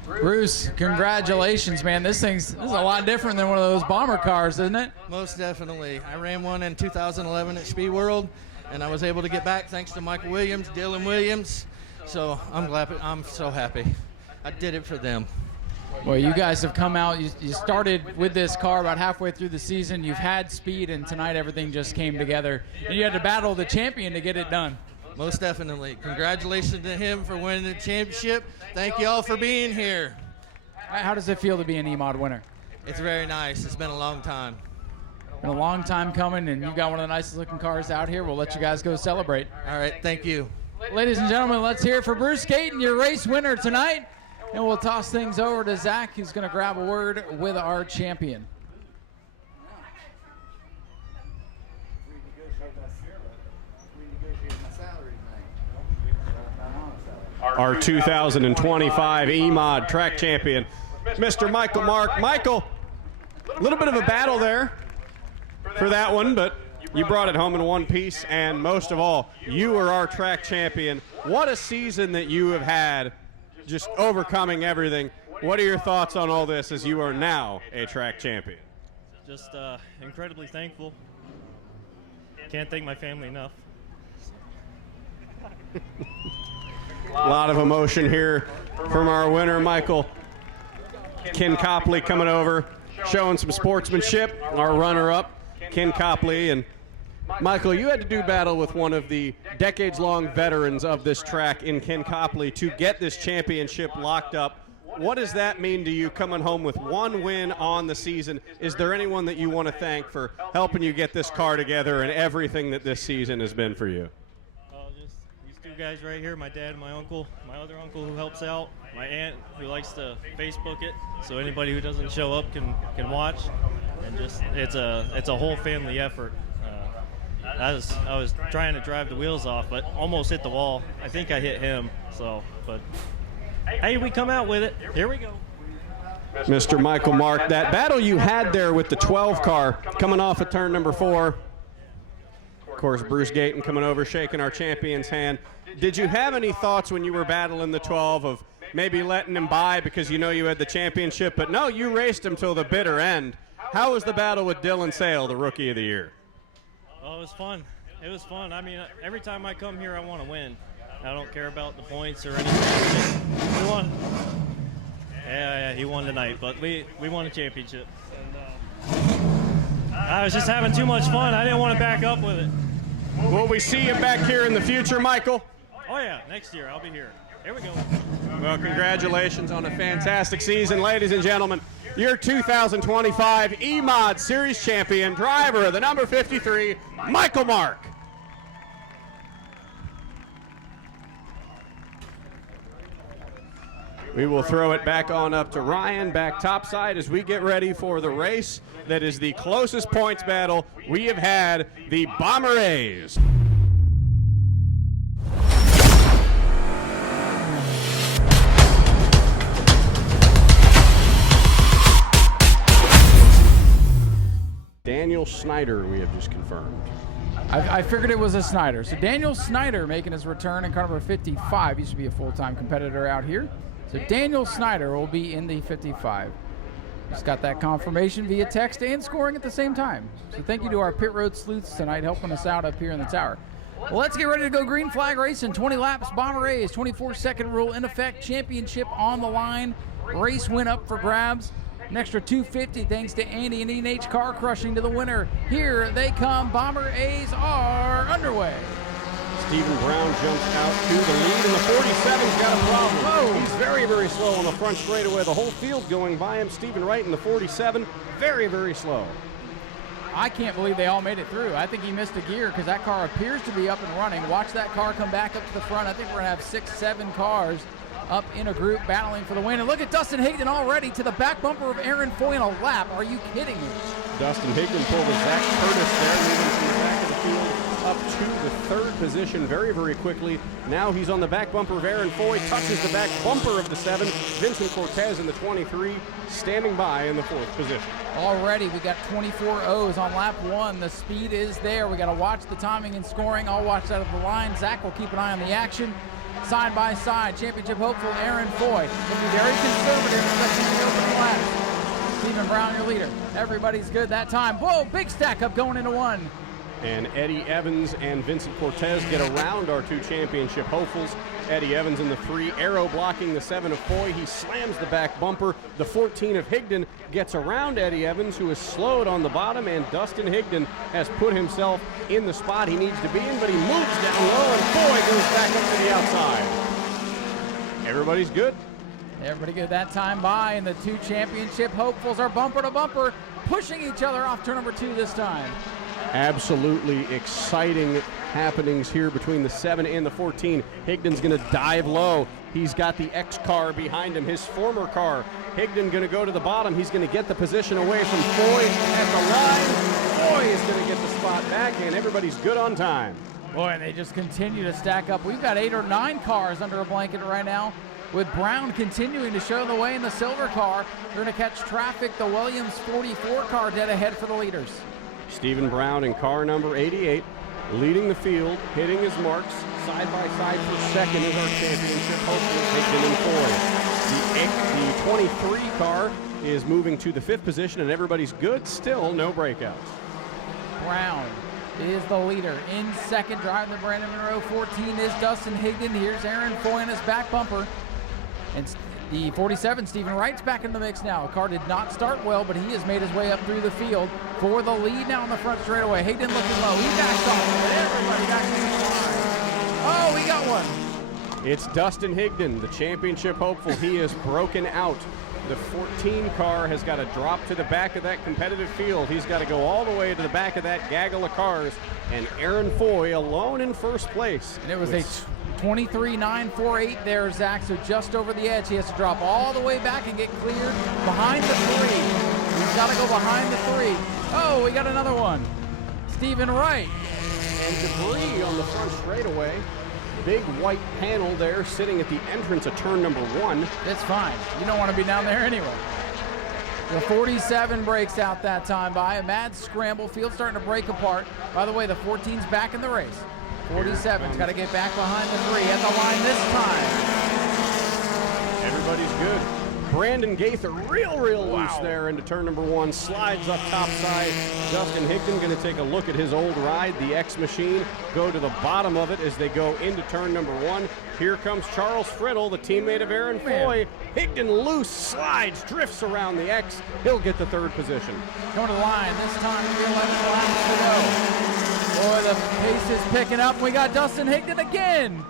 Bruce, congratulations, man. This is a lot different than one of those bomber cars, isn't it? Most definitely. I ran one in 2011 at Speed World, and I was able to get back thanks to Michael Williams, Dylan Williams. So I'm so happy. I did it for them. Well, you guys have come out. You started with this car about halfway through the season. You've had speed, and tonight everything just came together. And you had to battle the champion to get it done. Most definitely. Congratulations to him for winning the championship. Thank you all for being here. How does it feel to be an E-Mod winner? It's very nice. It's been a long time. Been a long time coming, and you've got one of the nicest looking cars out here. We'll let you guys go celebrate. All right, thank you. Ladies and gentlemen, let's hear it for Bruce Gayton, your race winner tonight. And we'll toss things over to Zach, who's going to grab a word with our champion. Our 2025 E-Mod track champion, Mr. Michael Mark. Michael, a little bit of a battle there for that one, but you brought it home in one piece, and most of all, you are our track champion. What a season that you have had, just overcoming everything. What are your thoughts on all this as you are now a track champion? Just incredibly thankful. Can't thank my family enough. A lot of emotion here from our winner, Michael. Ken Copley coming over, showing some sportsmanship. Our runner-up, Ken Copley. And Michael, you had to do battle with one of the decades-long veterans of this track in Ken Copley to get this championship locked up. what does that mean to you coming home with 1 win on the season? Is there anyone that you want to thank for helping you get this car together and everything that this season has been for you? Just these 2 guys right here, my dad and my uncle, my other uncle who helps out, my aunt who likes to Facebook it, so anybody who doesn't show up can watch, and just it's a whole family effort. I was trying to drive the wheels off, but almost hit the wall. I think I hit him. So, but hey, we come out with it. Here we go. Mr. Michael Mark, that battle you had there with the 12 car coming off of turn number 4. Of course, Bruce Gayton coming over, shaking our champion's hand. Did you have any thoughts when you were battling the 12 of maybe letting him by because you know you had the championship? But no, you raced him till the bitter end. How was the battle with Dylan Sale, the Rookie of the Year? Oh, it was fun. It was fun. I mean, every time I come here, I want to win. I don't care about the points or anything. We won. Yeah, he won tonight, but we won a championship. And, I was just having too much fun. I didn't want to back up with it. Will we see you back here in the future, Michael? Oh, yeah. Next year, I'll be here. Here we go. Well, congratulations on a fantastic season, ladies and gentlemen. Your 2025 E-Mod Series champion, driver of the number 53, Michael Mark. We will throw it back on up to Ryan, back topside, as we get ready for the race that is the closest points battle we have had, the Bomber A's. Daniel Snyder, we have just confirmed. I figured it was a Snyder. So Daniel Snyder making his return in car number 55. He used to be a full-time competitor out here. So Daniel Snyder will be in the 55. Just got that confirmation via text and scoring at the same time. So thank you to our pit road sleuths tonight helping us out up here in the tower. Well, let's get ready to go green flag racing. 20 laps, Bomber A's, 24-second rule in effect, championship on the line. Race win up for grabs. An extra $250 thanks to Andy and E&H Car Crushing to the winner. Here they come. Bomber A's are underway. Stephen Brown jumps out to the lead, and the 47's got a problem. Whoa. He's very, very slow on the front straightaway. The whole field going by him. Stephen Wright in the 47, very, very slow. I can't believe they all made it through. I think he missed a gear because that car appears to be up and running. Watch that car come back up to the front. I think we're going to have 6, 7 cars up in a group battling for the win. And look at Dustin Higdon already to the back bumper of Aaron Foy in a lap. Are you kidding me? Dustin Higdon pulled a Zach Curtis there, moving from the back of the field up to the 3rd position very, very quickly. Now he's on the back bumper of Aaron Foy, touches the back bumper of the 7. Vincent Cortez in the 23, standing by in the 4th position. Already we got 24 O's on lap 1. The speed is there. We got to watch the timing and scoring. I'll watch that at the line. Zach will keep an eye on the action. Side by side, championship hopeful Aaron Foy. Will be very conservative, especially in the opening laps. Stephen Brown, your leader. Everybody's good that time. Whoa, big stack up going into 1. And Eddie Evans and Vincent Cortez get around our 2 championship hopefuls. Eddie Evans in the 3, arrow blocking the 7 of Foy. He slams the back bumper. The 14 of Higdon gets around Eddie Evans, who is slowed on the bottom, and Dustin Higdon has put himself in the spot he needs to be in, but he moves down low, and Foy goes back up to the outside. Everybody's good. Everybody good that time by, and the 2 championship hopefuls are bumper to bumper, pushing each other off turn number 2 this time. Absolutely exciting happenings here between the 7 and the 14. Higdon's going to dive low. He's got the X car behind him, his former car. Higdon going to go to the bottom. He's going to get the position away from Foy at the line. Foy is going to get the spot back, and everybody's good on time. Boy, and they just continue to stack up. We've got 8 or 9 cars under a blanket right now, with Brown continuing to show the way in the silver car. They're going to catch traffic. The Williams 44 car dead ahead for the leaders. Stephen Brown in car number 88, leading the field, hitting his marks, side by side for second is our championship hopefully Higdon and Foy. The 23 car is moving to the 5th position, and everybody's good. Still no breakouts. Brown is the leader in second, driving the Brandon Monroe. 14 is Dustin Higdon. Here's Aaron Foy in his back bumper. And the 47, Stephen Wright's back in the mix now. The car did not start well, but he has made his way up through the field for the lead now on the front straightaway. Higdon looking low. He backed off, but everybody back in the line. Oh, he got one. It's Dustin Higdon, the championship hopeful. He is broken out. The 14 car has got to drop to the back of that competitive field. He's got to go all the way to the back of that gaggle of cars. And Aaron Foy alone in first place. And it was a 23.948 there, Zach, so just over the edge. He has to drop all the way back and get cleared behind the 3. He's got to go behind the 3. Oh, we got another one. Stephen Wright. And debris on the front straightaway. Big white panel there sitting at the entrance of turn number 1. It's fine. You don't want to be down there anyway. The 47 breaks out that time by a mad scramble. Field starting to break apart. By the way, the 14's back in the race. 47's got to get back behind the 3 at the line this time. Everybody's good. Brandon Gaither real loose there into turn number 1. Slides up top side. Dustin Higdon going to take a look at his old ride, the X Machine. Go to the bottom of it as they go into turn number 1. Here comes Charles Friddle, the teammate of Aaron Foy. Higdon loose, slides, drifts around the X. He'll get the 3rd position. Going to the line. This time, 11 laps to go. Boy, the pace is picking up. We got Dustin Higdon again.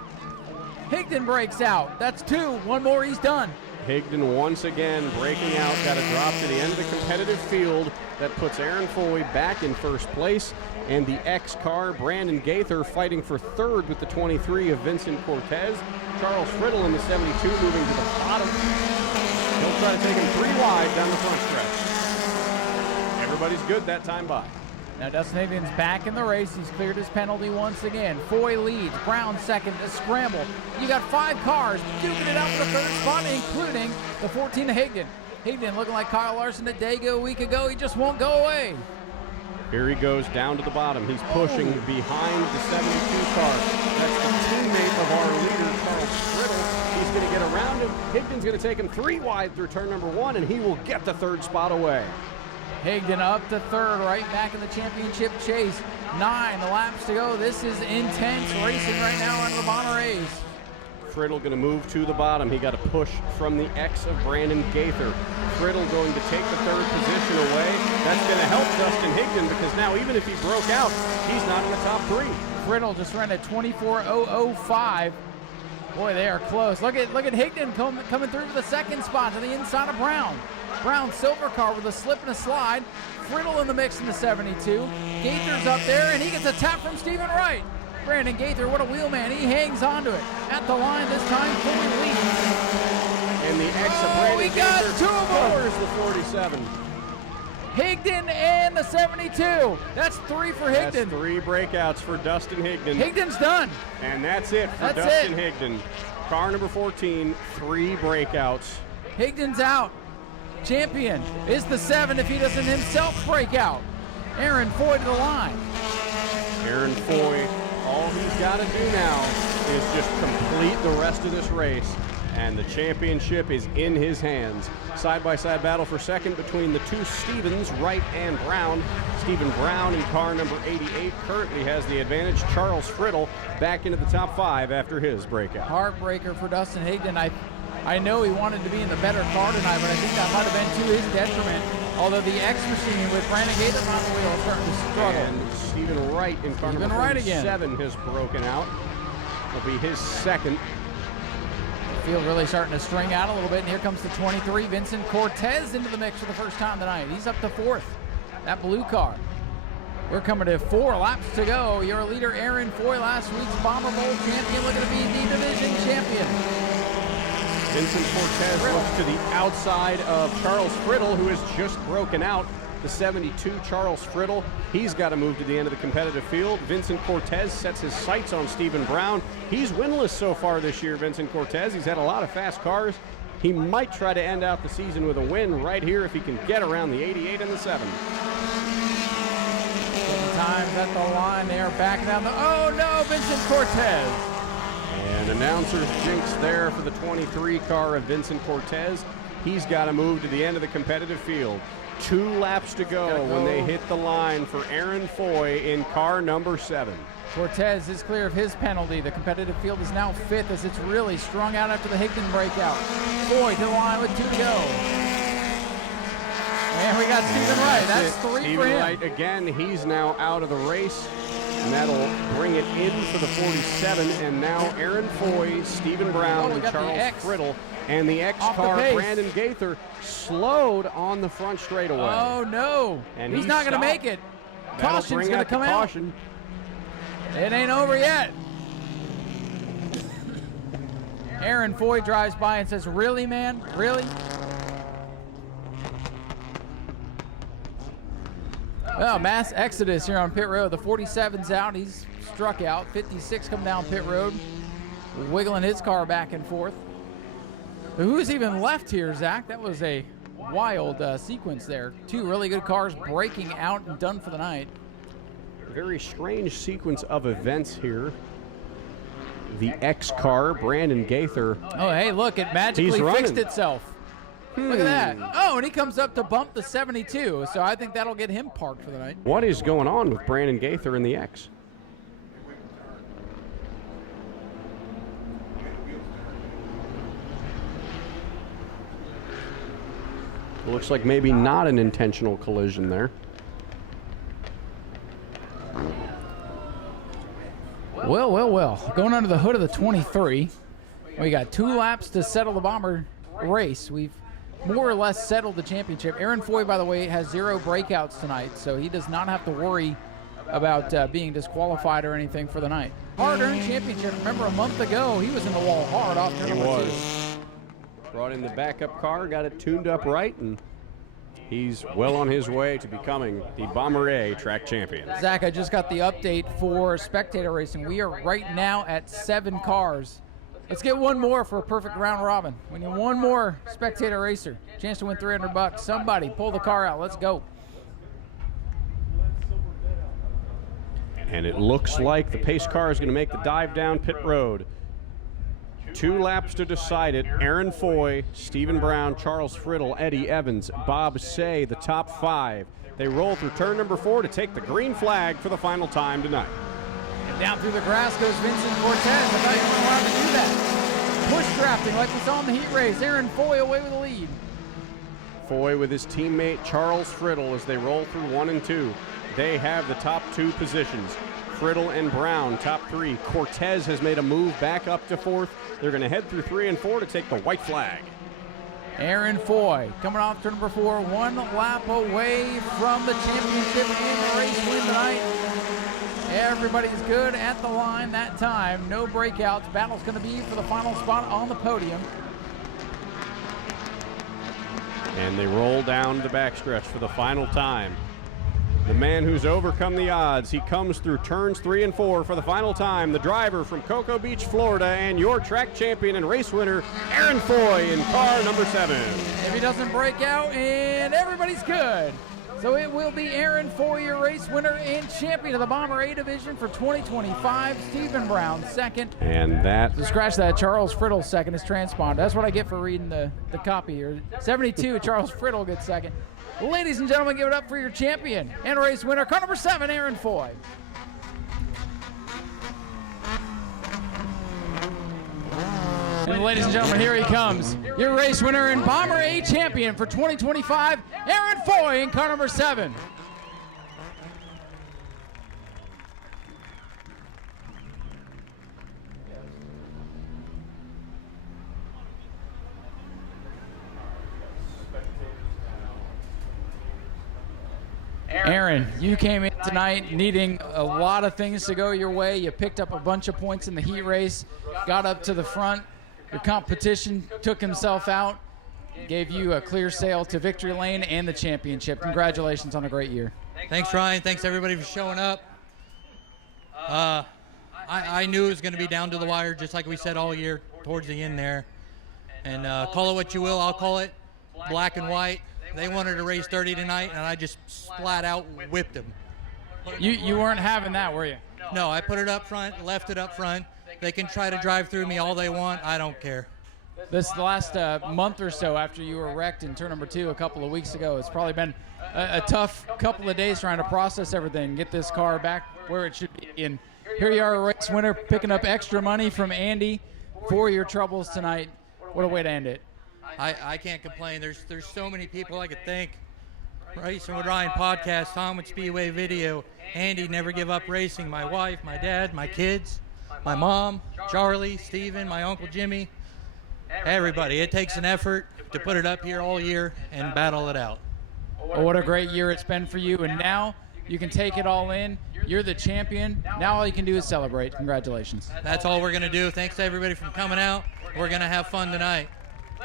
Higdon breaks out. That's 2. One more, he's done. Higdon once again breaking out. Got to drop to the end of the competitive field. That puts Aaron Foy back in first place. And the X car, Brandon Gaither, fighting for 3rd with the 23 of Vincent Cortez. Charles Friddle in the 72 moving to the bottom. He'll try to take him 3 wide down the front stretch. Everybody's good that time by. Now Dustin Higdon's back in the race. He's cleared his penalty once again. Foy leads. Brown second. A scramble. You got 5 cars duking it out for the 3rd spot, including the 14 of Higdon. Higdon looking like Kyle Larson at Dago a week ago. He just won't go away. Here he goes down to the bottom. He's pushing behind the 72 car. That's the teammate of our leader, Charles Friddle. He's going to get around him. Higdon's going to take him 3 wide through turn number 1, and he will get the 3rd spot away. Higdon up to 3rd, right back in the championship chase. 9 laps to go. This is intense racing right now on Urbana Race. Friddle going to move to the bottom. He got a push from the X of Brandon Gaither. Friddle going to take the 3rd position away. That's going to help Dustin Higdon because now even if he broke out, he's not in the top 3. Friddle just ran at 24.005. Boy, they are close. Look at Higdon coming through for the 2nd spot to the inside of Brown. Brown silver car with a slip and a slide. Friddle in the mix in the 72. Gaither's up there, and he gets a tap from Stephen Wright. Brandon Gaither, what a wheelman. He hangs on to it. At the line this time, fully leads. And the X of Brandon we got Gaither 2 of them. covers the 47. Higdon and the 72. That's 3 for Higdon. That's 3 breakouts for Dustin Higdon. Higdon's done. And that's it for Dustin Higdon. Car number 14, 3 breakouts. Higdon's out. Champion is the 7 if he doesn't himself break out. Aaron Foy to the line. Aaron Foy, all he's got to do now is just complete the rest of this race, and the championship is in his hands. Side-by-side battle for 2nd between the 2 Stevens, Wright and Brown. Stephen Brown in car number 88 currently has the advantage. Charles Friddle back into the top 5 after his breakout. Heartbreaker for Dustin Higdon. I know he wanted to be in the better car tonight, but I think that might have been to his detriment. Although the X Machine with Brandon Gaither on the wheel is starting to struggle. And Stephen Wright in car number 47 has broken out. Will be his 2nd. The field really starting to string out a little bit, and here comes the 23, Vincent Cortez, into the mix for the first time tonight. He's up to 4th. That blue car. We're coming to 4 laps to go. Your leader, Aaron Foy, last week's Bomber Bowl champion, looking to be the division champion. Vincent Cortez looks to the outside of Charles Friddle, who has just broken out. The 72, Charles Friddle, he's got to move to the end of the competitive field. Vincent Cortez sets his sights on Stephen Brown. He's winless so far this year, Vincent Cortez. He's had a lot of fast cars. He might try to end out the season with a win right here if he can get around the 88 and the 7. Times at the line, they are backing down the, oh no, Vincent Cortez. And announcer's jinx there for the 23 car of Vincent Cortez. He's got to move to the end of the competitive field. 2 laps to go when they hit the line for Aaron Foy in car number 7. Cortez is clear of his penalty. The competitive field is now 5th as it's really strung out after the Higdon breakout. Foy to the line with 2 to go. And we got Stephen Wright. That's 3 for him. Stephen Wright again, he's now out of the race. And that'll bring it in for the 47. And now Aaron Foy, Stephen Brown, and Charles Friddle. And the X car, Brandon Gaither, slowed on the front straightaway. Oh, no. And he's not going to make it. Caution's going to come out. Caution. It ain't over yet. Aaron Foy drives by and says, really, man? Really? Well, mass exodus here on pit road. The 47's out. He's struck out. 56 coming down pit road, wiggling his car back and forth. But who's even left here, Zach? That was a wild sequence there. Two really good cars breaking out and done for the night. Very strange sequence of events here. The X car, Brandon Gaither. Oh, hey, look, it magically fixed itself. Look at that. Oh, and he comes up to bump the 72, so I think that'll get him parked for the night. What is going on with Brandon Gaither in the X? Looks like maybe not an intentional collision there. Well. Going under the hood of the 23. We got 2 laps to settle the Bomber race. We've more or less settled the championship. Aaron Foy, by the way, has 0 breakouts tonight, so he does not have to worry about being disqualified or anything for the night. Hard-earned championship. Remember, a month ago, he was in the wall hard off turn number 2. Brought in the backup car, got it tuned up right, and he's well on his way to becoming the Bomber A track champion. Zach, I just got the update for Spectator Racing. We are right now at 7 cars. Let's get one more for a perfect round robin. We need one more Spectator Racer. Chance to win $300. Somebody pull the car out. Let's go. And it looks like the pace car is going to make the dive down pit road. 2 laps to decide it. Aaron Foy, Stephen Brown, Charles Friddle, Eddie Evans, Bob Say, the top 5. They roll through turn number 4 to take the green flag for the final time tonight. And down through the grass goes Vincent Cortez. I thought you were allowed to do that. Push drafting like we saw in the heat race. Aaron Foy away with the lead. Foy with his teammate Charles Friddle as they roll through 1 and 2. They have the top 2 positions. Friddle and Brown, top 3. Cortez has made a move back up to 4th. They're going to head through 3 and 4 to take the white flag. Aaron Foy coming off turn number 4, 1 lap away from the championship and the race win tonight. Everybody's good at the line that time. No breakouts. Battle's going to be for the final spot on the podium. And they roll down the backstretch for the final time. The man who's overcome the odds, he comes through turns 3 and 4 for the final time. The driver from Cocoa Beach, Florida, and your track champion and race winner, Aaron Foy in car number 7. If he doesn't break out, and everybody's good. So it will be Aaron Foy, your race winner and champion of the Bomber A division for 2025. Stephen Brown second. And that. So scratch that. Charles Friddle second is transponder. That's what I get for reading the copy here. 72, Charles Friddle gets second. Ladies and gentlemen, give it up for your champion and race winner, car number 7, Aaron Foy. And ladies and gentlemen, here he comes. Your race winner and Bomber A champion for 2025, Aaron Foy in car number 7. Aaron, you came in tonight needing a lot of things to go your way. You picked up a bunch of points in the heat race, got up to the front. Your competition took himself out, gave you a clear sail to victory lane and the championship. Congratulations on a great year. Thanks, Ryan. Thanks, everybody, for showing up. I knew it was going to be down to the wire, just like we said all year towards the end there. And call it what you will, I'll call it black and white. They wanted to race 30 tonight, and I just flat out whipped them. You weren't having that, were you? No, I put it up front, left it up front. They can try to drive through me all they want. I don't care. This last month or so after you were wrecked in turn number 2 a couple of weeks ago, it's probably been a tough couple of days trying to process everything, get this car back where it should be. And here you are, a race winner, picking up extra money from Andy for your troubles tonight. What a way to end it. I can't complain. There's so many people I could thank. Racing with Ryan podcast, Tom with Speedway Video, Andy, Never Give Up Racing, my wife, my dad, my kids, my mom, Charlie, Steven, my Uncle Jimmy, everybody. It takes an effort to put it up here all year and battle it out. Well, what a great year it's been for you, and now you can take it all in. You're the champion. Now all you can do is celebrate. Congratulations. That's all we're going to do. Thanks to everybody for coming out. We're going to have fun tonight.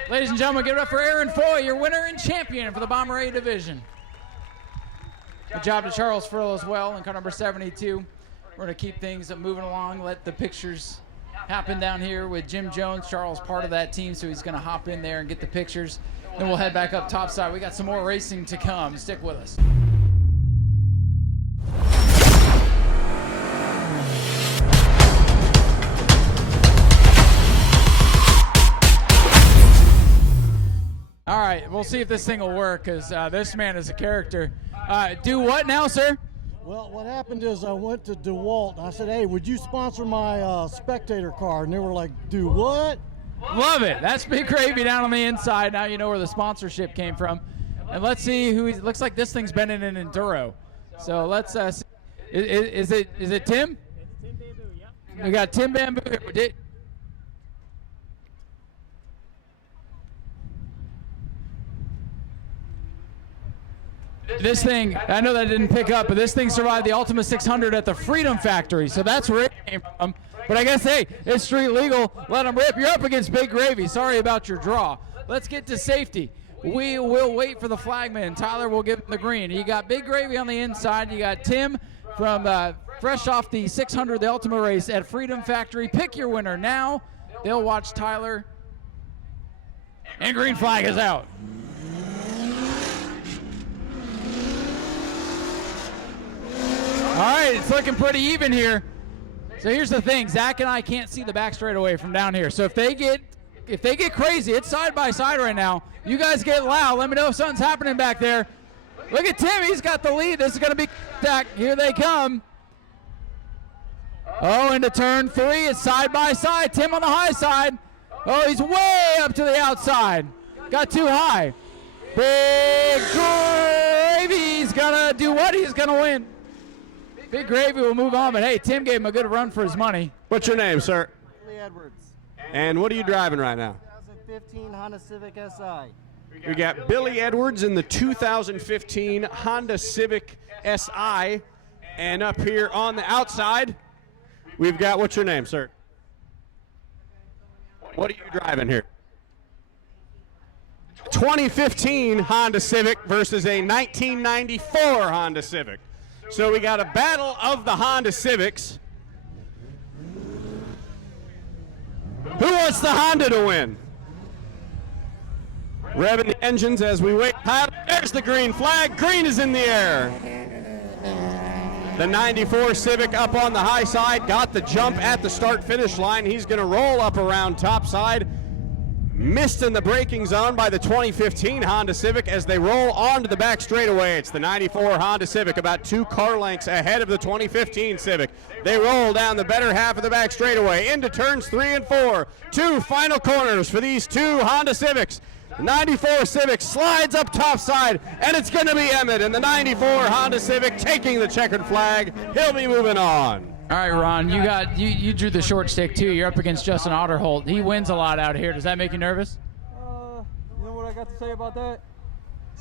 Ladies and gentlemen, give it up for Aaron Foy, your winner and champion for the Bomber A division. Good job to Charles Furl as well in car number 72. We're going to keep things moving along, let the pictures happen down here with Jim Jones. Charles part of that team, so he's going to hop in there and get the pictures. Then we'll head back up topside. We got some more racing to come. Stick with us. All right, we'll see if this thing will work, because this man is a character. Do what now, sir? Well, what happened is I went to DeWalt, and I said, hey, would you sponsor my Spectator car? And they were like, do what? Love it. That's Big Gravy down on the inside. Now you know where the sponsorship came from. And let's see who he's, looks like this thing's been in an Enduro. So let's see. Is it Tim? It's Tim Bamboo, yeah. We got Tim Bamboo here. This thing, I know that didn't pick up, but this thing survived the Ultima 600 at the Freedom Factory, so that's where it came from. But I guess, hey, it's street legal. Let them rip. You're up against Big Gravy. Sorry about your draw. Let's get to safety. We will wait for the flagman. Tyler will give him the green. You got Big Gravy on the inside. You got Tim from fresh off the 600, the Ultima race at Freedom Factory. Pick your winner now. They'll watch Tyler. And green flag is out. All right, it's looking pretty even here. So here's the thing, Zach and I can't see the back straightaway from down here. So if they get crazy, it's side by side right now. You guys get loud. Let me know if something's happening back there. Look at Tim, he's got the lead. This is going to be attack. Here they come. Oh, into turn 3, it's side by side. Tim on the high side. Oh, he's way up to the outside. Got too high. Big Gravy's going to do what? He's going to win. Big Gravy will move on, but hey, Tim gave him a good run for his money. What's your name, sir? Billy Edwards. And what are you driving right now? 2015 Honda Civic SI. We got Billy Edwards in the 2015 Honda Civic SI. And up here on the outside, we've got, what's your name, sir? What are you driving here? 2015 Honda Civic versus a 1994 Honda Civic. So we got a battle of the Honda Civics. Who wants the Honda to win? Revving the engines as we wait. There's the green flag. Green is in the air. The 94 Civic up on the high side. Got the jump at the start-finish line. He's going to roll up around topside. Missed in the braking zone by the 2015 Honda Civic as they roll onto the back straightaway. It's the 94 Honda Civic, about 2 car lengths ahead of the 2015 Civic. They roll down the better half of the back straightaway into turns 3 and 4. 2 final corners for these 2 Honda Civics. The 94 Civic slides up topside, and it's going to be Emmett in the 94 Honda Civic taking the checkered flag. He'll be moving on. All right, Ron, you drew the short stick too. You're up against Justin Otterholt. He wins a lot out here. Does that make you nervous? You know what I got to say about that?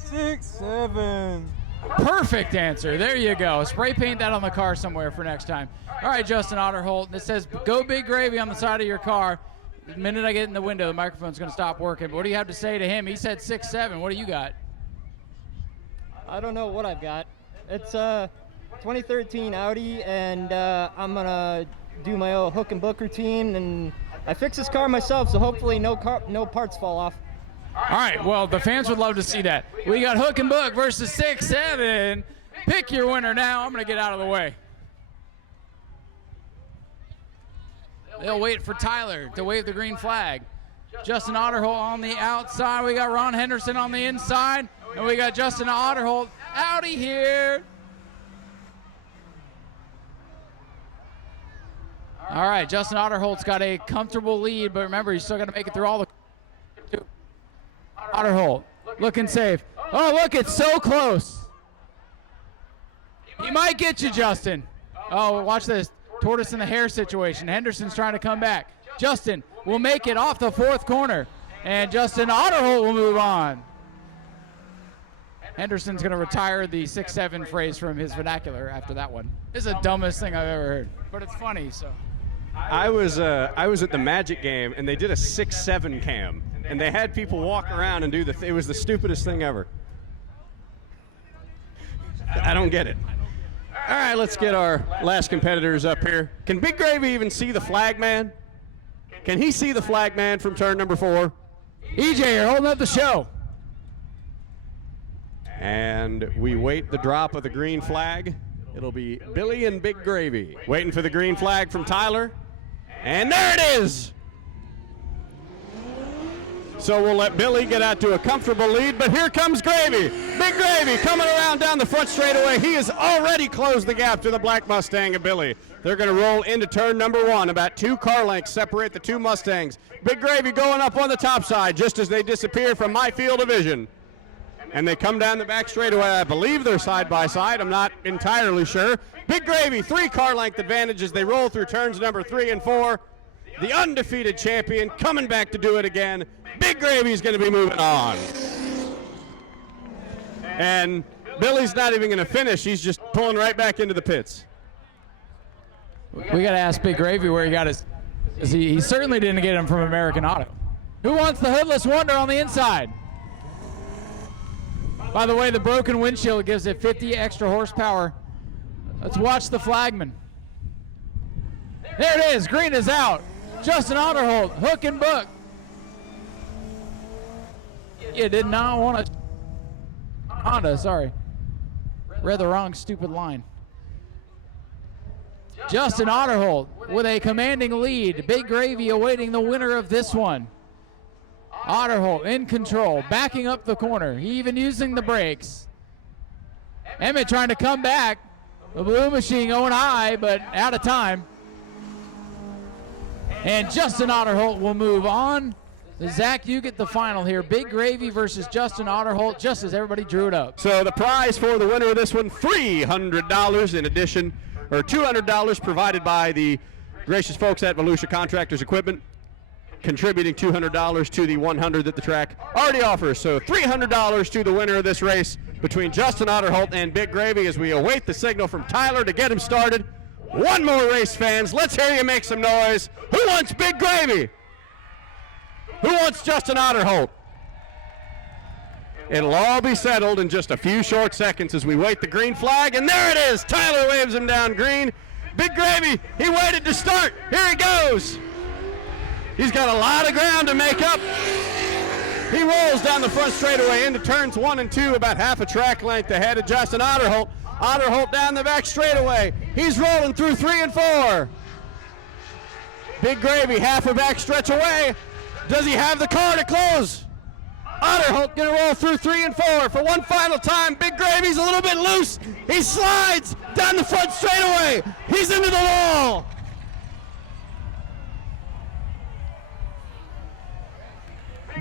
6-7. Perfect answer. There you go. Spray paint that on the car somewhere for next time. All right, Justin Otterholt. It says go Big Gravy on the side of your car. The minute I get in the window, the microphone's going to stop working. But what do you have to say to him? He said 6-7. What do you got? I don't know what I've got. It's 2013 Audi, and I'm going to do my old hook and book routine, and I fix this car myself, so hopefully no parts fall off. All right, well, the fans would love to see that. We got hook and book versus 6-7. Pick your winner now. I'm going to get out of the way. They'll wait for Tyler to wave the green flag. Justin Otterholt on the outside. We got Ron Henderson on the inside. And we got Justin Otterholt out of here. All right, Justin Otterholt's got a comfortable lead, but remember, he's still got to make it through all the... Otterholt looking safe. Oh, look, it's so close. He might get you, Justin. Oh, watch this. Tortoise in the hare situation. Henderson's trying to come back. Justin will make it off the fourth corner. And Justin Otterholt will move on. Henderson's going to retire the 6-7 phrase from his vernacular after that one. It's the dumbest thing I've ever heard, but it's funny, so. I was at the Magic game, and they did a 6-7 cam, and they had people walk around and do it was the stupidest thing ever. I don't get it. All right, let's get our last competitors up here. Can Big Gravy even see the flag man? Can he see the flag man from turn number 4? EJ, you're holding up the show. And we wait the drop of the green flag. It'll be Billy and Big Gravy. Waiting for the green flag from Tyler. And there it is! So we'll let Billy get out to a comfortable lead, but here comes Gravy. Big Gravy coming around down the front straightaway. He has already closed the gap to the Black Mustang of Billy. They're going to roll into turn number 1. About 2 car lengths separate the 2 Mustangs. Big Gravy going up on the top side just as they disappear from my field of vision. And they come down the back straightaway. I believe they're side by side. I'm not entirely sure. Big Gravy, 3 car length advantage as they roll through turns number 3 and 4. The undefeated champion coming back to do it again. Big Gravy's going to be moving on. And Billy's not even going to finish. He's just pulling right back into the pits. We got to ask Big Gravy where he got his. He certainly didn't get him from American Auto. Who wants the Hoodless Wonder on the inside? By the way, the broken windshield gives it 50 extra horsepower. Let's watch the flagman. There it is. Green is out. Justin Otterholt, hook and book. You did not want to. Honda, sorry. Read the wrong stupid line. Justin Otterholt with a commanding lead. Big Gravy awaiting the winner of this one. Otterholt in control, backing up the corner. He even using the brakes. Emmett trying to come back. The Blue Machine going high, but out of time. And Justin Otterholt will move on. Zach, you get the final here. Big Gravy versus Justin Otterholt, just as everybody drew it up. So the prize for the winner of this one, $300 in addition, or $200 provided by the gracious folks at Volusia Contractors Equipment, contributing $200 to the $100 that the track already offers. So $300 to the winner of this race between Justin Otterholt and Big Gravy as we await the signal from Tyler to get him started. One more race, fans. Let's hear you make some noise. Who wants Big Gravy? Who wants Justin Otterholt? It'll all be settled in just a few short seconds as we wait the green flag, and there it is. Tyler waves him down green. Big Gravy, he waited to start. Here he goes. He's got a lot of ground to make up. He rolls down the front straightaway into turns 1 and 2, about half a track length ahead of Justin Otterholt. Otterholt down the back straightaway. He's rolling through 3 and 4. Big Gravy half a back stretch away. Does he have the car to close? Otterholt gonna roll through 3 and 4 for one final time. Big Gravy's a little bit loose. He slides down the front straightaway. He's into the wall.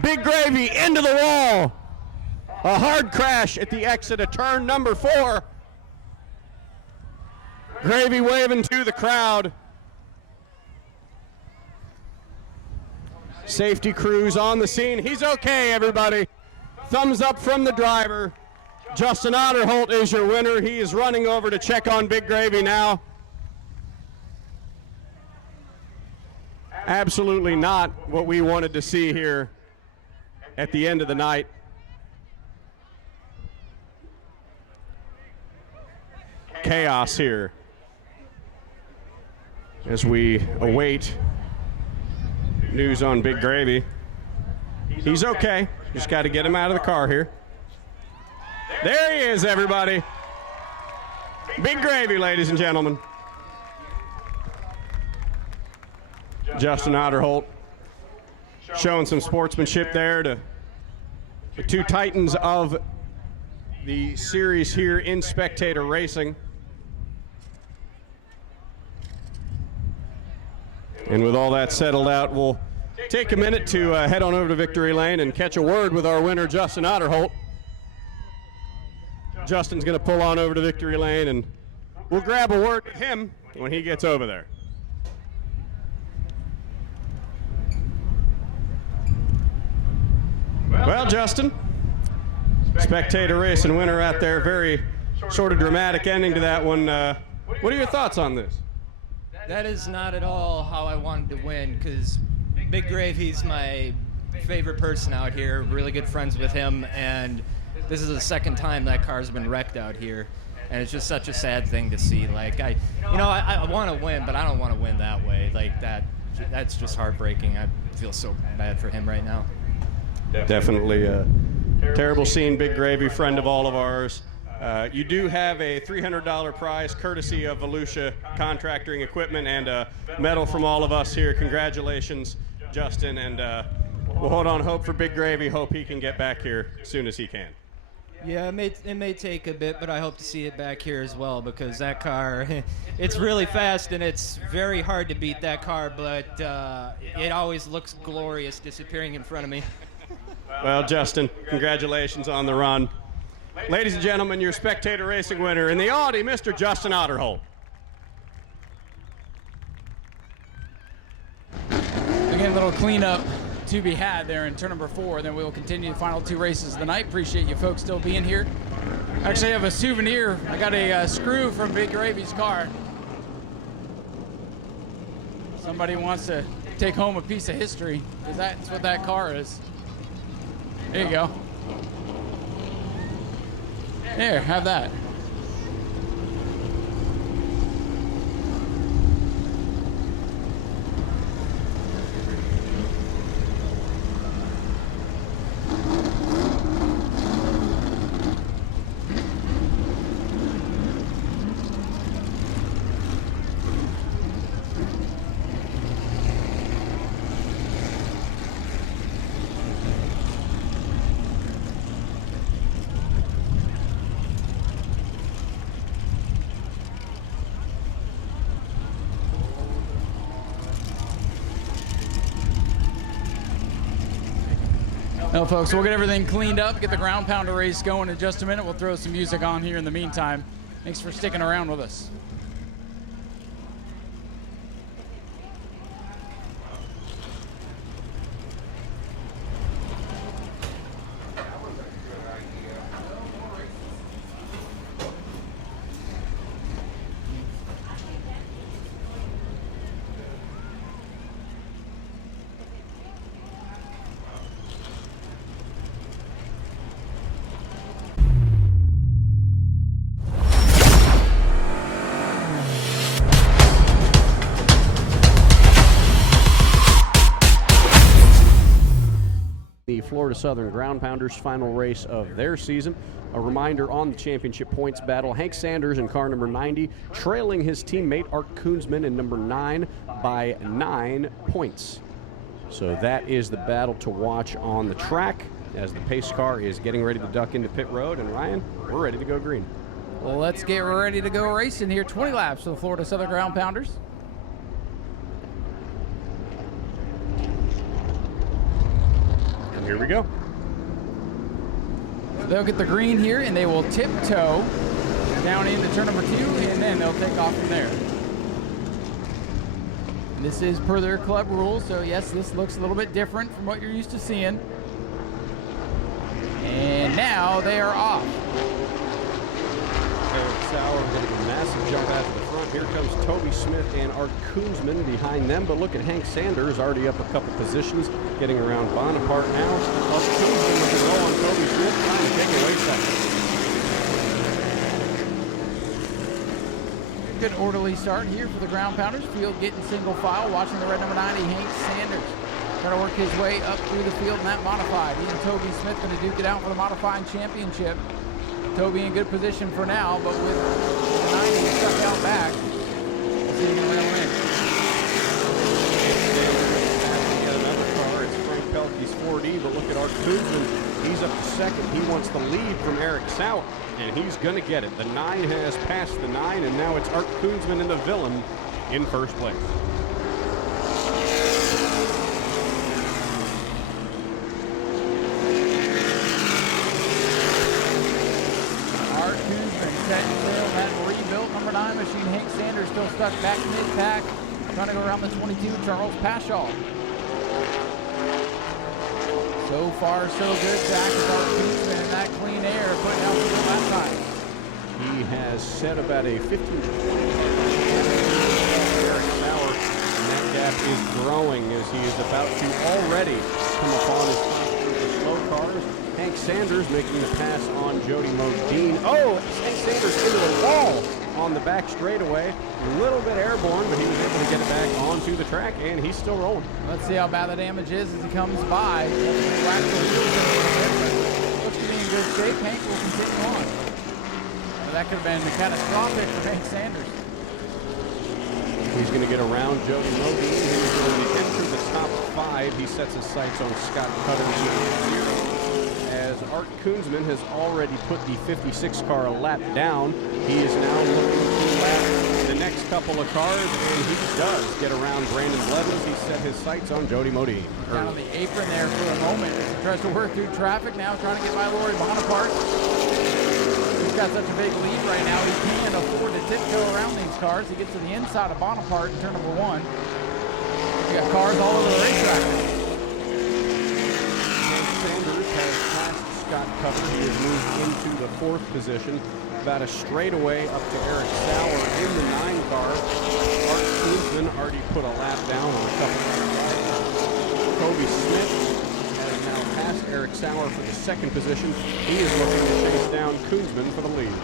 Big Gravy into the wall. A hard crash at the exit of turn number 4. Gravy waving to the crowd. Safety crews on the scene. He's okay, everybody. Thumbs up from the driver. Justin Otterholt is your winner. He is running over to check on Big Gravy now. Absolutely not what we wanted to see here at the end of the night. Chaos here as we await news on Big Gravy. He's okay. Just got to get him out of the car here. There he is, everybody. Big Gravy, ladies and gentlemen. Justin Otterholt showing some sportsmanship there to the 2 titans of the series here in Spectator Racing. And with all that settled out, we'll take a minute to head on over to Victory Lane and catch a word with our winner, Justin Otterholt. Justin's going to pull on over to victory lane, and we'll grab a word with him when he gets over there. Well, Justin, Spectator Racing winner out there. Very sort of dramatic ending to that one. What are your thoughts on this? That is not at all how I wanted to win, because Big Grave, he's my favorite person out here. Really good friends with him, and this is the second time that car's been wrecked out here, and it's just such a sad thing to see. Like, I want to win, but I don't want to win that way. Like, that's just heartbreaking. I feel so bad for him right now. Definitely a terrible scene. Big Gravy, friend of all of ours. You do have a $300 prize courtesy of Volusia Contracting Equipment and a medal from all of us here. Congratulations, Justin, and we'll hold on hope for Big Gravy. Hope he can get back here as soon as he can. Yeah, it may take a bit, but I hope to see it back here as well, because that car, it's really fast, and it's very hard to beat that car, but it always looks glorious disappearing in front of me. Well, Justin, congratulations on the run. Ladies and gentlemen, your Spectator Racing winner in the Audi, Mr. Justin Otterholt. Again, a little cleanup to be had there in turn number 4. Then we will continue the final 2 races of the night. Appreciate you folks still being here. Actually, I have a souvenir. I got a screw from Big Gravy's car. Somebody wants to take home a piece of history, because that's what that car is. There you go. Here, have that. Well, folks, we'll get everything cleaned up, get the ground pounder race going in just a minute. We'll throw some music on here in the meantime. Thanks for sticking around with us. The Florida Southern Ground Pounders final race of their season. A reminder on the championship points battle: Hank Sanders in car number 90 trailing his teammate Art Koonsman in number 9 by 9 points. So that is the battle to watch on the track as the pace car is getting ready to duck into pit road. And Ryan, we're ready to go green. Well, let's get ready to go racing here. 20 laps for the Florida Southern Ground Pounders. Here we go. So they'll get the green here, and they will tiptoe down into turn number 2, and then they'll take off from there. And this is per their club rules, so yes, this looks a little bit different from what you're used to seeing. And now they are off. Eric Sauer getting a massive jump out to the front. Here comes Toby Smith and Art Koonsman behind them, but look at Hank Sanders already up a couple positions, getting around Bonaparte now. Art Koonsman with the roll on Toby Smith, trying to take away second. Good orderly start here for the Ground Pounders. Field getting single file, watching the red number 90, Hank Sanders. Trying to work his way up through the field in that modified. He and Toby Smith going to duke it out for the modified championship. Toby in good position for now, but with the 90 stuck out back, we'll see him in win. Another car, it's Frank Pelkey's 4D, but look at Art Koonsman. He's up to second. He wants the lead from Eric Sauer, and he's going to get it. The 9 has passed the 9, and now it's Art Koonsman and the villain in first place. Art Art Koonsman setting sail that rebuilt number 9 machine. Hank Sanders still stuck back mid-pack, trying to go around the 22, Charles Pashaw. So far, so good, Zach, as Art Koonsman in that clean air, putting out the last time. He has set about a 15 to 20 Eric Sauer, and that gap is growing as he is about to already come upon his top group of slow cars. Hank Sanders making the pass on Jody Modine. Oh, Hank Sanders into the wall on the back straightaway. A little bit airborne, but he was able to get it back onto the track, and he's still rolling. Let's see how bad the damage is as he comes by. Looks to be in good shape. Hank will continue on. That could have been catastrophic for Hank Sanders. He's going to get around Jody Modine. He's going to enter the top 5. He sets his sights on Scott Cutter as Art Koonsman has already put the 56 car a lap down. He is now looking to lap the next couple of cars, and he does get around Brandon Blevins. He set his sights on Jody Modine. Down on the apron there for a moment as he tries to work through traffic now, trying to get by Lori Bonaparte. He's got such a big lead right now, he can't afford to tiptoe around these cars. He gets to the inside of Bonaparte in turn number 1. You got cars all over the racetrack. Sanders has passed Scott Cutter. He has moved into the 4th position. About a straightaway up to Eric Sauer in the 9 car. Art Koonsman already put a lap down on a couple of cars. Kobe Smith has now passed Eric Sauer for the 2nd position. He is looking to chase down Koonsman for the lead.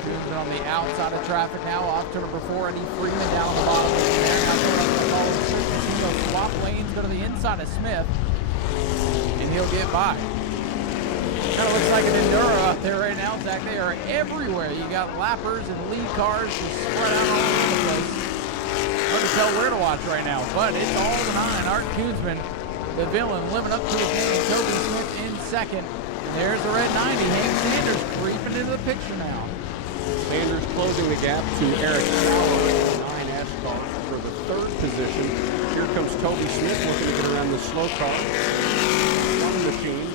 Koonsman on the outside of traffic now, off to number 4, Eddie Freeman down on the bottom of the there. Now going up to follow the street. Those swap lanes go to the inside of Smith, and he'll get by. Kind of looks like an Enduro out there right now, Zach. They are everywhere. You got lappers and lead cars just spread out all over the place. Hard to tell where to watch right now, but it's all the 9. Art Koonsman, the villain, living up to his name. Toby Smith in 2nd. And there's the red 90. Hank Sanders creeping into the picture now. Sanders closing the gap to Eric Sauer in the 9S car for the 3rd position. Here comes Toby Smith looking to get around the slow car. 1 machine.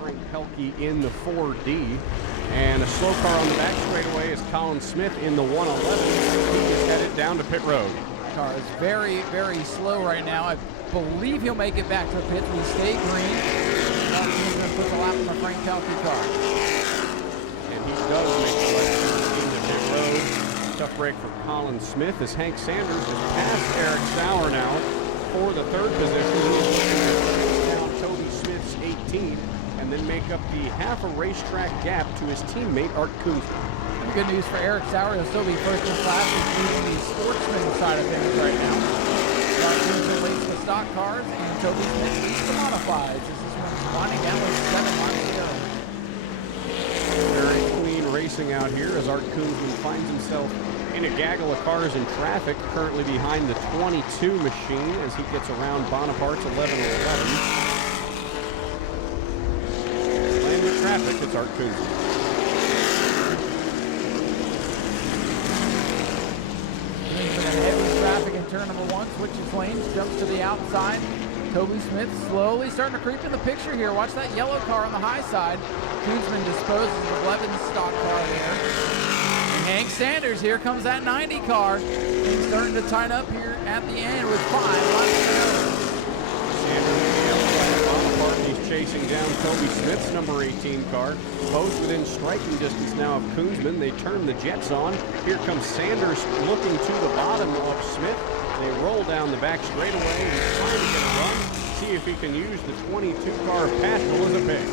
Frank Pelkey in the 4D, and a slow car on the back straightaway is Colin Smith in the 111. He is headed down to pit road. Car is very, very slow right now. I believe he'll make it back to the pit. We stay green. He's going to put the lap on the Frank Pelkey car. And he does make the left turn into pit road. Tough break for Colin Smith as Hank Sanders has passed Eric Sauer now for the 3rd position. He's looking to chase down Toby Smith's 18 and then make up the half a racetrack gap to his teammate Art Koonsman. Good news for Eric Sauer. He'll still be first in class. He's using the sportsman side of things right now. Art Koonsman leads the stock cars, and Toby Smith leads the modifieds. This is winding down with 7 miles to go. Very clean racing out here as Art Koonsman finds himself in a gaggle of cars in traffic, currently behind the 22 machine as he gets around Bonaparte's 11-11. Playing with traffic, it's Art Koonsman. Heavy traffic in turn number 1, switches lanes, jumps to the outside. Toby Smith slowly starting to creep in the picture here. Watch that yellow car on the high side. Koonsman disposes of Levin's stock car there. And Hank Sanders, here comes that 90 car. He's starting to tighten up here at the end with 5 laps to go. Sanders he's chasing down Toby Smith's number 18 car. Both within striking distance now of Koonsman. They turn the jets on. Here comes Sanders looking to the bottom of Smith. They roll down the back straightaway. He's trying to get a run. See if he can use the 22 car Paschal as a pick.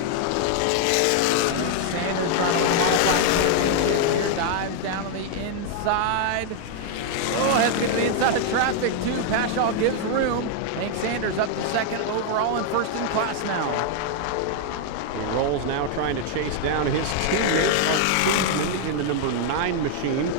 Sanders trying to modify here, dives down to the inside. Oh, has to get to the inside of traffic too. Paschal gives room. Hank Sanders up to 2nd overall and 1st in class now. He rolls now trying to chase down his teammate Art Koonsman in the number 9 machine.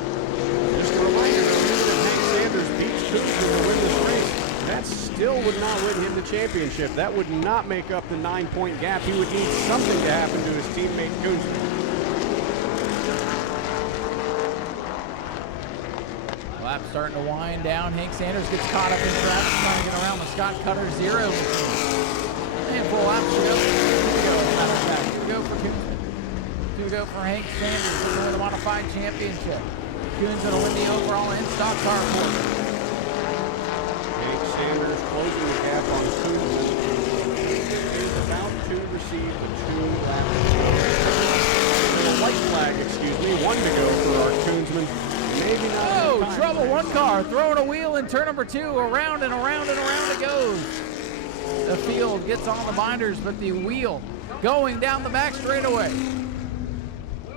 Just a reminder that Hank Sanders beats Koonsman to win this race. That still would not win him the championship. That would not make up the 9-point gap. He would need something to happen to his teammate Koonsman. Lap starting to wind down. Hank Sanders gets caught up in traffic trying to get around the Scott Cutter 0. And 4 laps to go. 2 to go for Coons. 2 to go for Hank Sanders to win the Modified Championship. Coons going to win the overall in-stock car for Hank Sanders closing the gap on Coons. Is about to receive the 2-lap white flag, excuse me. 1 to go for our Coonsman. Maybe not. Oh, trouble. 1 car throwing a wheel in turn number 2. Around and around and around it goes. The field gets on the binders, but the wheel going down the back straightaway.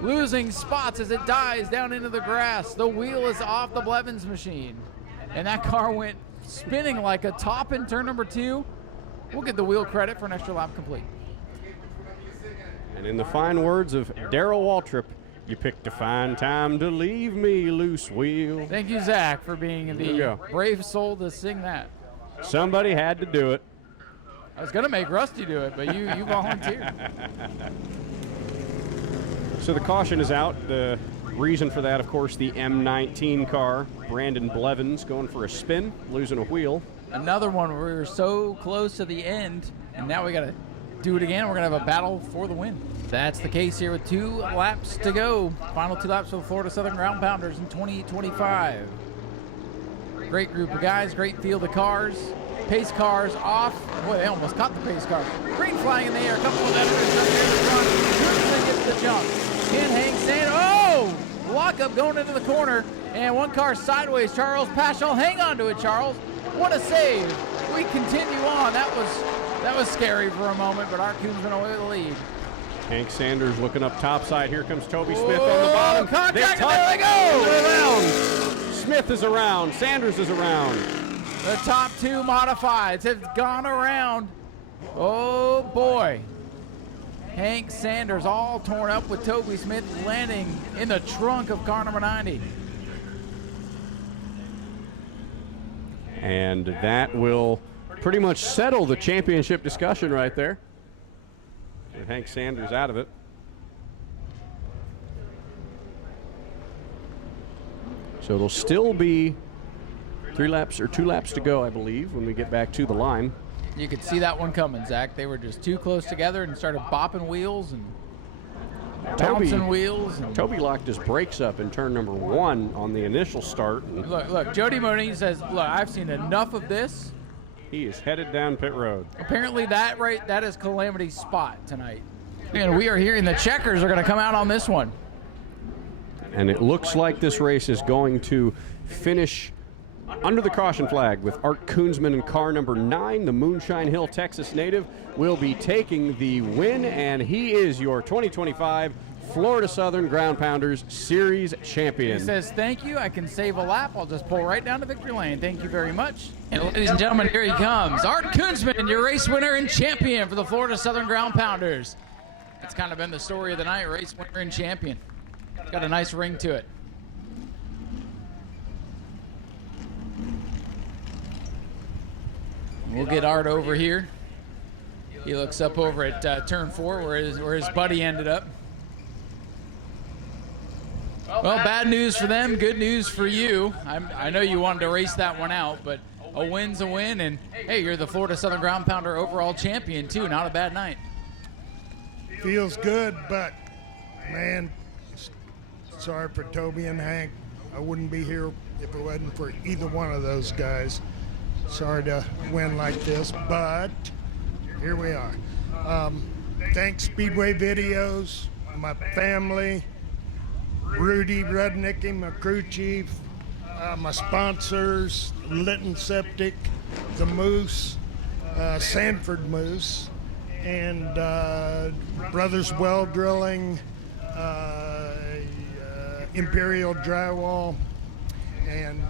Losing spots as it dives down into the grass. The wheel is off the Blevins machine. And that car went spinning like a top in turn number 2. We'll get the wheel credit for an extra lap complete. And in the fine words of Darrell Waltrip, you picked a fine time to leave me, loose wheel. Thank you, Zach, for being the brave soul to sing that. Somebody had to do it. I was going to make Rusty do it, but you volunteered. So the caution is out. The reason for that, of course, the M19 car. Brandon Blevins going for a spin, losing a wheel. Another one where we were so close to the end, and now we got to do it again. We're going to have a battle for the win. That's the case here with 2 laps to go. Final 2 laps for the Florida Southern Ground Pounders in 2025. Great group of guys, great field of cars. Pace cars off. Boy, they almost caught the pace car. Green flying in the air. A couple of editors up here in the front. Cruising gets the jump. Ken Hank Sanders. Oh! Lockup going into the corner. And 1 car sideways. Charles Paschal. Hang on to it, Charles. What a save. We continue on. That was scary for a moment, but our Coons went away with the lead. Hank Sanders looking up topside. Here comes Toby Smith on the bottom. Contact, there they go! They're around. Smith is around. Sanders is around. The top 2 modifieds have gone around. Oh, boy. Hank Sanders all torn up with Toby Smith landing in the trunk of car number 90. And that will pretty much settle the championship discussion right there. With Hank Sanders out of it. So it'll still be 3 laps or 2 laps to go, I believe, when we get back to the line. You could see that one coming, Zach. They were just too close together and started bopping wheels and bouncing wheels. And Toby locked his brakes up in turn number 1 on the initial start. Look, Jody Moniz says, look, I've seen enough of this. He is headed down pit road. Apparently that is Calamity's spot tonight. And we are hearing the checkers are going to come out on this one. And it looks like this race is going to finish under the caution flag with Art Koonsman in car number 9. The Moonshine Hill, Texas native, will be taking the win, and he is your 2025 Florida Southern Ground Pounders Series champion. He says, thank you. I can save a lap. I'll just pull right down to victory lane. Thank you very much. And ladies and gentlemen, here he comes. Art Koonsman, your race winner and champion for the Florida Southern Ground Pounders. That's kind of been the story of the night, race winner and champion. Got a nice ring to it. We'll get Art over here. He looks up over at turn 4 where his buddy ended up. Well, bad news for them, good news for you. I know you wanted to race that one out, but a win's a win, and hey, you're the Florida Southern Ground Pounder overall champion too. Not a bad night. Feels good, but man, sorry for Toby and Hank. I wouldn't be here if it wasn't for either one of those guys. Sorry to win like this, but here we are. Thanks Speedway Videos, my family, Rudy Rudnicki, my crew chief, my sponsors, Lynne Septic, the Moose, Sanford Moose, and Brothers Well Drilling, Imperial Drywall, and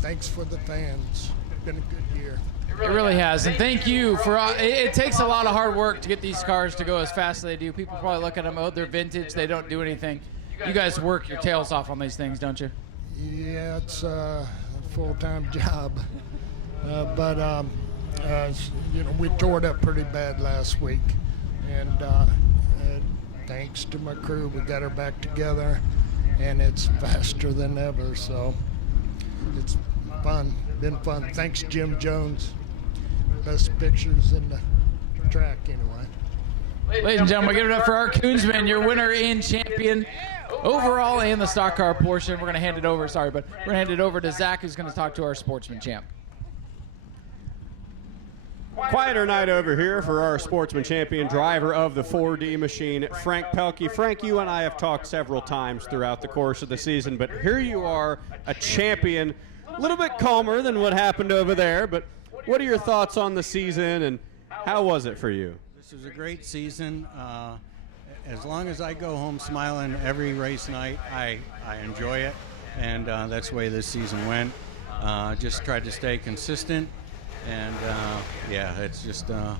thanks for the fans. It's been a good year. It really has, and thank you for. It takes a lot of hard work to get these cars to go as fast as they do. People probably look at them, oh, they're vintage, they don't do anything. You guys work your tails off on these things, don't you? Yeah, it's a full-time job, but we tore it up pretty bad last week, and thanks to my crew, we got her back together, and it's faster than ever. So it's fun, been fun. Thanks, Jim Jones. Best pictures in the track, anyway. Ladies and gentlemen, give it up for our Koonsman, your winner and champion overall and the stock car portion. We're going to hand it over, we're going to hand it over to Zach, who's going to talk to our sportsman champ. Quieter night over here for our sportsman champion, driver of the 4D machine, Frank Pelkey. Frank, you and I have talked several times throughout the course of the season, but here you are, a champion, a little bit calmer than what happened over there, but what are your thoughts on the season and how was it for you? This was a great season. As long as I go home smiling every race night, I enjoy it, and that's the way this season went. Just tried to stay consistent, and yeah, it's just a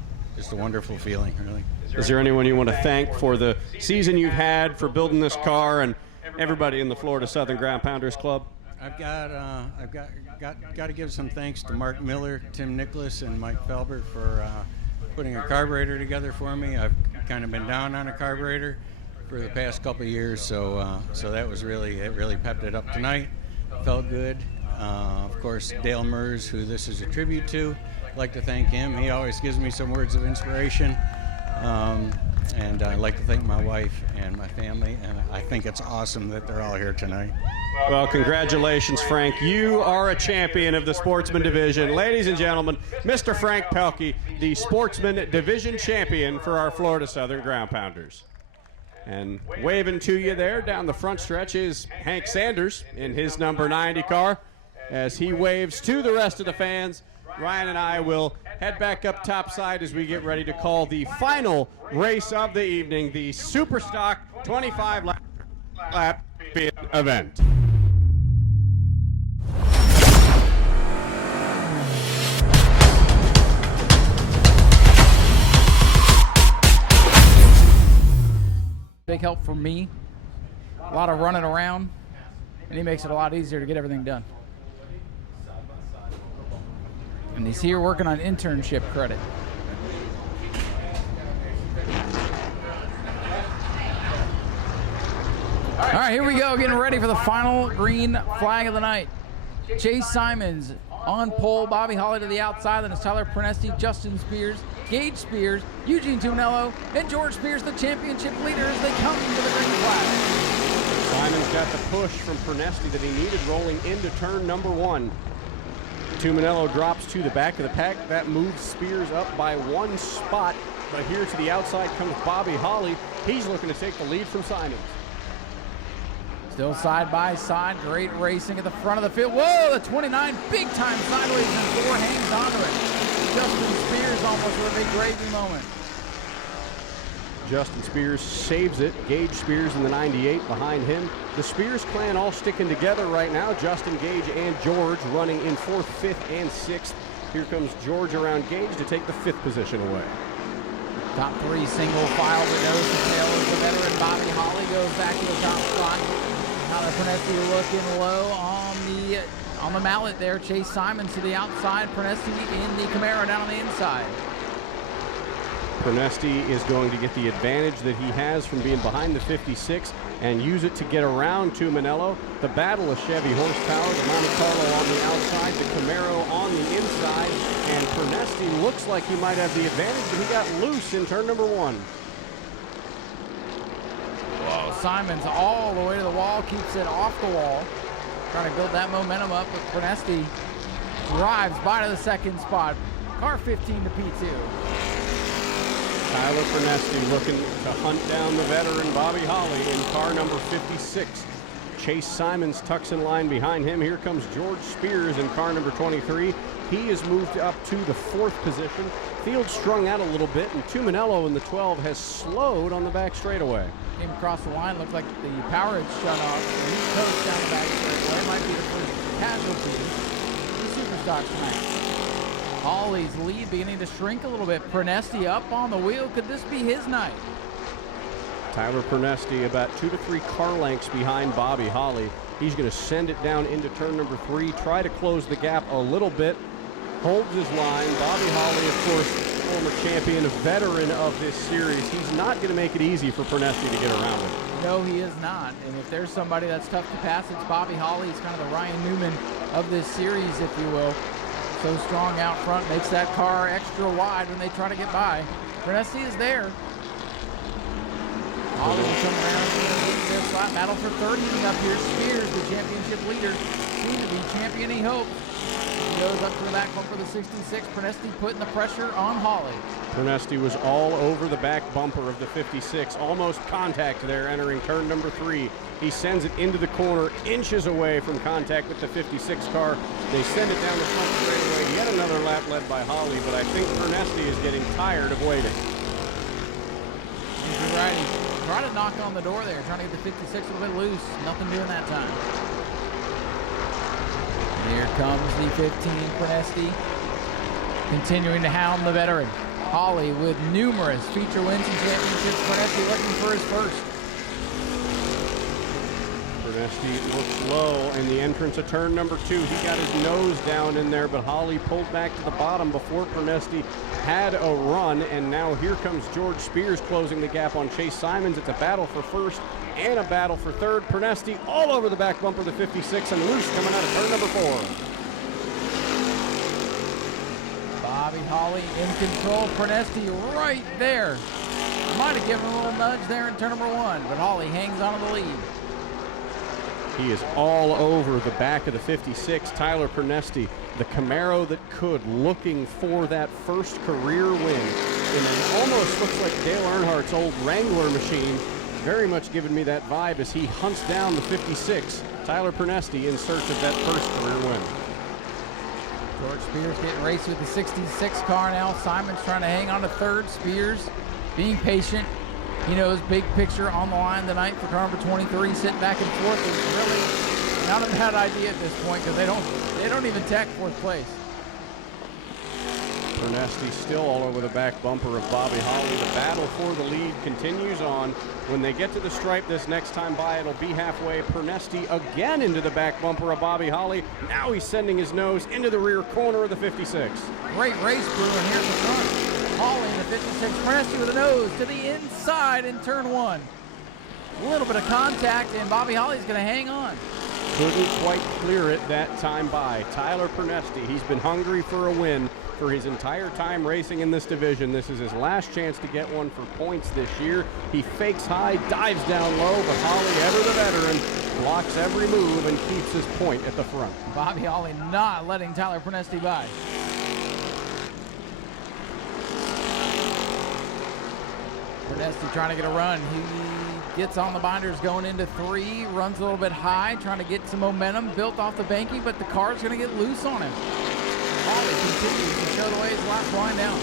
wonderful feeling, really. Is there anyone you want to thank for the season you've had, for building this car, and everybody in the Florida Southern Ground Pounders Club? I've got to give some thanks to Mark Miller, Tim Nicholas, and Mike Felber for putting a carburetor together for me. I've kind of been down on a carburetor for the past couple of years, so that was really pepped it up tonight. Felt good. Of course, Dale Mers, who this is a tribute to, I'd like to thank him. He always gives me some words of inspiration. And I'd like to thank my wife and my family, and I think it's awesome that they're all here tonight. Well, congratulations, Frank. You are a champion of the Sportsman Division. Ladies and gentlemen, Mr. Frank Pelkey, the Sportsman Division champion for our Florida Southern Ground Pounders. And waving to you there down the front stretch is Hank Sanders in his number 90 car. As he waves to the rest of the fans, Ryan and I will head back up topside as we get ready to call the final race of the evening, the Superstock 25 lap event. Big help from me. A lot of running around, and he makes it a lot easier to get everything done. And he's here working on internship credit. All right, here we go, getting ready for the final green flag of the night. Chase Simons on pole, Bobby Holly to the outside, then it's Tyler Pernesti, Justin Spears, Gage Spears, Eugene Tuminello, and George Spears, the championship leader, as they come to the green flag. Simons got the push from Pernesti that he needed rolling into turn number 1. Tuminello drops to the back of the pack. That moves Spears up by 1 spot. But here to the outside comes Bobby Holly. He's looking to take the lead from Simons. Still side by side, great racing at the front of the field. Whoa, the 29 big time sideways and 4 hangs onto it. Justin Spears almost with a big gravy moment. Justin Spears saves it. Gage Spears in the 98 behind him. The Spears clan all sticking together right now. Justin, Gage, and George running in 4th, 5th, and 6th. Here comes George around Gage to take the 5th position away. Top 3 single file that goes to tail as the veteran Bobby Holly goes back to the top spot. Tyler Pernesti looking low on the mallet there. Chase Simons to the outside. Pernesti in the Camaro down on the inside. Pernesti is going to get the advantage that he has from being behind the 56 and use it to get around Tuminello. The battle of Chevy horsepower, the Monte Carlo on the outside, the Camaro on the inside, and Pernesti looks like he might have the advantage, but he got loose in turn number 1. Whoa, Simons all the way to the wall, keeps it off the wall. Trying to build that momentum up, but Pernesti drives by to the 2nd spot. Car 15 to P2. Tyler Pernesti looking to hunt down the veteran Bobby Holly in car number 56. Chase Simons tucks in line behind him. Here comes George Spears in car number 23. He has moved up to the 4th position. Field strung out a little bit, and Tuminello in the 12 has slowed on the back straightaway. Came across the line, looked like the power had shut off. And he coast down the back straightaway. It might be the first casualty of the Superstock tonight. Holly's lead beginning to shrink a little bit. Pernesti up on the wheel. Could this be his night? Tyler Pernesti about 2 to 3 car lengths behind Bobby Holly. He's going to send it down into turn number 3, try to close the gap a little bit, holds his line. Bobby Holly, of course, former champion, veteran of this series. He's not going to make it easy for Pernesti to get around him. No, he is not. And if there's somebody that's tough to pass, it's Bobby Holly. He's kind of the Ryan Newman of this series, if you will. So strong out front, makes that car extra wide when they try to get by. Prunesti is there. Holly will come around to their slot battle for third even up here. Spears, the championship leader, soon to be champion, he hopes. He goes up to the back bumper, the 66. Prunesti putting the pressure on Holly. Prunesti was all over the back bumper of the 56, almost contact there entering turn number 3. He sends it into the corner, inches away from contact with the 56 car. They send it down the front straightaway. Yet another lap led by Holly, but I think Prunesti is getting tired of waiting. He's right. He's trying to knock on the door there, trying to get the 56 a little bit loose. Nothing doing that time. Here comes the 15, Prunesti, continuing to hound the veteran. Holly with numerous feature wins and championships. Prunesti looking for his first. Prunesti looked low in the entrance of turn number 2. He got his nose down in there, but Holly pulled back to the bottom before Prunesti had a run, and now here comes George Spears closing the gap on Chase Simons. It's a battle for first and a battle for third. Prunesti all over the back bumper of the 56 and loose coming out of turn number 4. Bobby Holly in control. Prunesti right there. Might have given him a little nudge there in turn number 1, but Holly hangs on to the lead. He is all over the back of the 56. Tyler Prunesti, the Camaro that could, looking for that first career win. And it almost looks like Dale Earnhardt's old Wrangler machine. Very much giving me that vibe as he hunts down the 56. Tyler Prunesti in search of that first career win. George Spears getting raced with the 66 car now. Simon's trying to hang on to third. Spears being patient. He knows big picture on the line tonight for car number 23. Sitting back and forth is really not a bad idea at this point because they don't even tech fourth place. Prunesti still all over the back bumper of Bobby Holly. The battle for the lead continues on. When they get to the stripe this next time by, it'll be halfway. Prunesti again into the back bumper of Bobby Holly. Now he's sending his nose into the rear corner of the 56. Great race, Brew, and here's the front. Holly in the 56, Prunesti with a nose to the inside in turn 1. A little bit of contact, and Bobby Holly's going to hang on. Couldn't quite clear it that time by. Tyler Prunesti, he's been hungry for a win for his entire time racing in this division. This is his last chance to get one for points this year. He fakes high, dives down low, but Holly, ever the veteran, blocks every move and keeps his point at the front. Bobby Holly not letting Tyler Prunesti by. Prunesti trying to get a run. He gets on the binders going into 3, runs a little bit high, trying to get some momentum built off the banking, but the car's going to get loose on him. Holly continues to show the way his last line down.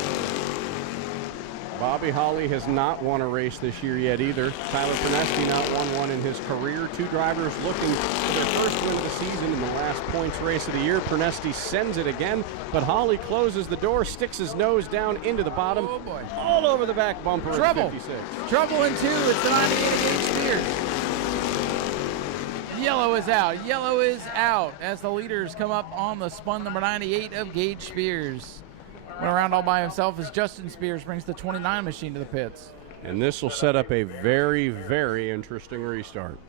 Bobby Holly has not won a race this year yet either. Tyler Prunesti not won one in his career. 2 drivers looking for their first win of the season in the last points race of the year. Prunesti sends it again, but Holly closes the door, sticks his nose down into the bottom. Oh boy. All over the back bumper Trouble. of 56. Trouble in 2. It's the 98 Agmt Spears. Yellow is out. Yellow is out as the leaders come up on the spun number 98 of Gage Spears. Went around all by himself as Justin Spears brings the 29 machine to the pits. And this will set up a very, very interesting restart.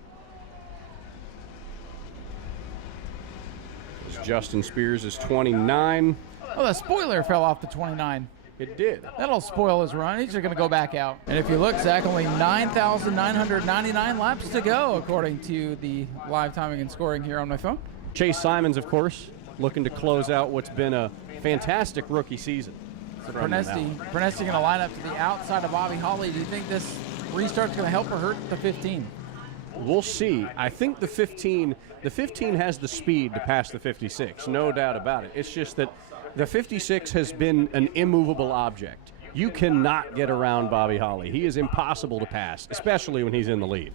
As Justin Spears is 29. Oh, the spoiler fell off the 29. It did. That'll spoil his run. He's just going to go back out. And if you look, Zach, only 9,999 laps to go, according to the live timing and scoring here on my phone. Chase Simons, of course, looking to close out what's been a fantastic rookie season. So Prunesti going to line up to the outside of Bobby Holly. Do you think this restart's going to help or hurt the 15? We'll see. I think the 15 has the speed to pass the 56, no doubt about it. It's just that the 56 has been an immovable object. You cannot get around Bobby Holly. He is impossible to pass, especially when he's in the lead.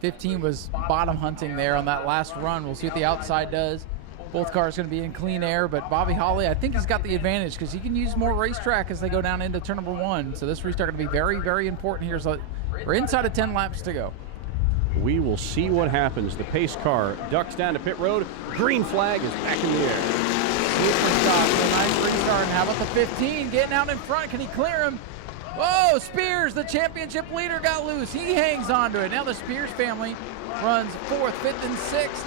15 was bottom hunting there on that last run. We'll see what the outside does. Both cars going to be in clean air, but Bobby Holly, I think he's got the advantage because he can use more racetrack as they go down into turn number 1. So this restart going to be very, very important here. So we're inside of 10 laps to go. We will see what happens. The pace car ducks down to pit road. Green flag is back in the air. Nice restart. And how about the 15 getting out in front? Can he clear him? Whoa, Spears, the championship leader, got loose. He hangs on to it. Now the Spears family runs 4th, 5th, and 6th.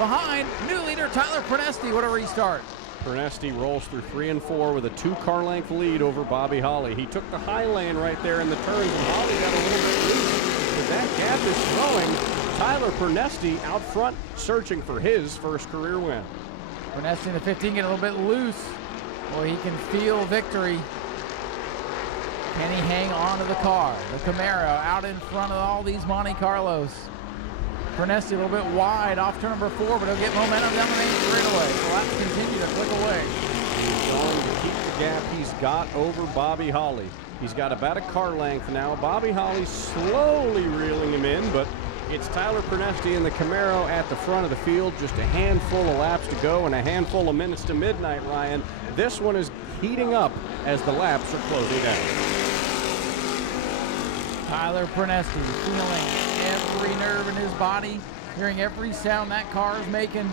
behind new leader Tyler Prenesti. What a restart. Prenesti rolls through 3 and 4 with a 2-car length lead over Bobby Holly. He took the high lane right there in the turns, and Holly got a little bit loose. But that gap is slowing. Tyler Prenesti out front, searching for his first career win. Prenesti in the 15 getting a little bit loose. Boy, he can feel victory. Can he hang on to the car? The Camaro out in front of all these Monte Carlos. Prenesti a little bit wide off turn number 4, but he'll get momentum down the main straightaway. So let's continue to click away. He's going to keep the gap he's got over Bobby Holly. He's got about a car length now. Bobby Holly slowly reeling him in, but it's Tyler Prenesti in the Camaro at the front of the field. Just a handful of laps to go and a handful of minutes to midnight, Ryan. This one is heating up as the laps are closing down. Tyler Prenesti feeling every nerve in his body, hearing every sound that car is making.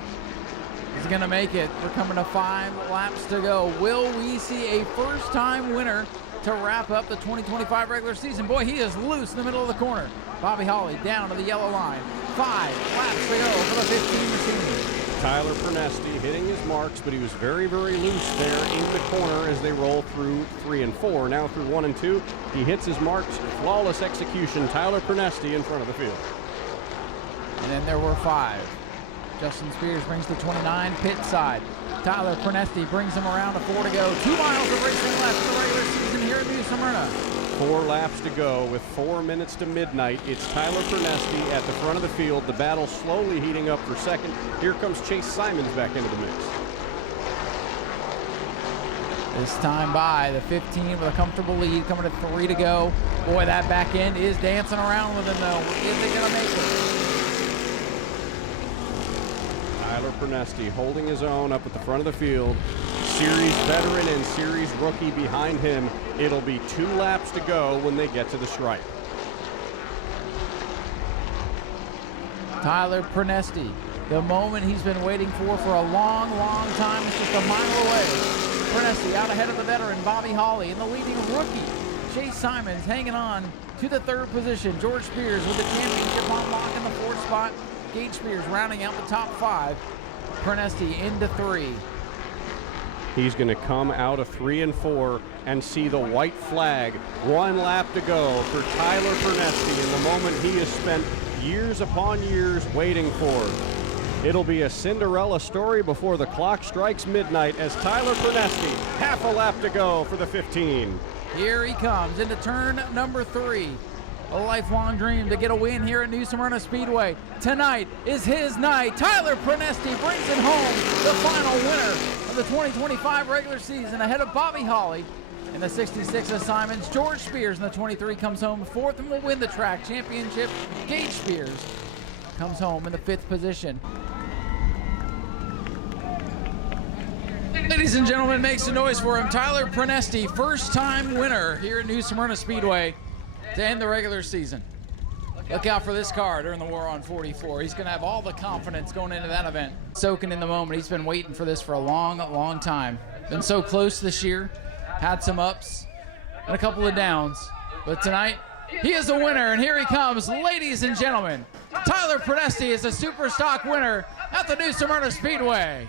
He's going to make it. We're coming to 5 laps to go. Will we see a first-time winner to wrap up the 2025 regular season? Boy, he is loose in the middle of the corner. Bobby Holly down to the yellow line. 5 laps to go for the 15 machine. Tyler Prenesti hitting his marks, but he was very, very loose there in the corner as they roll through 3 and 4. Now through 1 and 2, he hits his marks. Flawless execution. Tyler Prenesti in front of the field. And then there were 5. Justin Spears brings the 29 pit side. Tyler Prenesti brings him around to 4 to go. 2 miles of racing left in the regular season here in New Smyrna. 4 laps to go with 4 minutes to midnight. It's Tyler Prenesti at the front of the field. The battle slowly heating up for second. Here comes Chase Simons back into the mix. This time by the 15 with a comfortable lead, coming to 3 to go. Boy, that back end is dancing around with him though. Is they gonna make it? Tyler Prenesti holding his own up at the front of the field. Series veteran and series rookie behind him. It'll be 2 laps to go when they get to the stripe. Tyler Prenesti, the moment he's been waiting for a long, long time. It's just a mile away. Prenesti out ahead of the veteran Bobby Holly and the leading rookie Chase Simons hanging on to the 3rd position. George Spears with the championship on lock in the 4th spot. Gage Spears rounding out the top 5. Prenesti into 3. He's going to come out of 3 and 4 and see the white flag. 1 lap to go for Tyler Prenesti in the moment he has spent years upon years waiting for. It'll be a Cinderella story before the clock strikes midnight as Tyler Prenesti, half a lap to go for the 15. Here he comes into turn number 3. A lifelong dream to get a win here at New Smyrna Speedway. Tonight is his night. Tyler Prenesti brings it home, the final winner of the 2025 regular season ahead of Bobby Holly in the 66 of Simons. George Spears in the 23 comes home 4th and will win the track championship. Gage Spears comes home in the 5th position. Ladies and gentlemen, make some noise for him. Tyler Prenesti, first-time winner here at New Smyrna Speedway to end the regular season. Look out for this car during the War on 44. He's going to have all the confidence going into that event. Soaking in the moment. He's been waiting for this for a long, long time. Been so close this year. Had some ups and a couple of downs. But tonight, he is the winner, and here he comes. Ladies and gentlemen, Tyler Prenesti is a super stock winner at the New Smyrna Speedway.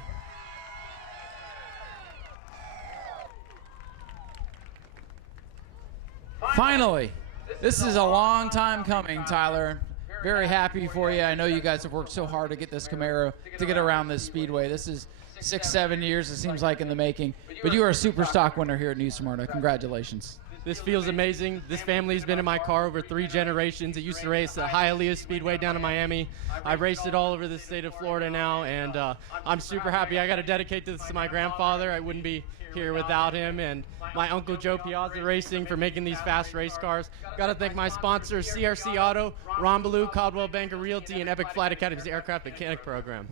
Finally. This is a long time coming, Tyler. Very happy for you. I know you guys have worked so hard to get this Camaro, to get around this Speedway. This is 6-7 years, it seems like, in the making. But you are a super stock winner here at New Smyrna. Congratulations. This feels amazing. This family's been in my car over 3 generations. It used to race at Hialeah Speedway down in Miami. I've raced it all over the state of Florida now, and I'm super happy. I got to dedicate this to my grandfather. I wouldn't be here without him, and my uncle Joe Piazza Racing for making these fast race cars. Got to thank my sponsors, CRC Auto, Ron Ballou, Caldwell Banker Realty, and Epic Flight Academy's Aircraft Mechanic Program.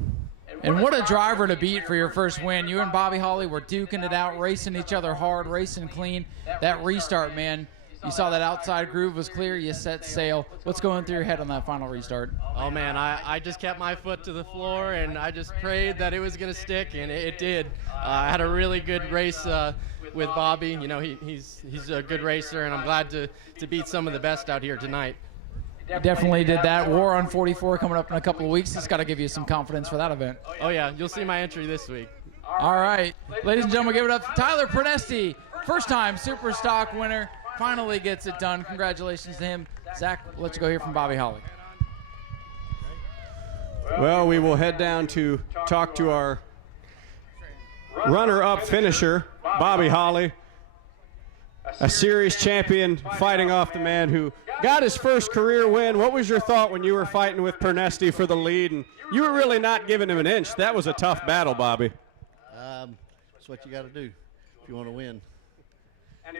And what a driver to beat for your first win. You and Bobby Holly were duking it out, racing each other hard, racing clean. That restart, man, you saw that outside groove was clear, you set sail. What's going through your head on that final restart? Oh man, I just kept my foot to the floor and I just prayed that it was going to stick, and it did. I had a really good race with Bobby. You know, he's a good racer, and I'm glad to beat some of the best out here tonight. You definitely did that. War on 44 coming up in a couple of weeks. It's got to give you some confidence for that event. Oh yeah, you'll see my entry this week. All right, ladies and gentlemen, give it up for Tyler Prenesti, first-time Super Stock winner. Finally gets it done. Congratulations to him. Zach, let's go hear from Bobby Holly. Well, we will head down to talk to our runner-up finisher, Bobby Holly, a series champion fighting off the man who got his first career win. What was your thought when you were fighting with Prenesti for the lead? And you were really not giving him an inch. That was a tough battle, Bobby. That's what you got to do if you want to win.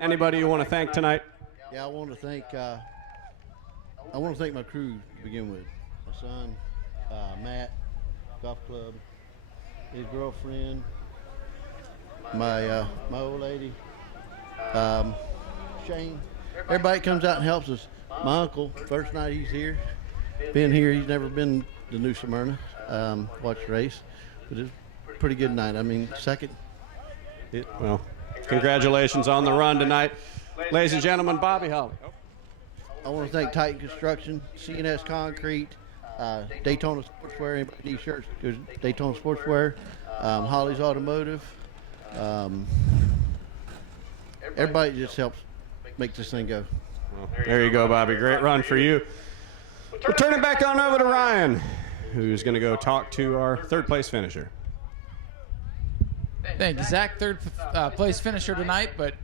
Anybody you want to thank tonight? Yeah, I want to thank my crew to begin with. My son, Matt, golf club, his girlfriend, my old lady, Shane. Everybody comes out and helps us. My uncle, first night he's here, been here. He's never been to New Smyrna, watched the race, but it's a pretty good night. I mean, second. Well, congratulations on the run tonight. Ladies and gentlemen, Bobby Holly. I want to thank Titan Construction, CNS Concrete, Daytona Sportswear. Anybody need shirts? There's Daytona Sportswear, Holly's Automotive. Everybody just helps make this thing go. Well, there you go, Bobby. Great run for you. We'll turn it back on over to Ryan, who's going to go talk to our third-place finisher. Thank you, Zach. Third place finisher tonight, but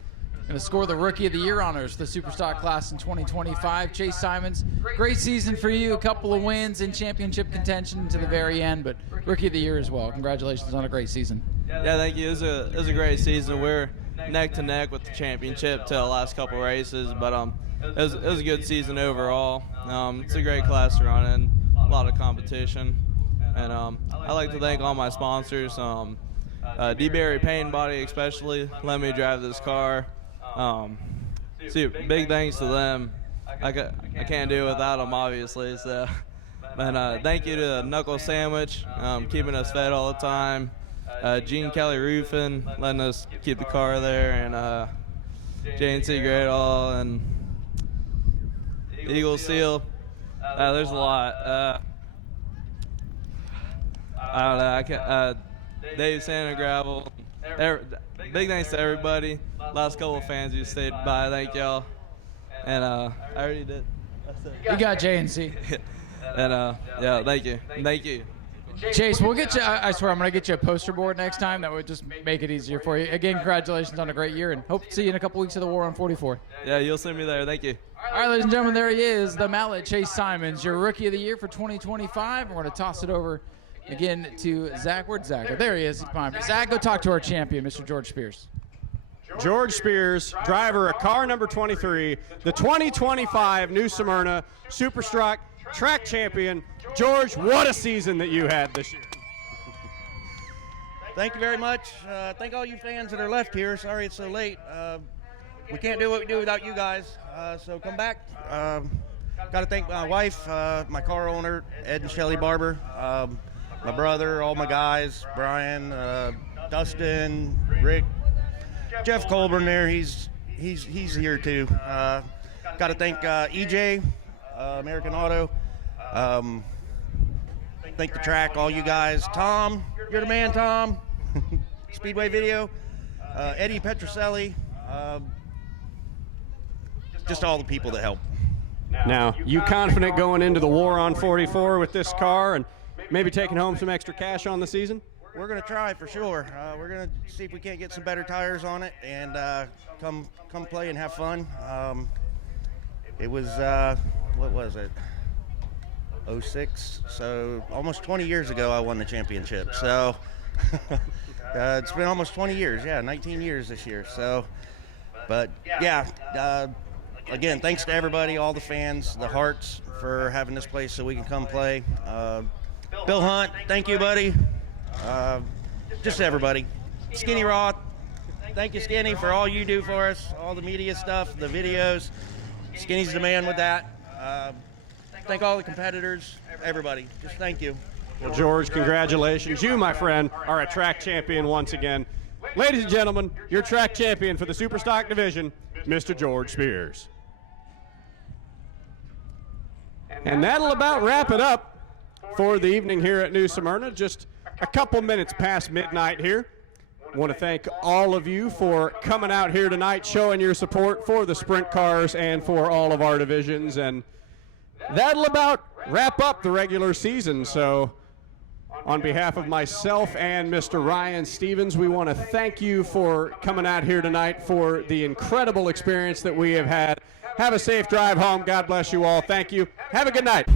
going to score the Rookie of the Year honors for the Superstock class in 2025. Chase Simons, great season for you. A couple of wins in championship contention to the very end, but Rookie of the Year as well. Congratulations on a great season. Yeah, thank you. It was a great season. We're neck to neck with the championship to the last couple races, but it was a good season overall. It's a great class to run in, a lot of competition, and I'd like to thank all my sponsors. D-Berry Paint Body especially let me drive this car. Big thanks to them. I can't do it without them, obviously. So, and thank you to Knuckle Sandwich, keeping us fed all the time. Gene Kelly Roofing, letting us keep the car there, and JNC Great All, and Eagle Seal. There's a lot. I don't know. I can't. Dave Santa Gravel. Big thanks to everybody. Last couple of fans who stayed by. Thank y'all. And I already did. You got JNC. And yeah, thank you. Thank you. Chase, we'll get you. I swear, I'm going to get you a poster board next time. That would just make it easier for you. Again, congratulations on a great year, and hope to see you in a couple weeks of the War on 44. Yeah, you'll see me there. Thank you. All right, ladies and gentlemen, there he is, the Mallet, Chase Simons, your Rookie of the Year for 2025. We're going to toss it over again to Zach. Where'd Zach go? There he is. Zach, go talk to our champion, Mr. George Spears. George Spears, driver of car number 23, the 2025 New Smyrna Superstock track champion. George, what a season that you had this year. Thank you very much. Thank all you fans that are left here. Sorry it's so late. We can't do what we do without you guys, so come back. Got to thank my wife, my car owner, Ed and Shelly Barber, my brother, all my guys, Brian, Dustin, Rick, Jeff Colburn there. He's here too. Got to thank EJ, American Auto. Thank the track, all you guys. Tom, you're the man, Tom. Speedway Video. Eddie Petroselli. Just all the people that help. Now, you confident going into the War on 44 with this car and maybe taking home some extra cash on the season? We're going to try for sure. We're going to see if we can't get some better tires on it and come play and have fun. It was, what was it? 06, so almost 20 years ago I won the championship. So it's been almost 20 years, 19 years this year. So, but yeah, again, thanks to everybody, all the fans, the Hearts, for having this place so we can come play. Bill Hunt, thank you, buddy. Just everybody. Skinny Roth, thank you, Skinny, for all you do for us, all the media stuff, the videos. Skinny's the man with that. Thank all the competitors, everybody. Just thank you. Well, George, congratulations. You, my friend, are a track champion once again. Ladies and gentlemen, your track champion for the Superstock division, Mr. George Spears. And that'll about wrap it up for the evening here at New Smyrna. Just a couple minutes past midnight here. I want to thank all of you for coming out here tonight, showing your support for the sprint cars and for all of our divisions. And that'll about wrap up the regular season. So on behalf of myself and Mr. Ryan Stevens, we want to thank you for coming out here tonight for the incredible experience that we have had. Have a safe drive home. God bless you all. Thank you. Have a good night.